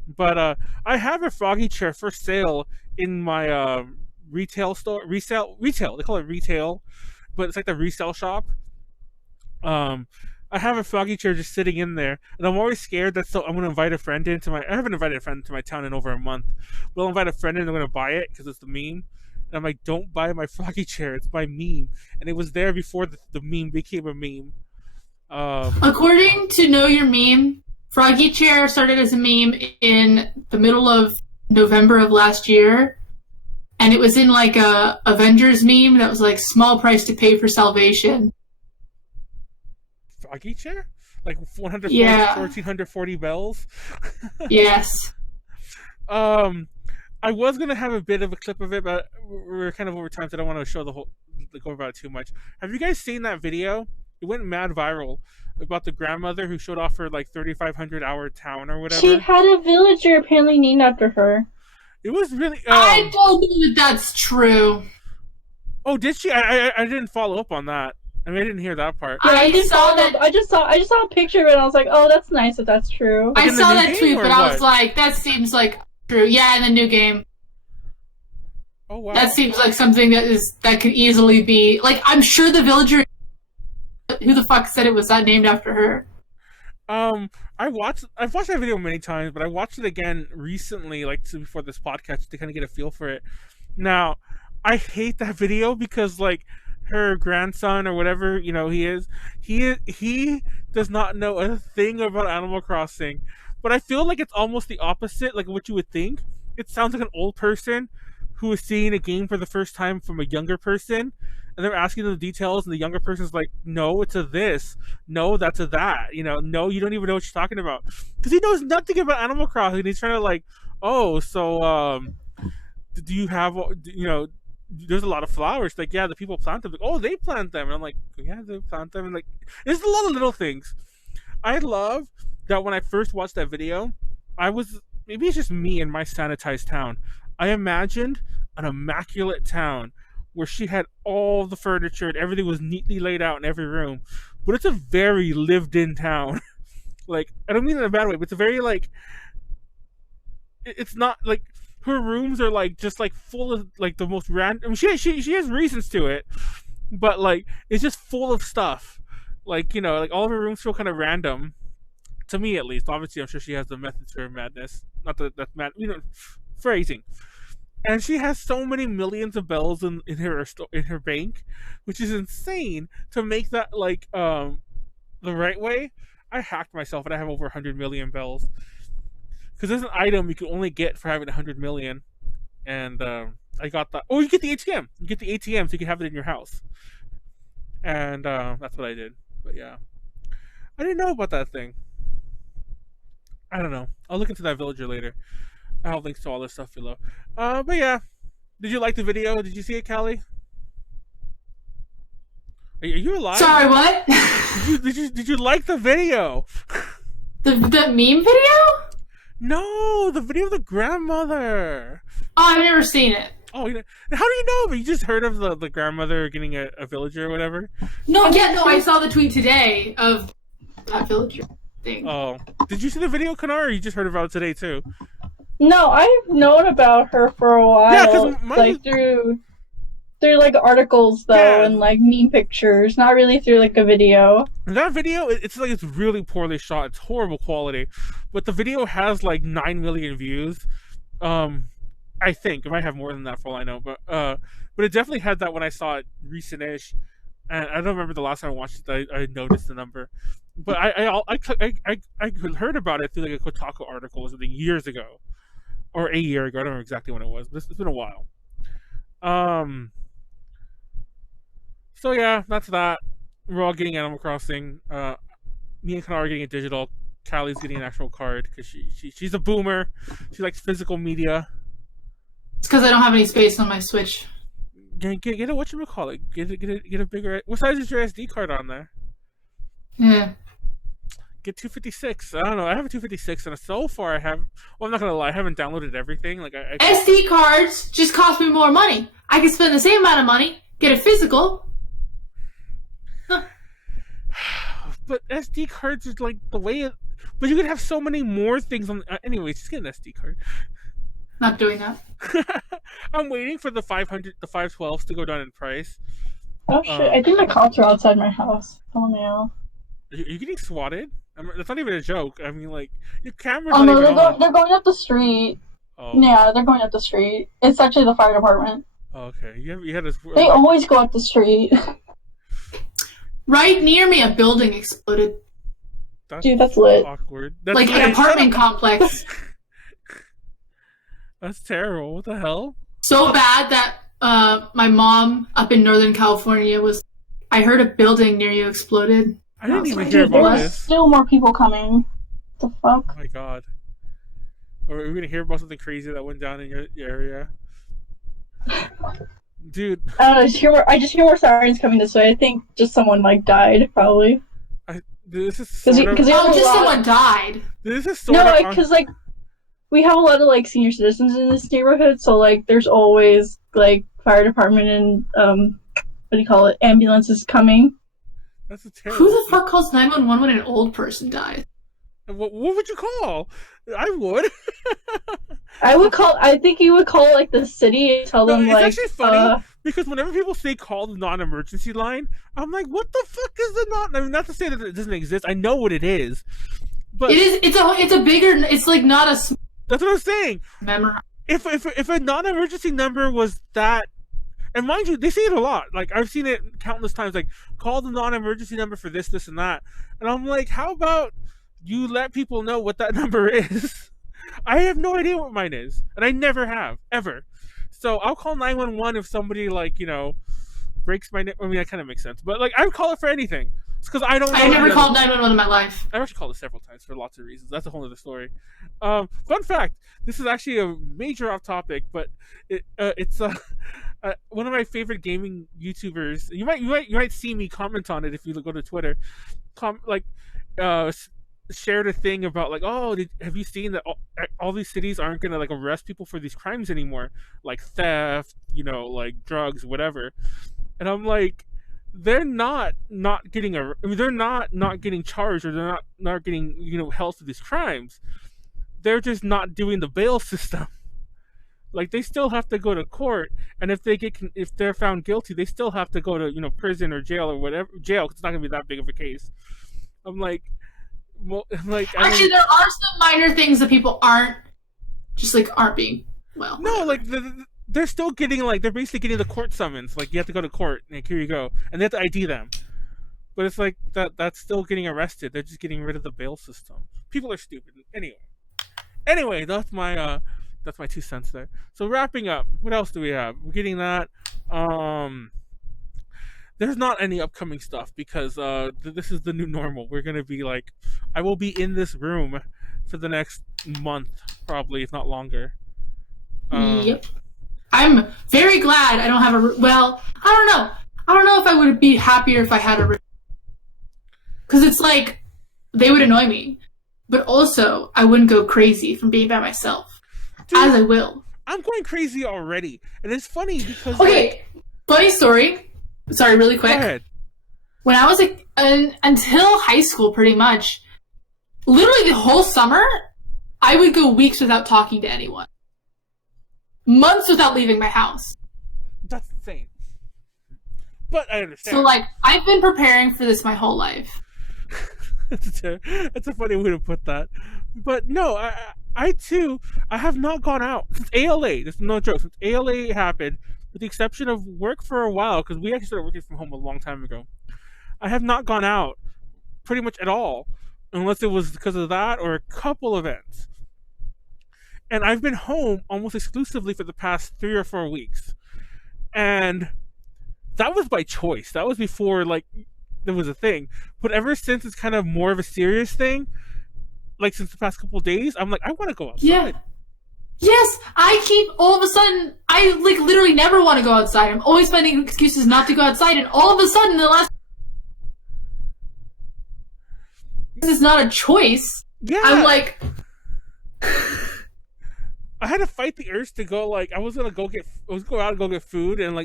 But I have a Froggy chair for sale in my retail store. Retail. They call it retail, but it's like the resale shop. I have a Froggy chair just sitting in there, and I'm always scared that I'm going to invite a friend into my. I haven't invited a friend to my town in over a month, but I'll invite a friend in. And I'm going to buy it because it's the meme. And I'm like, don't buy my Froggy chair. It's my meme, and it was there before the meme became a meme. According to Know Your Meme, Froggy chair started as a meme in the middle of November of last year, and it was in like a Avengers meme that was like small price to pay for salvation. Froggy chair? Like 1,440 bells? Yes. I was gonna have a bit of a clip of it, but we're kind of over time, so I don't want to show go about it too much. Have you guys seen that video? It went mad viral about the grandmother who showed off her like 3,500 hour town or whatever. She had a villager apparently named after her. It was really. I don't know that that's true. Oh, did she? I didn't follow up on that. I mean, I didn't hear that part. Yeah, I saw that. I just saw a picture of it, and I was like, oh, that's nice if that's true. I in the saw new that game tweet, or but I what? was like, that seems like true. Yeah, in the new game. Oh wow. That seems like something that could easily be like. I'm sure the villager. Who the fuck said it was that named after her? I've watched that video many times, but I watched it again recently, like before this podcast, to kind of get a feel for it. Now, I hate that video because like her grandson or whatever he does not know a thing about Animal Crossing. But I feel like it's almost the opposite, like what you would think. It sounds like an old person who is seeing a game for the first time from a younger person, and they're asking them the details, and the younger person's like, no, it's a this, no, that's a that, no, you don't even know what you're talking about, because he knows nothing about Animal Crossing. He's trying to like, oh, so do you have, there's a lot of flowers, like, yeah, the people plant them, like, oh, they plant them, and I'm like, yeah, they plant them, and like, there's a lot of little things. I love that when I first watched that video, maybe it's just me in my sanitized town, I imagined an immaculate town where she had all the furniture and everything was neatly laid out in every room. But it's a very lived-in town. Like, I don't mean it in a bad way, but it's a very, like... It's not, like... Her rooms are, like, just, like, full of, like, the most random... I mean, she has reasons to it. But, like, it's just full of stuff. Like, like, all of her rooms feel kind of random. To me, at least. Obviously, I'm sure she has the methods for her madness. Not that that's mad... phrasing. And she has so many millions of bells in her bank, which is insane to make that like the right way. I hacked myself and I have over 100 million bells because there's an item you can only get for having 100 million, and I got that. Oh, you get the ATM. You get the ATM so you can have it in your house, and that's what I did. But yeah, I didn't know about that thing. I don't know. I'll look into that villager later. I'll have links to all this stuff below. But yeah, did you like the video? Did you see it, Callie? Are you alive? Sorry, what? Did you like the video? The meme video? No, the video of the grandmother. Oh, I've never seen it. Oh, how do you know? But you just heard of the grandmother getting a villager or whatever? No, I saw the tweet today of that villager thing. Oh, did you see the video, Kanar, or you just heard about it today too? No, I've known about her for a while. Yeah, because like through like articles though, Yeah. and like meme pictures, not really through like a video. That video, it's like it's really poorly shot. It's horrible quality, but the video has like 9 million views. I think it might have more than that for all I know, but it definitely had that when I saw it recent-ish, and I don't remember the last time I watched it. I noticed the number, but I heard about it through like a Kotaku article or something years ago, or a year ago. I don't know exactly when it was, but it's been a while. So yeah, that's that. We're all getting Animal Crossing. Me and Kanar are getting it digital. Callie's getting an actual card because she's a boomer. She likes physical media. It's because I don't have any space on my Switch. Get a whatchamacallit. Get a bigger. What size is your SD card on there? Yeah. Get 256. I don't know. I have a 256, and so far I have. Well, I'm not gonna lie. I haven't downloaded everything. Like SD cards just cost me more money. I can spend the same amount of money get a physical. But SD cards is like the way it. But you could have so many more things on. Anyways, just get an SD card. Not doing that. I'm waiting for the 512s to go down in price. Oh shit! I think the cops are outside my house. Oh no. Are you getting swatted? That's not even a joke. I mean, like, your camera's Oh not no, even on. they're going up the street. Oh. Yeah, they're going up the street. It's actually the fire department. Oh, okay. You had this. They always go up the street. Right near me, a building exploded. Dude, that's lit. Awkward. That's Like an apartment complex. That's terrible. What the hell? So bad that my mom up in Northern California was. I heard a building near you exploded. I didn't even Dude, hear Dude, about there's this. still more people coming. The fuck? Oh my god. Are we gonna hear about something crazy that went down in your area? Dude, I don't know. I just hear more sirens coming this way. I think just someone like died, probably. this is Because sort of. Oh, just someone died. This is sort No, of. because like we have a lot of like senior citizens in this neighborhood, so like there's always like fire department and what do you call it, ambulances coming. That's a terrible. Who the fuck calls 911 when an old person dies? What would you call? I would. I think you would call like the city and tell No, them it's like actually funny because whenever people say call the non-emergency line, I'm like, what the fuck is the non? I mean, not to say that it doesn't exist. I know what it is, but It is. It's a bigger. It's like not a that's what I'm saying. memory. If a non-emergency number was that, and mind you, they say it a lot. Like I've seen it countless times. Like call the non-emergency number for this, this, and that. And I'm like, how about you let people know what that number is? I have no idea what mine is, and I never have ever. So I'll call 911 if somebody like breaks my. I mean, that kind of makes sense. But like I would call it for anything. It's because I don't. know I never the called 911 in my life. I've actually called it several times for lots of reasons. That's a whole other story. Fun fact: this is actually a major off topic, but it's one of my favorite gaming YouTubers. You might see me comment on it if you go to Twitter. Shared a thing about like, oh, have you seen that all these cities aren't gonna like arrest people for these crimes anymore, like theft, like drugs, whatever. And I'm like, they're not getting they're not getting charged, or they're not getting held for these crimes. They're just not doing the bail system. Like they still have to go to court, and if they're found guilty, they still have to go to prison or jail or whatever. Jail, 'cause it's not gonna be that big of a case. I'm like, well, like Actually, there are some minor things that people aren't being well. no, like they're still getting they're basically getting the court summons. Like you have to go to court, and here you go, and they have to ID them. But it's like that's still getting arrested. They're just getting rid of the bail system. People are stupid. Anyway, that's my 2 cents there. So wrapping up, what else do we have? We're getting that. There's not any upcoming stuff because this is the new normal. We're gonna be I will be in this room for the next month, probably, if not longer. Yep. I'm very glad I don't have a. Well, I don't know. I don't know if I would be happier if I had a. Because it's like they would annoy me, but also I wouldn't go crazy from being by myself, Dude, as I will. I'm going crazy already, and it's funny because Okay, funny story. Sorry, really quick. Go ahead. When I was until high school, pretty much, literally the whole summer, I would go weeks without talking to anyone, months without leaving my house. That's insane. But I understand. So I've been preparing for this my whole life. That's a funny way to put that. But no, I too, I have not gone out since ALA. This is no joke. Since ALA happened, with the exception of work for a while, because we actually started working from home a long time ago, I have not gone out pretty much at all, unless it was because of that or a couple events. And I've been home almost exclusively for the past 3 or 4 weeks. And that was by choice. That was before there was a thing. But ever since it's kind of more of a serious thing, since the past couple of days, I'm I want to go outside. Yeah. Yes, all of a sudden, I literally never want to go outside. I'm always finding excuses not to go outside, and all of a sudden, the last. This is not a choice. Yeah. I'm I had to fight the urge to go. I was gonna go out and go get food, and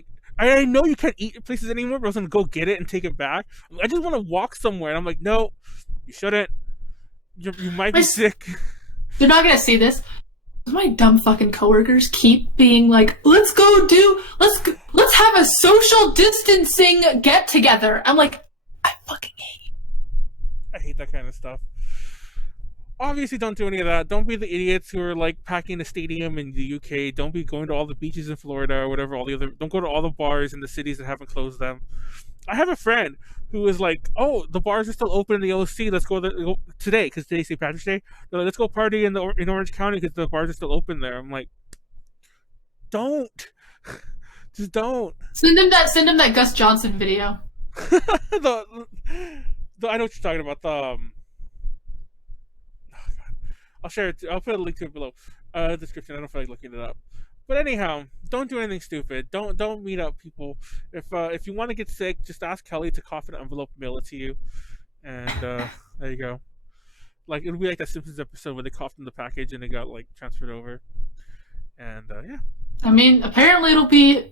I know you can't eat at places anymore, but I was gonna go get it and take it back. I just want to walk somewhere, and I'm like, no, you shouldn't. You might be sick. They're not gonna see this. My dumb fucking coworkers keep being like, let's have a social distancing get together. I'm like, I fucking hate you. I hate that kind of stuff. Obviously, don't do any of that. Don't be the idiots who are like packing a stadium in the UK. Don't be going to all the beaches in Florida or whatever. Don't go to all the bars in the cities that haven't closed them. I have a friend who is like, "Oh, the bars are still open in the OC. Let's go today because today's St. Patrick's Day. They're like, let's go party in Orange County because the bars are still open there." I'm like, don't, just don't. Send him that Gus Johnson video. I know what you're talking about. Oh God. I'll share it. I'll put a link to it below description. I don't feel like looking it up. But anyhow, don't do anything stupid. Don't meet up people. If you want to get sick, just ask Kelly to cough in an envelope, mail it to you, and there you go. Like it'll be like that Simpsons episode where they coughed in the package and it got like transferred over. And yeah. I mean, apparently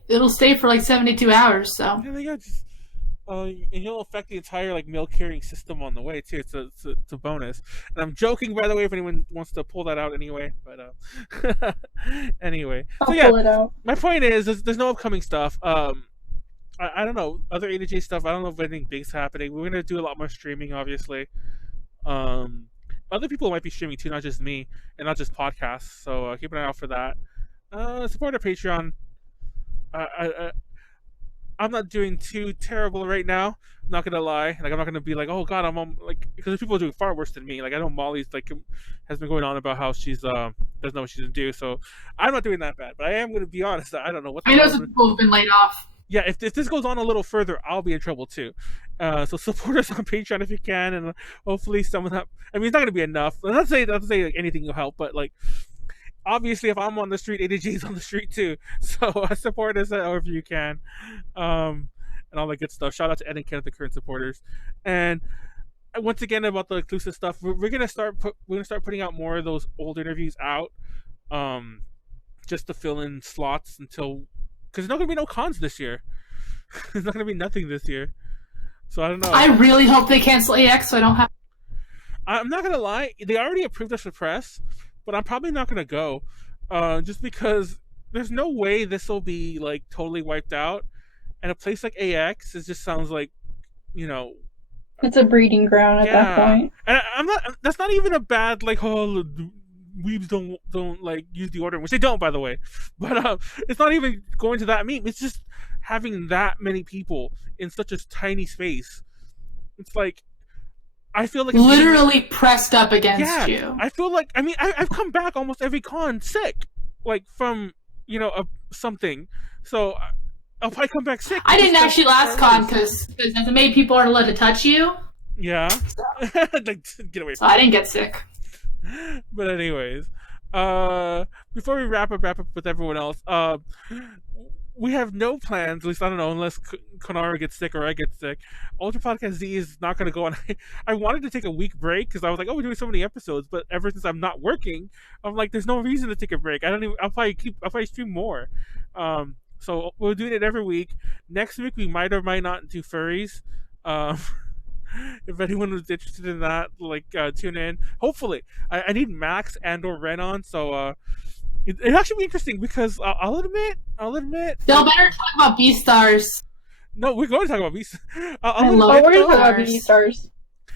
it'll stay for like 72 hours. So yeah, there you go. Just, and you'll affect the entire like mail carrying system on the way too. It's a bonus. And I'm joking, by the way, if anyone wants to pull that out anyway. But anyway, I'll pull it out. My point is, there's no upcoming stuff. I don't know other A2J stuff. I don't know if anything big's happening. We're gonna do a lot more streaming, obviously. Other people might be streaming too, not just me, and not just podcasts. So keep an eye out for that. Support our Patreon. I'm not doing too terrible right now. I'm not gonna lie. Like I'm not gonna be like, oh God, I'm on, like, because people are doing far worse than me. Like I know Molly's like has been going on about how she's doesn't know what she's gonna do. So I'm not doing that bad. But I am gonna be honest. I don't know what. I know some people have been laid off. Yeah, if this goes on a little further, I'll be in trouble too. So support us on Patreon if you can, and hopefully some of that. I mean, it's not gonna be enough. Not to say like, anything will help, but like. Obviously, if I'm on the street, A2J's on the street too. So support us however you can, and all that good stuff. Shout out to Ed and Kenneth, the current supporters. And once again, about the exclusive stuff, we're gonna start putting out more of those old interviews out, just to fill in slots until, because there's not gonna be no cons this year. There's not gonna be nothing this year. So I don't know. I really hope they cancel AX, so I don't have. I'm not gonna lie. They already approved us for press. But I'm probably not gonna go, just because there's no way this will be like totally wiped out, and a place like AX just sounds like, it's a breeding ground at that point. And I'm not. That's not even a bad like weebs don't like use the order, which they don't, by the way. But it's not even going to that meme. It's just having that many people in such a tiny space. It's like. I feel like literally pressed up against you. I feel like I've come back almost every con sick, like from something. So I'll probably come back sick. I didn't actually last con because as many people aren't allowed to touch you. Yeah, So. like get away. So I didn't get sick. But anyways, before we wrap up with everyone else, we have no plans, at least I don't know, unless Konara gets sick or I get sick. Ultra Podcast Z is not going to go on. I wanted to take a week break because I was like, oh, we're doing so many episodes, but ever since I'm not working, I'm like, there's no reason to take a break. I'll probably stream more. So we're doing it every week. Next week we might or might not do furries. If anyone was interested in that, like tune in. Hopefully, I need Max and or Ren on, so it actually be interesting because I'll admit. Y'all better talk about Beastars. No, we're going to talk about Beastars. I love we're gonna talk about Beastars. Beastars.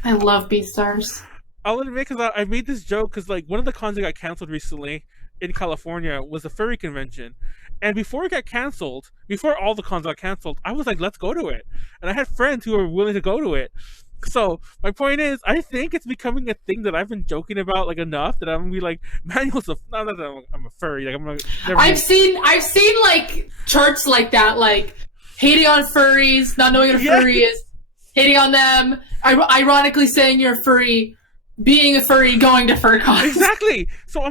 I love Beastars. I'll admit because I made this joke because like one of the cons that got canceled recently in California was a furry convention, and before it got canceled, before all the cons got canceled, I was like, let's go to it, and I had friends who were willing to go to it. So my point is, I think it's becoming a thing that I've been joking about like enough that I'm gonna be like, Manuel's not that I'm a furry. Like I'm gonna. I've seen like charts like that, like hating on furries, not knowing what a furry is, hating on them, ironically saying you're a furry, being a furry, going to FurCon. Exactly. So I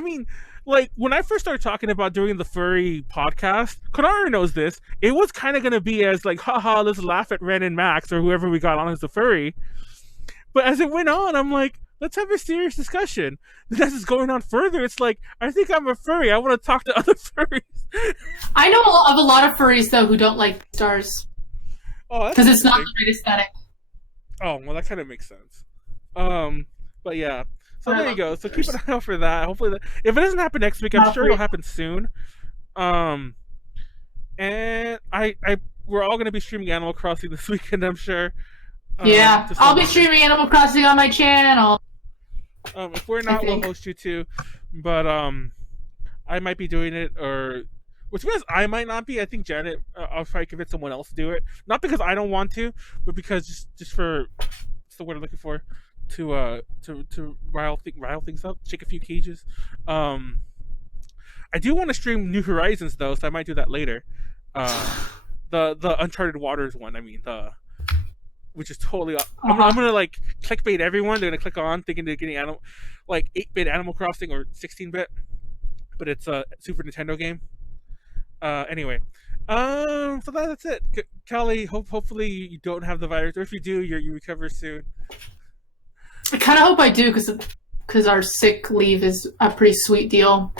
mean, like when I first started talking about doing the furry podcast, Konara knows this. It was kind of going to be as like, haha, let's laugh at Ren and Max or whoever we got on as the furry. But as it went on, I'm like, let's have a serious discussion. This is going on further. It's like, I think I'm a furry. I want to talk to other furries. I know of a lot of furries though who don't like stars Oh, because it's not the interesting. right aesthetic. Oh, well, that kind of makes sense. But yeah. So I there you love go. So keep stars. an eye out for that. Hopefully, if it doesn't happen next week, I'm Not sure for it'll you. happen soon. And we're all gonna be streaming Animal Crossing this weekend, I'm sure. Yeah, to I'll be some streaming Animal Crossing on my channel. if we're not, we'll think. host you too. But I might be doing it, or which means I might not be. I think Janet, I'll try to convince someone else to do it. Not because I don't want to, but because just for what's the word I'm looking for, to rile things up, shake a few cages. I do want to stream New Horizons though, so I might do that later. The Uncharted Waters one. I mean which is totally. I'm gonna like clickbait everyone. They're gonna click on thinking they're getting 8-bit Animal Crossing or 16-bit, but it's a Super Nintendo game. Anyway, so that's it. Callie, hopefully you don't have the virus, or if you do, you recover soon. I kind of hope I do because our sick leave is a pretty sweet deal.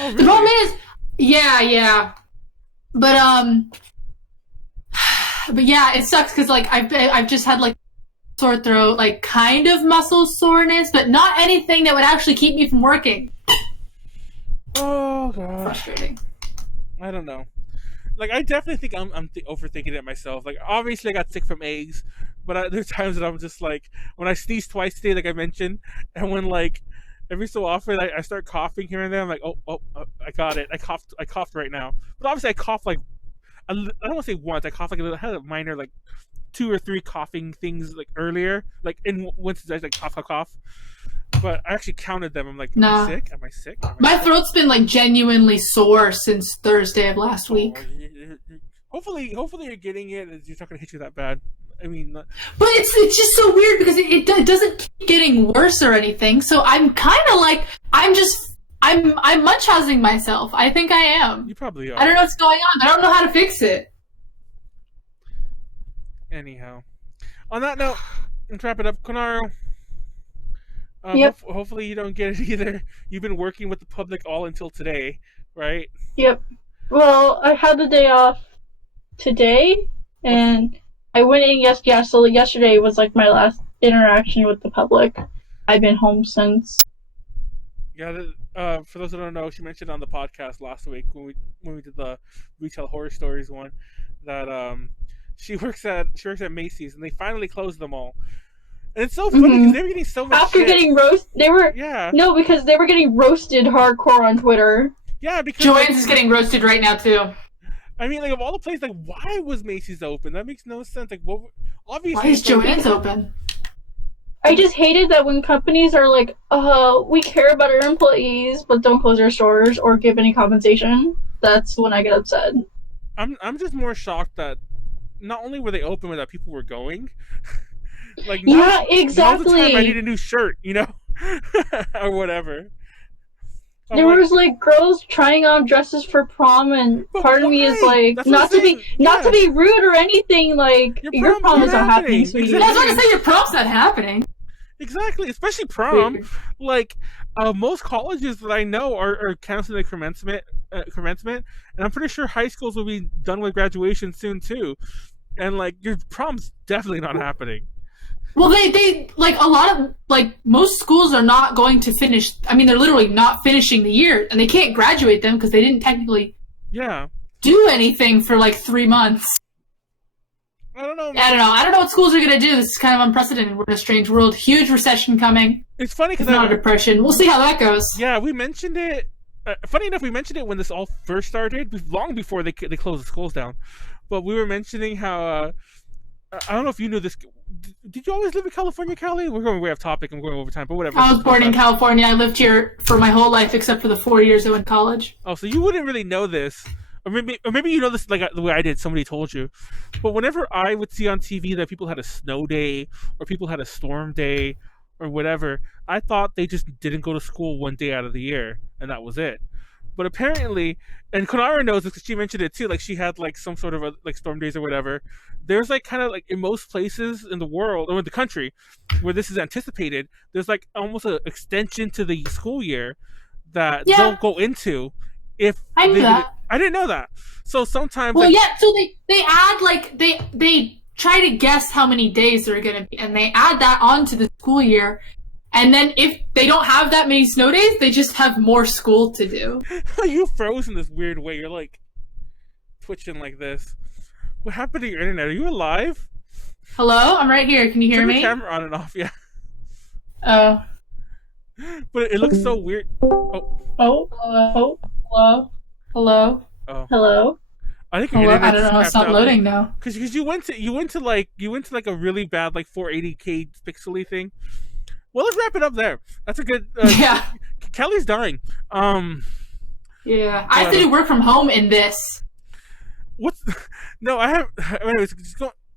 Oh, The problem really? is, yeah, but yeah, it sucks because like I've just had like sore throat, like kind of muscle soreness, but not anything that would actually keep me from working. Oh god, Frustrating. I don't know. Like I definitely think I'm overthinking it myself. Like obviously I got sick from eggs, but there's times that I'm just like when I sneeze twice today, like I mentioned, and when like every so often I start coughing here and there. I'm like, oh, I got it. I coughed right now. But obviously I cough like I don't want to say once. I coughed like I had a minor like 2 or 3 coughing things like earlier, like in once I like cough. But I actually counted them. I'm like, am Nah. I sick? Am I sick? Am I My sick? throat's been like genuinely sore since Thursday of last week. Oh, hopefully you're getting it. It's not gonna hit you that bad. I mean, But it's just so weird because it doesn't keep getting worse or anything. So I'm kind of like I'm Munchausening myself. I think I am. you probably are. I don't know what's going on. I don't know how to fix it. Anyhow, on that note, let's wrap it up. Konaro. Yep. Hopefully you don't get it either. You've been working with the public all until today, right? Yep. Well, I had the day off today, and I went in so yesterday was like my last interaction with the public. I've been home since. Yeah. For those who don't know, she mentioned on the podcast last week when we did the retail horror stories one that she works at Macy's and they finally closed them all. And it's so funny because they were getting so much After shit. getting because they were getting roasted hardcore on Twitter. Yeah, because Joanne's is getting roasted right now too. I mean, like of all the places, like why was Macy's open? That makes no sense. Like, what? Obviously, Why is it's like- Joanne's open? I just hated that when companies are like, we care about our employees, but don't close their stores or give any compensation. That's when I get upset. I'm just more shocked that not only were they open, but that people were going. Like Yeah, now's the exactly. time I need a new shirt, or whatever. I'm There like, was like girls trying on dresses for prom, and But part of me is why? like That's what not I'm to be saying. not to Yeah. be rude or anything. Like Your your prom prom is is not happening, happening. sweetie. I was going to say your prom's not happening. exactly, especially prom. Like most colleges that I know are canceling the commencement, and I'm pretty sure high schools will be done with graduation soon too. And like your prom's definitely not happening. Well, they like a lot of like most schools are not going to finish. I mean, they're literally not finishing the year, and they can't graduate them because they didn't technically Yeah, do anything for like 3 months. I don't know. I don't know what schools are going to do. This is kind of unprecedented. We're in a strange world. Huge recession coming. It's funny It's because not a depression. We'll see how that goes. yeah, we mentioned it. Funny enough, we mentioned it when this all first started, long before they closed the schools down. But we were mentioning how I don't know if you knew this. Did you always live in California, Callie? We're going way off topic. I'm going over time, but whatever. I was born in California. I lived here for my whole life except for the 4 years I went to college. Oh, so you wouldn't really know this, or maybe you know this like the way I did. Somebody told you, but whenever I would see on TV that people had a snow day or people had a storm day or whatever, I thought they just didn't go to school one day out of the year and that was it. But apparently, and Konara knows this because she mentioned it too. Like she had like some sort of like storm days or whatever. There's like kind of like in most places in the world or in the country where this is anticipated. There's like almost an extension to the school year that Yeah. they'll go into if I knew they- that. I didn't know that. So sometimes Well, like, yeah. So they add like they try to guess how many days there are gonna be, and they add that onto the school year. And then if they don't have that many snow days, they just have more school to do. you froze in this weird way. You're like twitching like this. What happened to your internet? Are you alive? Hello, I'm right here. Can you hear Turn me? the camera on and off, yeah. Oh. But it looks so weird. Oh, Hello? Hello. oh. Hello? I think your Hello. internet I don't know. It's not loading now. Because you went to like a really bad like 480k pixely thing. Well, let's wrap it up there. That's a good. Yeah. Kelly's dying. Yeah. I have to do work from home in this. What's no? I have. Anyways,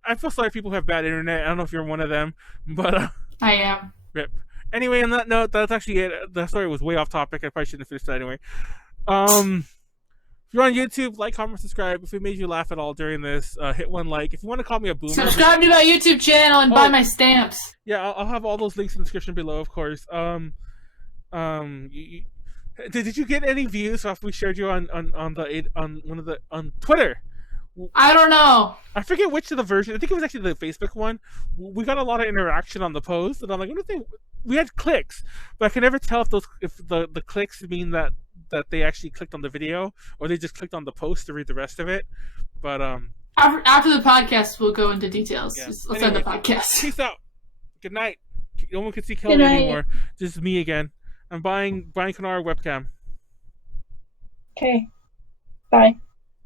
I feel sorry people who have bad internet. I don't know if you're one of them, but I am. rip. Anyway, on that note, that's actually it. The story was way off topic. I probably shouldn't have finished that anyway. If you're on YouTube, like, comment, subscribe. If we made you laugh at all during this, hit one like. If you want to call me a boomer, Subscribe to my YouTube channel and buy Oh. my stamps. yeah, I'll have all those links in the description below, of course. Did you get any views after we shared you on Twitter? I don't know. I forget which of the version. I think it was actually the Facebook one. We got a lot of interaction on the post, and I'm like, what if we had clicks, but I can never tell if the clicks mean that they actually clicked on the video or they just clicked on the post to read the rest of it. But After the podcast, we'll go into details. yeah. Let's end the Anyway, podcast. Peace out. Good night. No one can see Kelly night. anymore. Just me again. I'm buying Kanara webcam. Okay. Bye.